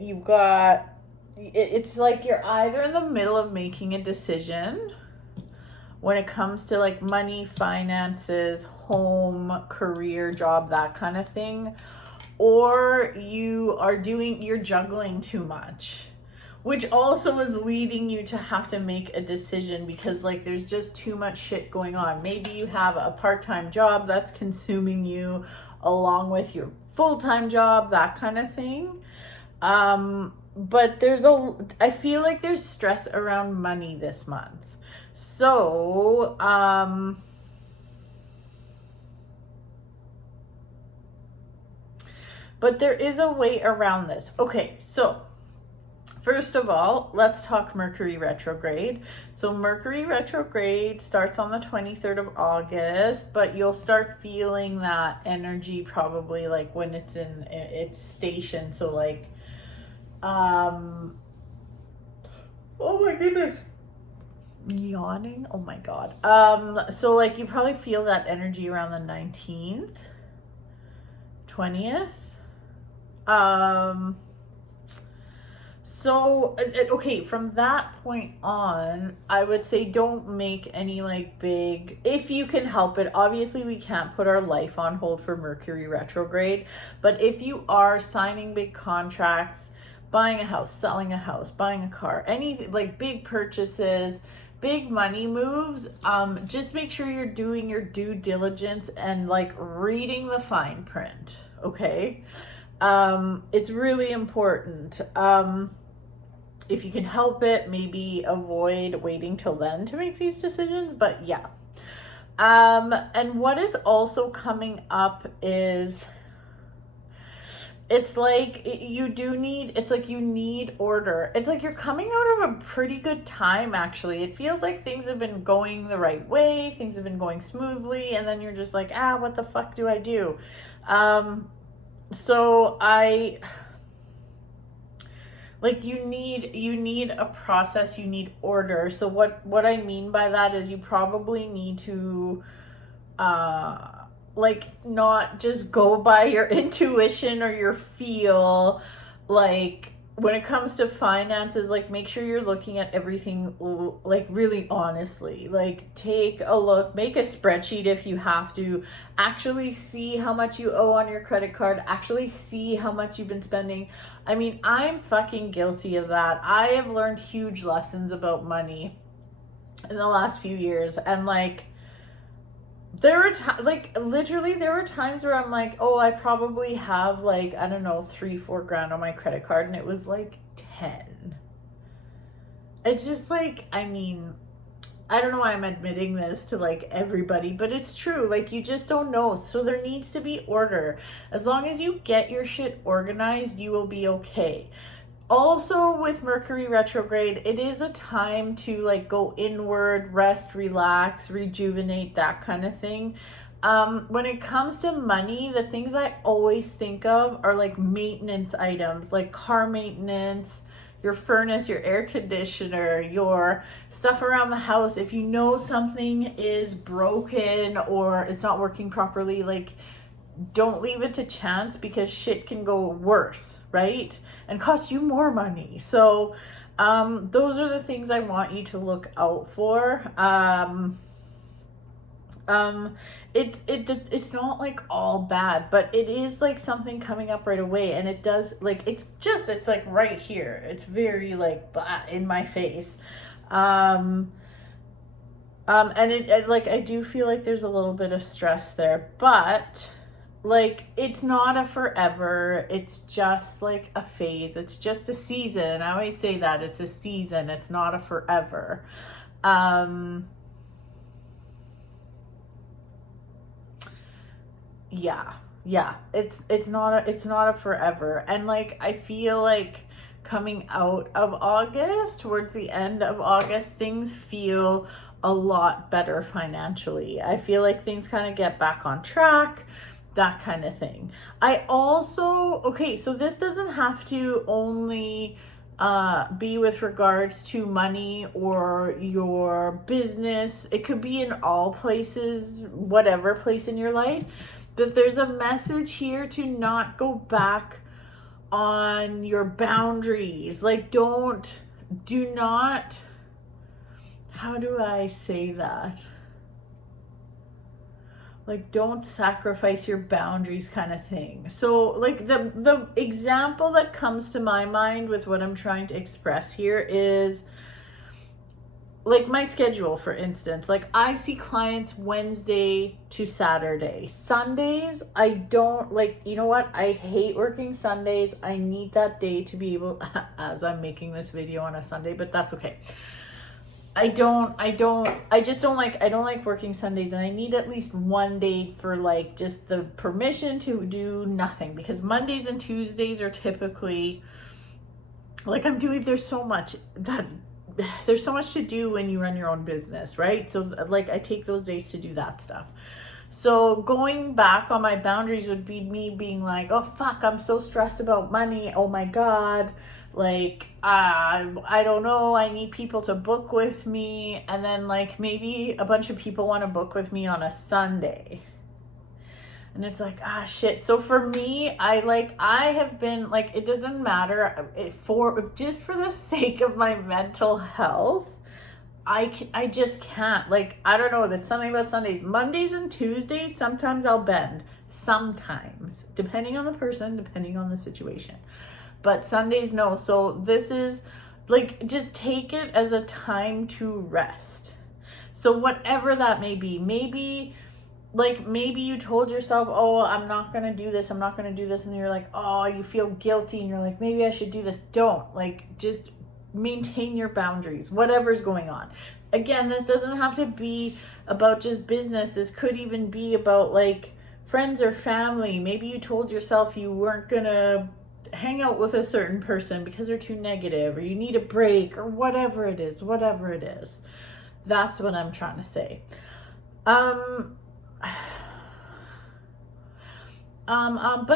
you've got, it's like you're either in the middle of making a decision when it comes to like money, finances, home, career, job, that kind of thing, or you're juggling too much, which also is leading you to have to make a decision because like there's just too much shit going on. Maybe you have a part-time job that's consuming you along with your full-time job, that kind of thing. But I feel like there's stress around money this month. So, but there is a way around this. Okay, so first of all, let's talk Mercury retrograde. So Mercury retrograde starts on the 23rd of August, but you'll start feeling that energy probably like when it's in its station. So like, oh my goodness. Yawning. Oh my God. So like you probably feel that energy around the 19th, 20th. So, okay, from that point on, I would say don't make any like big, if you can help it. Obviously, we can't put our life on hold for Mercury retrograde, but if you are signing big contracts, buying a house, selling a house, buying a car, any like big purchases, big money moves, just make sure you're doing your due diligence and like reading the fine print, okay? It's really important. If you can help it, maybe avoid waiting till then to make these decisions, but yeah. And what is also coming up is it's like you need order. It's like you're coming out of a pretty good time, actually. It feels like things have been going the right way, things have been going smoothly, and then you're just like, what the fuck do I do? So like you need a process, you need order. So what I mean by that is you probably need to like not just go by your intuition or your feel. Like when it comes to finances, like make sure you're looking at everything like really honestly. Like take a look, make a spreadsheet if you have to, actually see how much you owe on your credit card, actually see how much you've been spending. I mean, I'm fucking guilty of that. I have learned huge lessons about money in the last few years, and like there were literally there were times where I'm like, oh, I probably have like, I don't know, 3-4 grand on my credit card, and it was like 10. It's just like, I mean, I don't know why I'm admitting this to like everybody, but it's true. Like you just don't know. So there needs to be order. As long as you get your shit organized, you will be okay. Also with Mercury retrograde, it is a time to like go inward, rest, relax, rejuvenate, that kind of thing. When it comes to money, the things I always think of are like maintenance items, like car maintenance, your furnace, your air conditioner, your stuff around the house. If you know something is broken or it's not working properly, like don't leave it to chance, because shit can go worse, right? And cost you more money. So those are the things I want you to look out for. It's not like all bad, but it is like something coming up right away, and it does like it's like right here. It's very like in my face. And it like I do feel like there's a little bit of stress there, but like it's not a forever, it's just like a phase, it's just a season. I always say that it's a season, it's not a forever. Yeah, it's not a forever. And like I feel like coming out of August, towards the end of August, things feel a lot better financially. I feel like things kind of get back on track, that kind of thing. I also, okay, so this doesn't have to only be with regards to money or your business. It could be in all places, whatever place in your life. But there's a message here to not go back on your boundaries. Like, do not, how do I say that? Like, don't sacrifice your boundaries kind of thing. So like the example that comes to my mind with what I'm trying to express here is like my schedule, for instance. Like, I see clients Wednesday to Saturday. Sundays, I don't like, you know what? I hate working Sundays. I need that day to be able, as I'm making this video on a Sunday, but that's okay. I don't like working Sundays, and I need at least one day for like just the permission to do nothing, because Mondays and Tuesdays are typically like there's so much to do when you run your own business, right? So like I take those days to do that stuff. So going back on my boundaries would be me being like, oh fuck, I'm so stressed about money. Oh my God. Like, I don't know, I need people to book with me. And then like maybe a bunch of people want to book with me on a Sunday. And it's like, shit. So for me, I have been like, it doesn't matter just for the sake of my mental health. I just can't, like, I don't know, there's something about Sundays. Mondays and Tuesdays, sometimes I'll bend. Sometimes, depending on the person, depending on the situation. But Sundays, no. So this is like, just take it as a time to rest. So whatever that may be, maybe you told yourself, oh, I'm not going to do this. I'm not going to do this. And you're like, oh, you feel guilty. And you're like, maybe I should do this. Don't, like, just maintain your boundaries, whatever's going on. Again, this doesn't have to be about just business. This could even be about like friends or family. Maybe you told yourself you weren't going to hang out with a certain person because they're too negative, or you need a break, or whatever it is. That's what I'm trying to say. But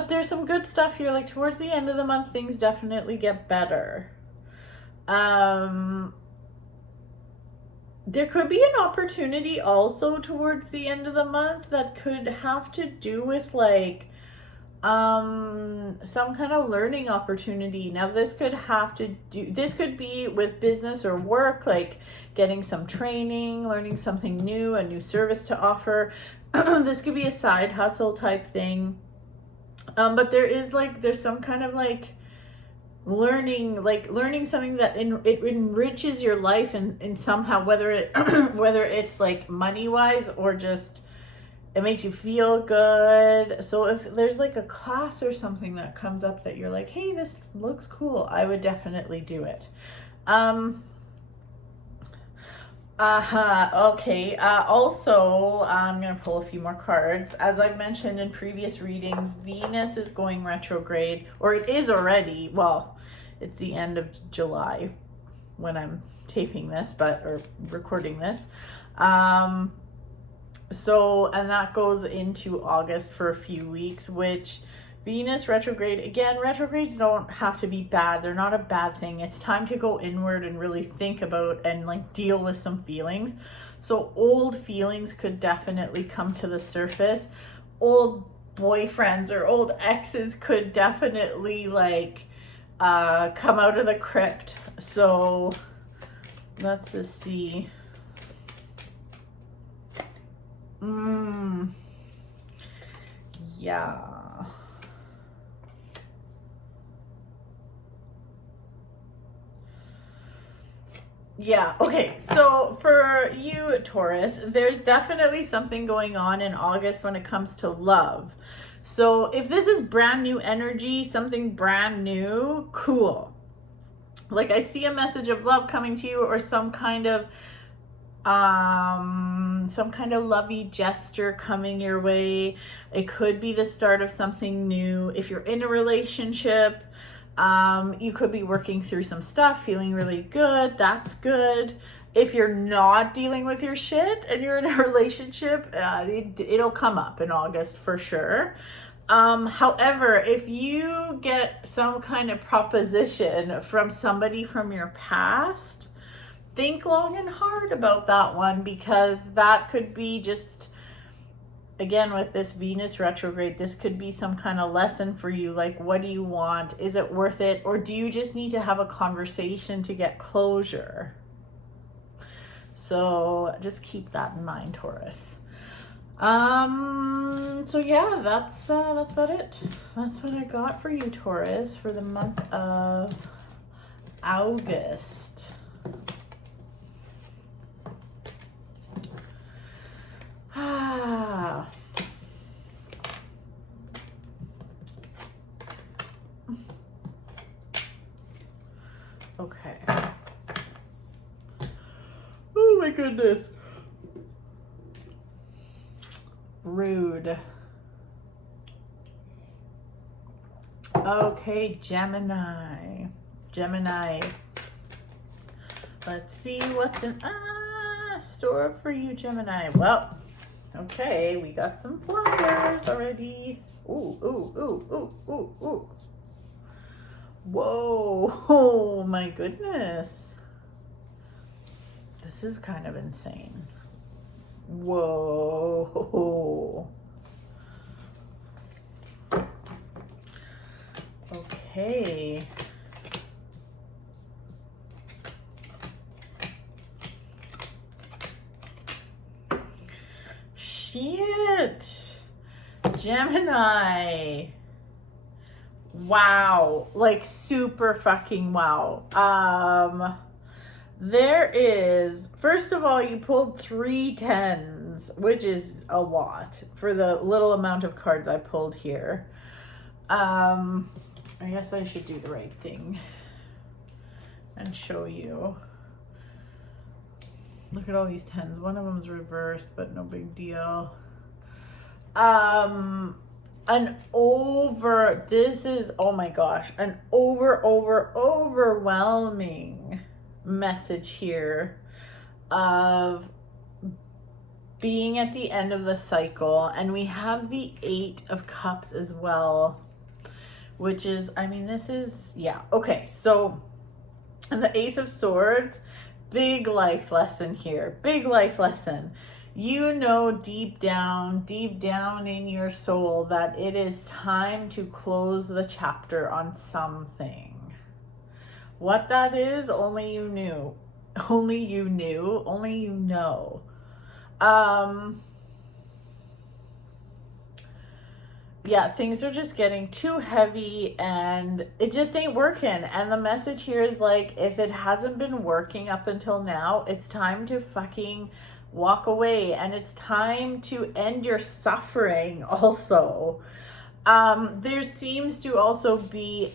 there's some good stuff here. Like towards the end of the month, things definitely get better. There could be an opportunity also towards the end of the month that could have to do with like some kind of learning opportunity. Now this could be with business or work, like getting some training, learning something new, a new service to offer. This could be a side hustle type thing. But there's some kind of like learning something that it enriches your life in somehow, whether it's like money wise or just it makes you feel good. So if there's like a class or something that comes up that you're like, hey, this looks cool, I would definitely do it. Okay. Also, I'm going to pull a few more cards. As I've mentioned in previous readings, Venus is going retrograde, or it is already. Well, it's the end of July when I'm taping this, or recording this. And that goes into August for a few weeks, which Venus retrograde, again, retrogrades don't have to be bad. They're not a bad thing. It's time to go inward and really think about and like deal with some feelings. So old feelings could definitely come to the surface. Old boyfriends or old exes could definitely like come out of the crypt. So let's just see. Yeah. Yeah, okay, so for you, Taurus, there's definitely something going on in August when it comes to love. So if this is brand new energy, something brand new, cool. Like I see a message of love coming to you, or some kind of lovey gesture coming your way. It could be the start of something new. If you're in a relationship, you could be working through some stuff, feeling really good. That's good. If you're not dealing with your shit and you're in a relationship, it'll come up in August for sure. However, if you get some kind of proposition from somebody from your past, think long and hard about that one, because that could be just, again, with this Venus retrograde, this could be some kind of lesson for you. Like, what do you want? Is it worth it? Or do you just need to have a conversation to get closure? So just keep that in mind, Taurus. So yeah, that's about it. That's what I got for you, Taurus, for the month of August. Okay. Oh my goodness. Rude. Okay, Gemini. Let's see what's in store for you, Gemini. Well, okay, we got some flyers already. Ooh. Whoa, oh my goodness. This is kind of insane. Whoa. Okay. Shit. Gemini. Wow. Like super fucking wow. There is, first of all, you pulled 3 tens, which is a lot for the little amount of cards I pulled here. I guess I should do the right thing and show you. Look at all these tens. One of them's reversed, but no big deal. This is, oh my gosh, an overwhelming message here of being at the end of the cycle. And we have the 8 of Cups as well, which is, I mean, this is, yeah. Okay, so, and the Ace of Swords, big life lesson here, big life lesson. You know deep down in your soul that it is time to close the chapter on something. What that is, only you know. Yeah, things are just getting too heavy and it just ain't working. And the message here is like, if it hasn't been working up until now, it's time to fucking walk away, and it's time to end your suffering also. There seems to also be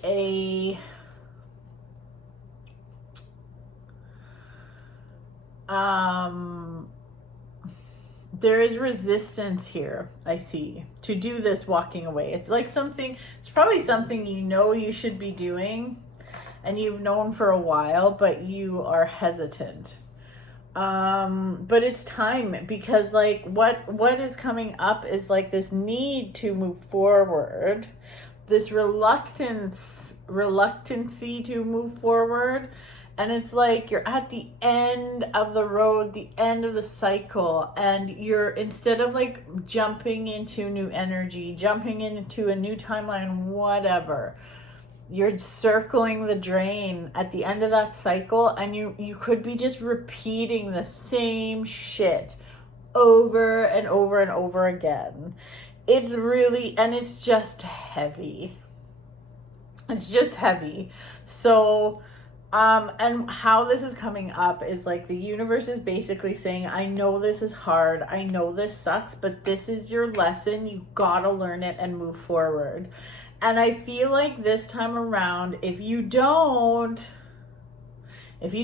there is resistance here, I see, to do this walking away. It's like something, it's probably something you know you should be doing and you've known for a while, but you are hesitant. But it's time, because like what is coming up is like this need to move forward, this reluctancy to move forward. And it's like you're at the end of the road, the end of the cycle, and you're, instead of like jumping into new energy, jumping into a new timeline, whatever, you're circling the drain at the end of that cycle, and you could be just repeating the same shit over and over and over again. It's really, and it's just heavy. So and how this is coming up is like the universe is basically saying, I know this is hard, I know this sucks, but this is your lesson. You gotta learn it and move forward. And I feel like this time around, if you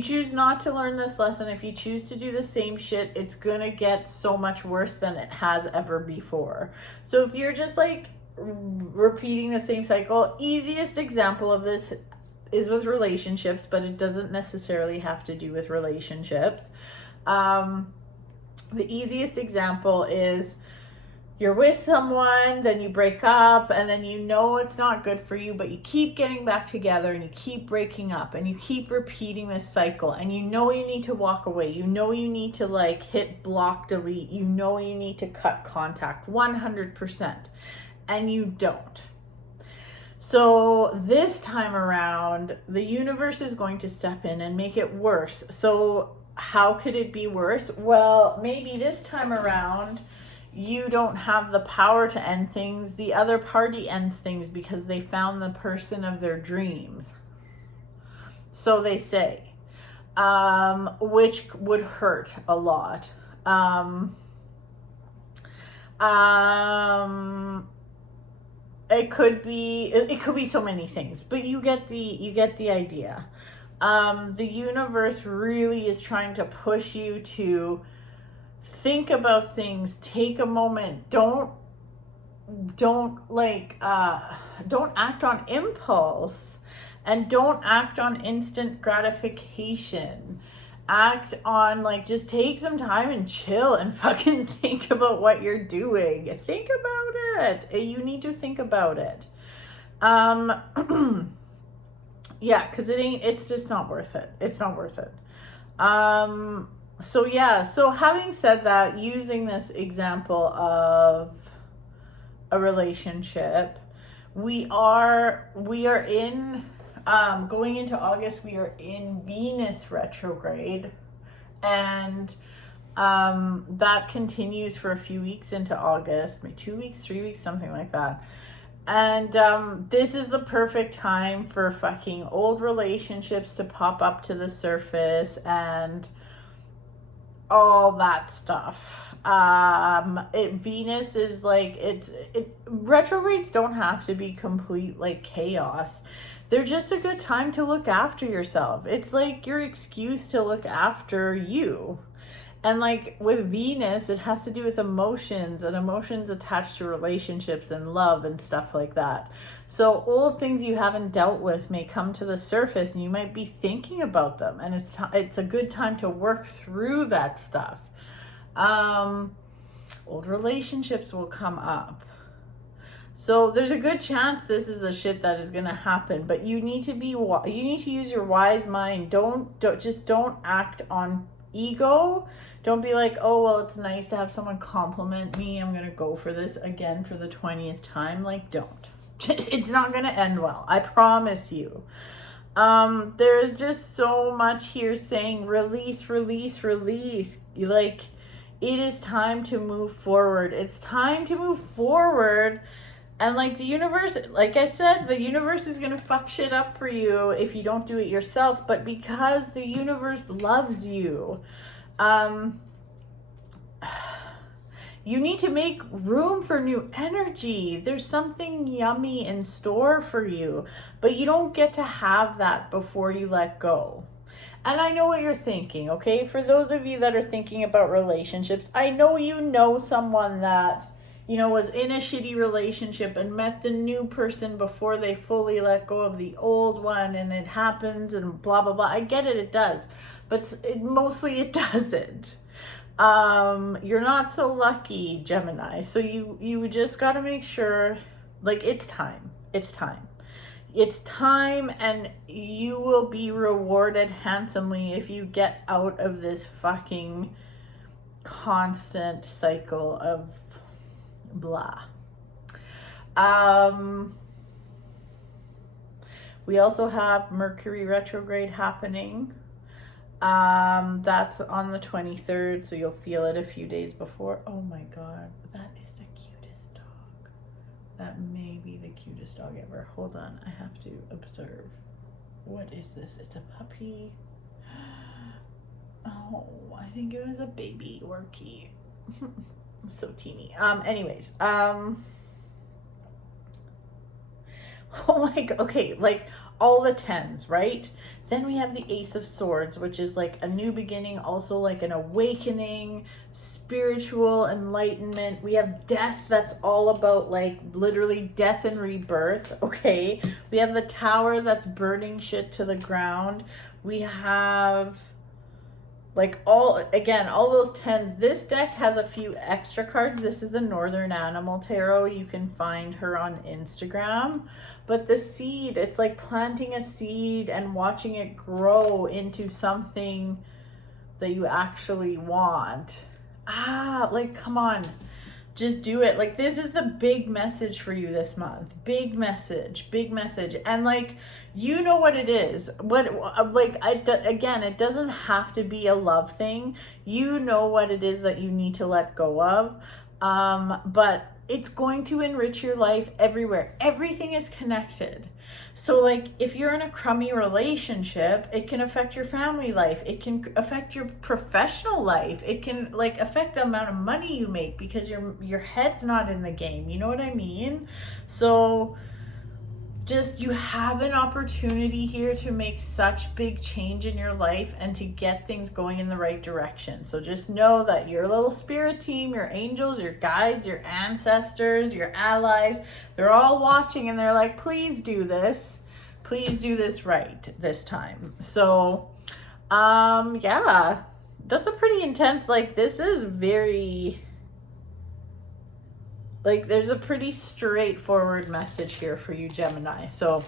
choose not to learn this lesson, if you choose to do the same shit, it's gonna get so much worse than it has ever before. So if you're just like repeating the same cycle, easiest example of this is with relationships, but it doesn't necessarily have to do with relationships. The easiest example is you're with someone, then you break up, and then you know it's not good for you, but you keep getting back together and you keep breaking up and you keep repeating this cycle, and you know you need to walk away. You know you need to like hit block, delete. You know you need to cut contact 100%, and you don't. So this time around, the universe is going to step in and make it worse. So how could it be worse? Well, maybe this time around, you don't have the power to end things. The other party ends things because they found the person of their dreams. So they say, which would hurt a lot. It could be so many things, but you get the idea. The universe really is trying to push you to think about things. Take a moment. Don't act on impulse, and don't act on instant gratification. Act on, like, just take some time and chill and fucking think about what you're doing. Think about it. You need to think about it. Yeah, because it's just not worth it. It's not worth it. So yeah, so having said that, using this example of a relationship, we are in going into August, we are in Venus retrograde, and that continues for a few weeks into August, maybe 2 weeks, 3 weeks, something like that. And this is the perfect time for fucking old relationships to pop up to the surface and all that stuff. Venus is like, retrogrades don't have to be complete like chaos. They're just a good time to look after yourself. It's like your excuse to look after you. And like with Venus, it has to do with emotions, and emotions attached to relationships and love and stuff like that. So old things you haven't dealt with may come to the surface, and you might be thinking about them, and it's a good time to work through that stuff. Old relationships will come up. So there's a good chance this is the shit that is going to happen, but you need to use your wise mind. Don't act on ego. Don't be like, oh, well, it's nice to have someone compliment me, I'm gonna go for this again for the 20th time. Like, don't. It's not gonna end well, I promise you. There's just so much here saying release. Like, it is time to move forward. It's time to move forward. And like the universe, like I said, the universe is going to fuck shit up for you if you don't do it yourself. But because the universe loves you, you need to make room for new energy. There's something yummy in store for you, but you don't get to have that before you let go. And I know what you're thinking, okay? For those of you that are thinking about relationships, I know you know someone that, you know, was in a shitty relationship and met the new person before they fully let go of the old one, and it happens and blah, blah, blah. I get it, it does. But mostly it doesn't. You're not so lucky, Gemini. So you just got to make sure, like, it's time. It's time. It's time, and you will be rewarded handsomely if you get out of this fucking constant cycle of blah. We also have Mercury retrograde happening. That's on the 23rd, so you'll feel it a few days before. Oh my god, that is the cutest dog. That may be the cutest dog ever. Hold on, I have to observe. What is this? It's a puppy. Oh, I think it was a baby Yorkie. So teeny. Anyways, oh my god, okay, like all the 10s, right? Then we have the Ace of Swords, which is like a new beginning, also like an awakening, spiritual enlightenment. We have Death, that's all about like literally death and rebirth, okay? We have the Tower, that's burning shit to the ground. We have Like all those 10s. This deck has a few extra cards. This is the Northern Animal Tarot. You can find her on Instagram. But the seed, it's like planting a seed and watching it grow into something that you actually want. Like, come on. Just do it. Like, this is the big message for you this month. Big message. And like, you know what it is. Again, it doesn't have to be a love thing. You know what it is that you need to let go of. But it's going to enrich your life everywhere. Everything is connected. So like, if you're in a crummy relationship, it can affect your family life. It can affect your professional life. It can like affect the amount of money you make because your head's not in the game. You know what I mean? So just, you have an opportunity here to make such big change in your life and to get things going in the right direction. So just know that your little spirit team, your angels, your guides, your ancestors, your allies, they're all watching and they're like, please do this. Please do this right this time. So, yeah, that's a pretty intense, like, this is very... Like, there's a pretty straightforward message here for you, Gemini. So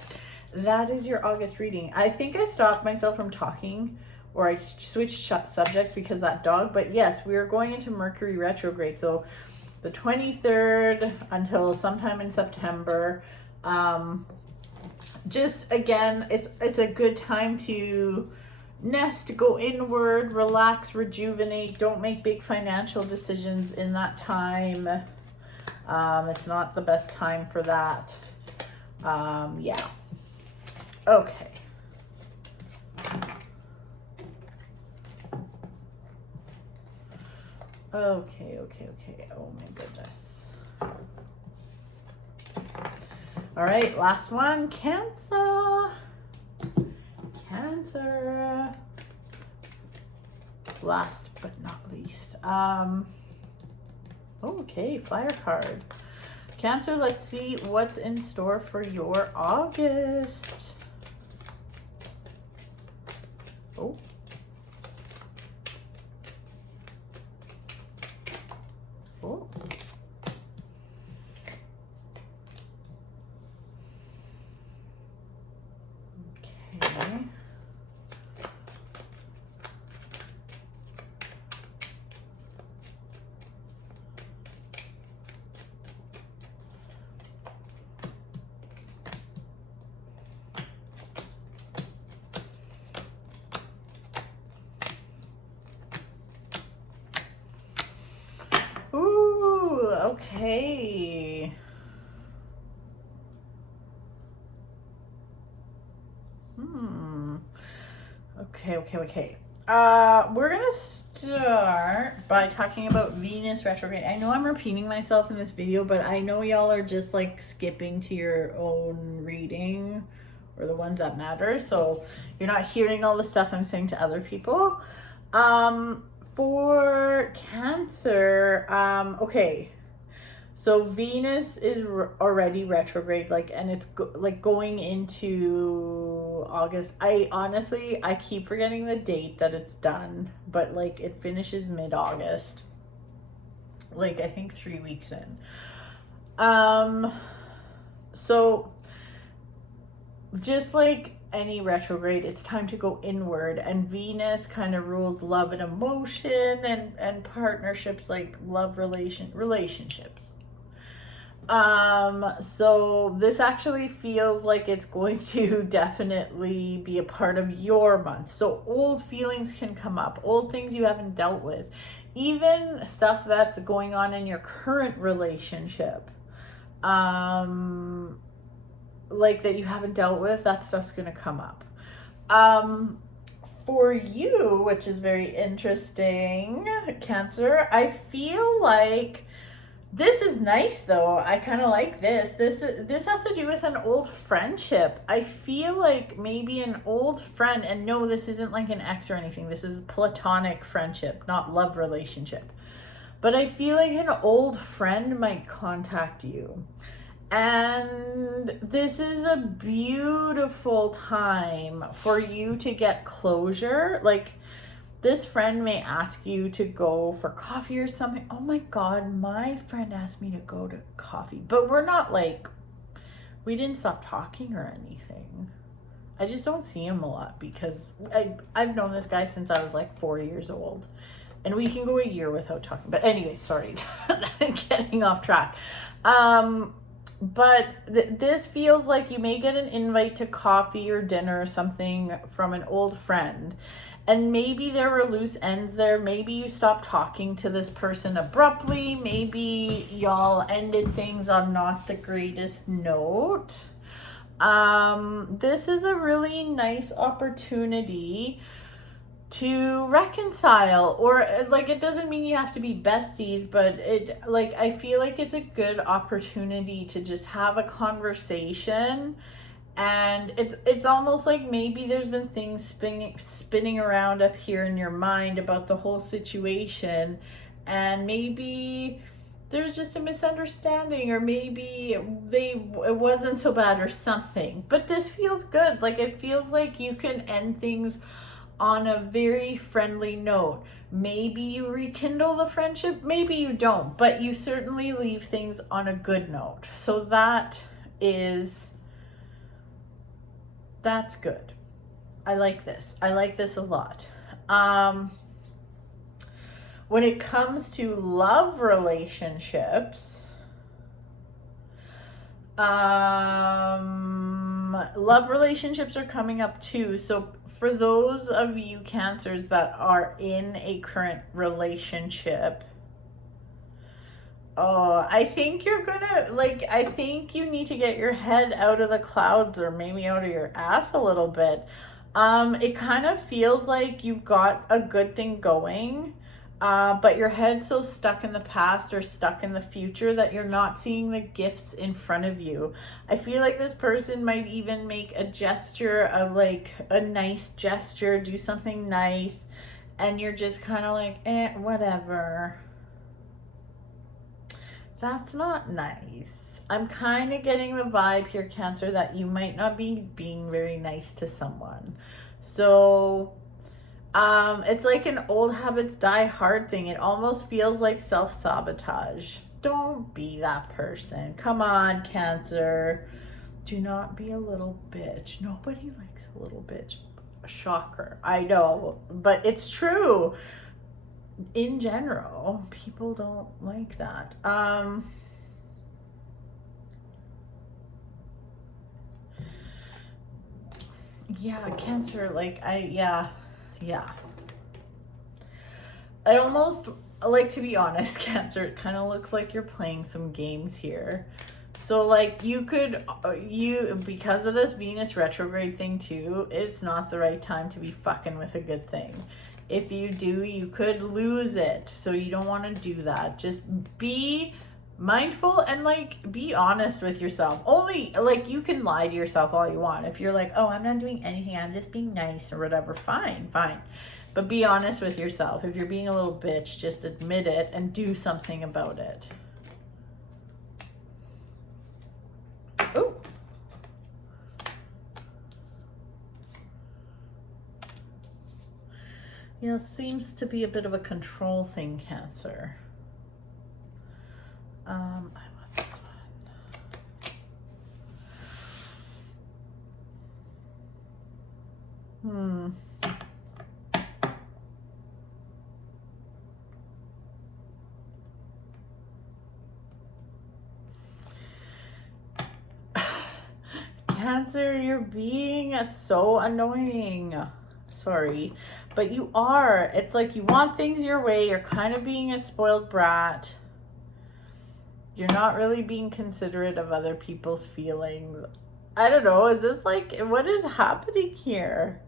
that is your August reading. I think I stopped myself from talking, or I switched subjects because of that dog. But yes, we are going into Mercury retrograde. So the 23rd until sometime in September. Just, again, it's a good time to nest, go inward, relax, rejuvenate. Don't make big financial decisions in that time. It's not the best time for that. Yeah. Okay. Okay. Oh my goodness. All right, last one, Cancer. Last but not least. Okay, flyer card. Cancer, let's see what's in store for your August. Oh. Oh. Okay. Ooh, okay. Okay. We're gonna start by talking about Venus retrograde. I know I'm repeating myself in this video, but I know y'all are just like skipping to your own reading or the ones that matter. So you're not hearing all the stuff I'm saying to other people. For Cancer, okay. So Venus is already retrograde, like, and it's going into August. I keep forgetting the date that it's done, but like it finishes mid-August. Like, I think 3 weeks in. So just like any retrograde, it's time to go inward, and Venus kind of rules love and emotion and partnerships, like love relationships. So this actually feels like it's going to definitely be a part of your month. So old feelings can come up, old things you haven't dealt with, even stuff that's going on in your current relationship, like that you haven't dealt with, that stuff's gonna come up. For you, which is very interesting, Cancer, I feel like this is nice though. I kind of like this. This has to do with an old friendship. I feel like maybe an old friend, and no, this isn't like an ex or anything. This is platonic friendship, not love relationship. But I feel like an old friend might contact you. And this is a beautiful time for you to get closure. Like, this friend may ask you to go for coffee or something. Oh my God, my friend asked me to go to coffee, but we're not like, we didn't stop talking or anything. I just don't see him a lot because I've known this guy since I was like 4 years old. And we can go a year without talking. But anyway, sorry, getting off track. But this feels like you may get an invite to coffee or dinner or something from an old friend. And maybe there were loose ends there. Maybe you stopped talking to this person abruptly. Maybe y'all ended things on not the greatest note. This is a really nice opportunity to reconcile, or like, it doesn't mean you have to be besties, but I feel like it's a good opportunity to just have a conversation. And it's almost like maybe there's been things spinning around up here in your mind about the whole situation, and maybe there's just a misunderstanding, or maybe it wasn't so bad or something. But this feels good. Like, it feels like you can end things on a very friendly note. Maybe you rekindle the friendship, maybe you don't, but you certainly leave things on a good note. So that's good. I like this. I like this a lot. When it comes to love relationships, love relationships are coming up too. So for those of you Cancers that are in a current relationship, I think you're gonna, I think you need to get your head out of the clouds, or maybe out of your ass a little bit. It kind of feels like you've got a good thing going, but your head's so stuck in the past or stuck in the future that you're not seeing the gifts in front of you. I feel like this person might even make a gesture of like a nice gesture, do something nice, and you're just kind of like, whatever. That's not nice. I'm kind of getting the vibe here, Cancer, that you might not be being very nice to someone. So it's like an old habits die hard thing. It almost feels like self-sabotage. Don't be that person. Come on, Cancer. Do not be a little bitch. Nobody likes a little bitch. Shocker. I know, but it's true. In general, people don't like that. Yeah, Cancer, yeah. I almost, like, to be honest, Cancer, it kind of looks like you're playing some games here. So, like, because of this Venus retrograde thing too, it's not the right time to be fucking with a good thing. If you do, you could lose it. So you don't want to do that. Just be mindful and, like, be honest with yourself. Only, like, you can lie to yourself all you want. If you're like, oh, I'm not doing anything, I'm just being nice or whatever, fine. But be honest with yourself. If you're being a little bitch, just admit it and do something about it. Ooh. You know, it seems to be a bit of a control thing, Cancer. I want this one. Cancer, you're being so annoying. Sorry, but you are. It's like you want things your way. You're kind of being a spoiled brat. You're not really being considerate of other people's feelings. I don't know. Is this like, what is happening here?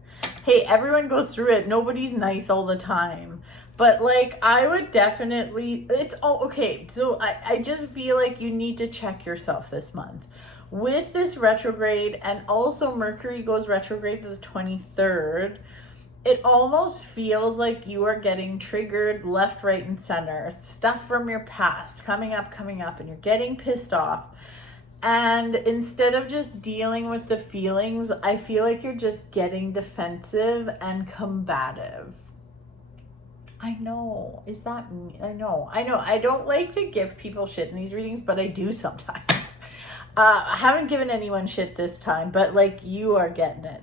Hey, everyone goes through it. Nobody's nice all the time. But, like, I would definitely, okay. So I just feel like you need to check yourself this month. With this retrograde, and also Mercury goes retrograde to the 23rd, it almost feels like you are getting triggered left, right, and center. Stuff from your past coming up, and you're getting pissed off. And instead of just dealing with the feelings, I feel like you're just getting defensive and combative. I know. Is that me? I know. I don't like to give people shit in these readings, but I do sometimes. I haven't given anyone shit this time, but like you are getting it.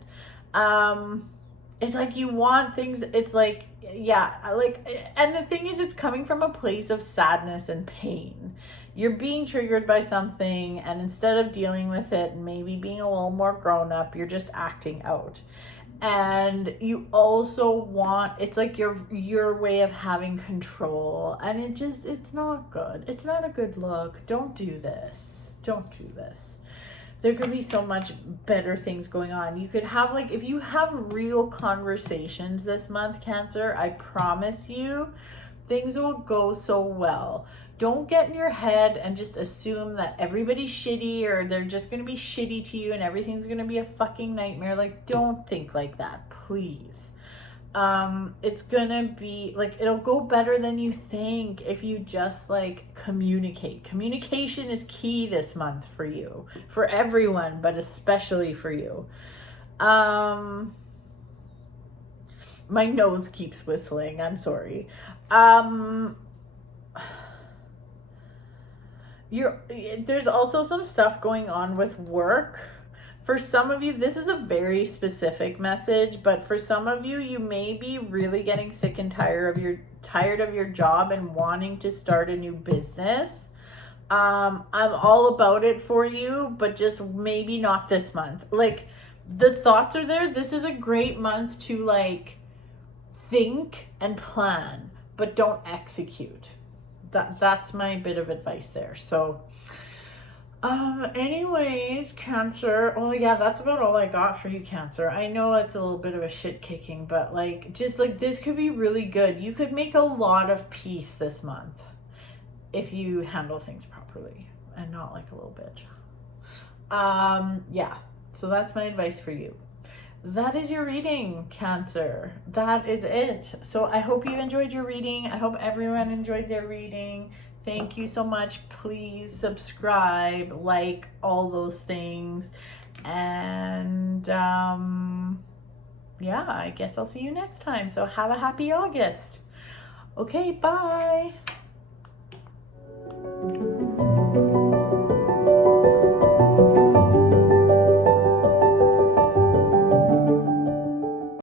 It's like you want things. It's like, yeah, like, and the thing is, it's coming from a place of sadness and pain. You're being triggered by something, and instead of dealing with it and maybe being a little more grown up, you're just acting out. And you also want, it's like your way of having control, and it's not good. It's not a good look. Don't do this. Don't do this. There could be so much better things going on. You could have, like, if you have real conversations this month, Cancer, I promise you things will go so well. Don't get in your head and just assume that everybody's shitty, or they're just going to be shitty to you and everything's going to be a fucking nightmare. Like, don't think like that, please. It's gonna be like, it'll go better than you think if you just like communicate. Communication is key this month for you, for everyone, but especially for you. My nose keeps whistling, I'm sorry. There's also some stuff going on with work. For some of you, this is a very specific message, but for some of you, you may be really getting sick and tired of your job and wanting to start a new business. I'm all about it for you, but just maybe not this month. Like, the thoughts are there. This is a great month to like think and plan, but don't execute. That's my bit of advice there. So anyways, Cancer, oh yeah, that's about all I got for you, Cancer. I know it's a little bit of a shit kicking, but like, just like, this could be really good. You could make a lot of peace this month if you handle things properly and not like a little bitch. Yeah, so that's my advice for you. That is your reading, Cancer. That is it. So I hope you enjoyed your reading. I hope everyone enjoyed their reading. Thank you so much. Please subscribe, like, all those things. And yeah, I guess I'll see you next time. So have a happy August. Okay, bye.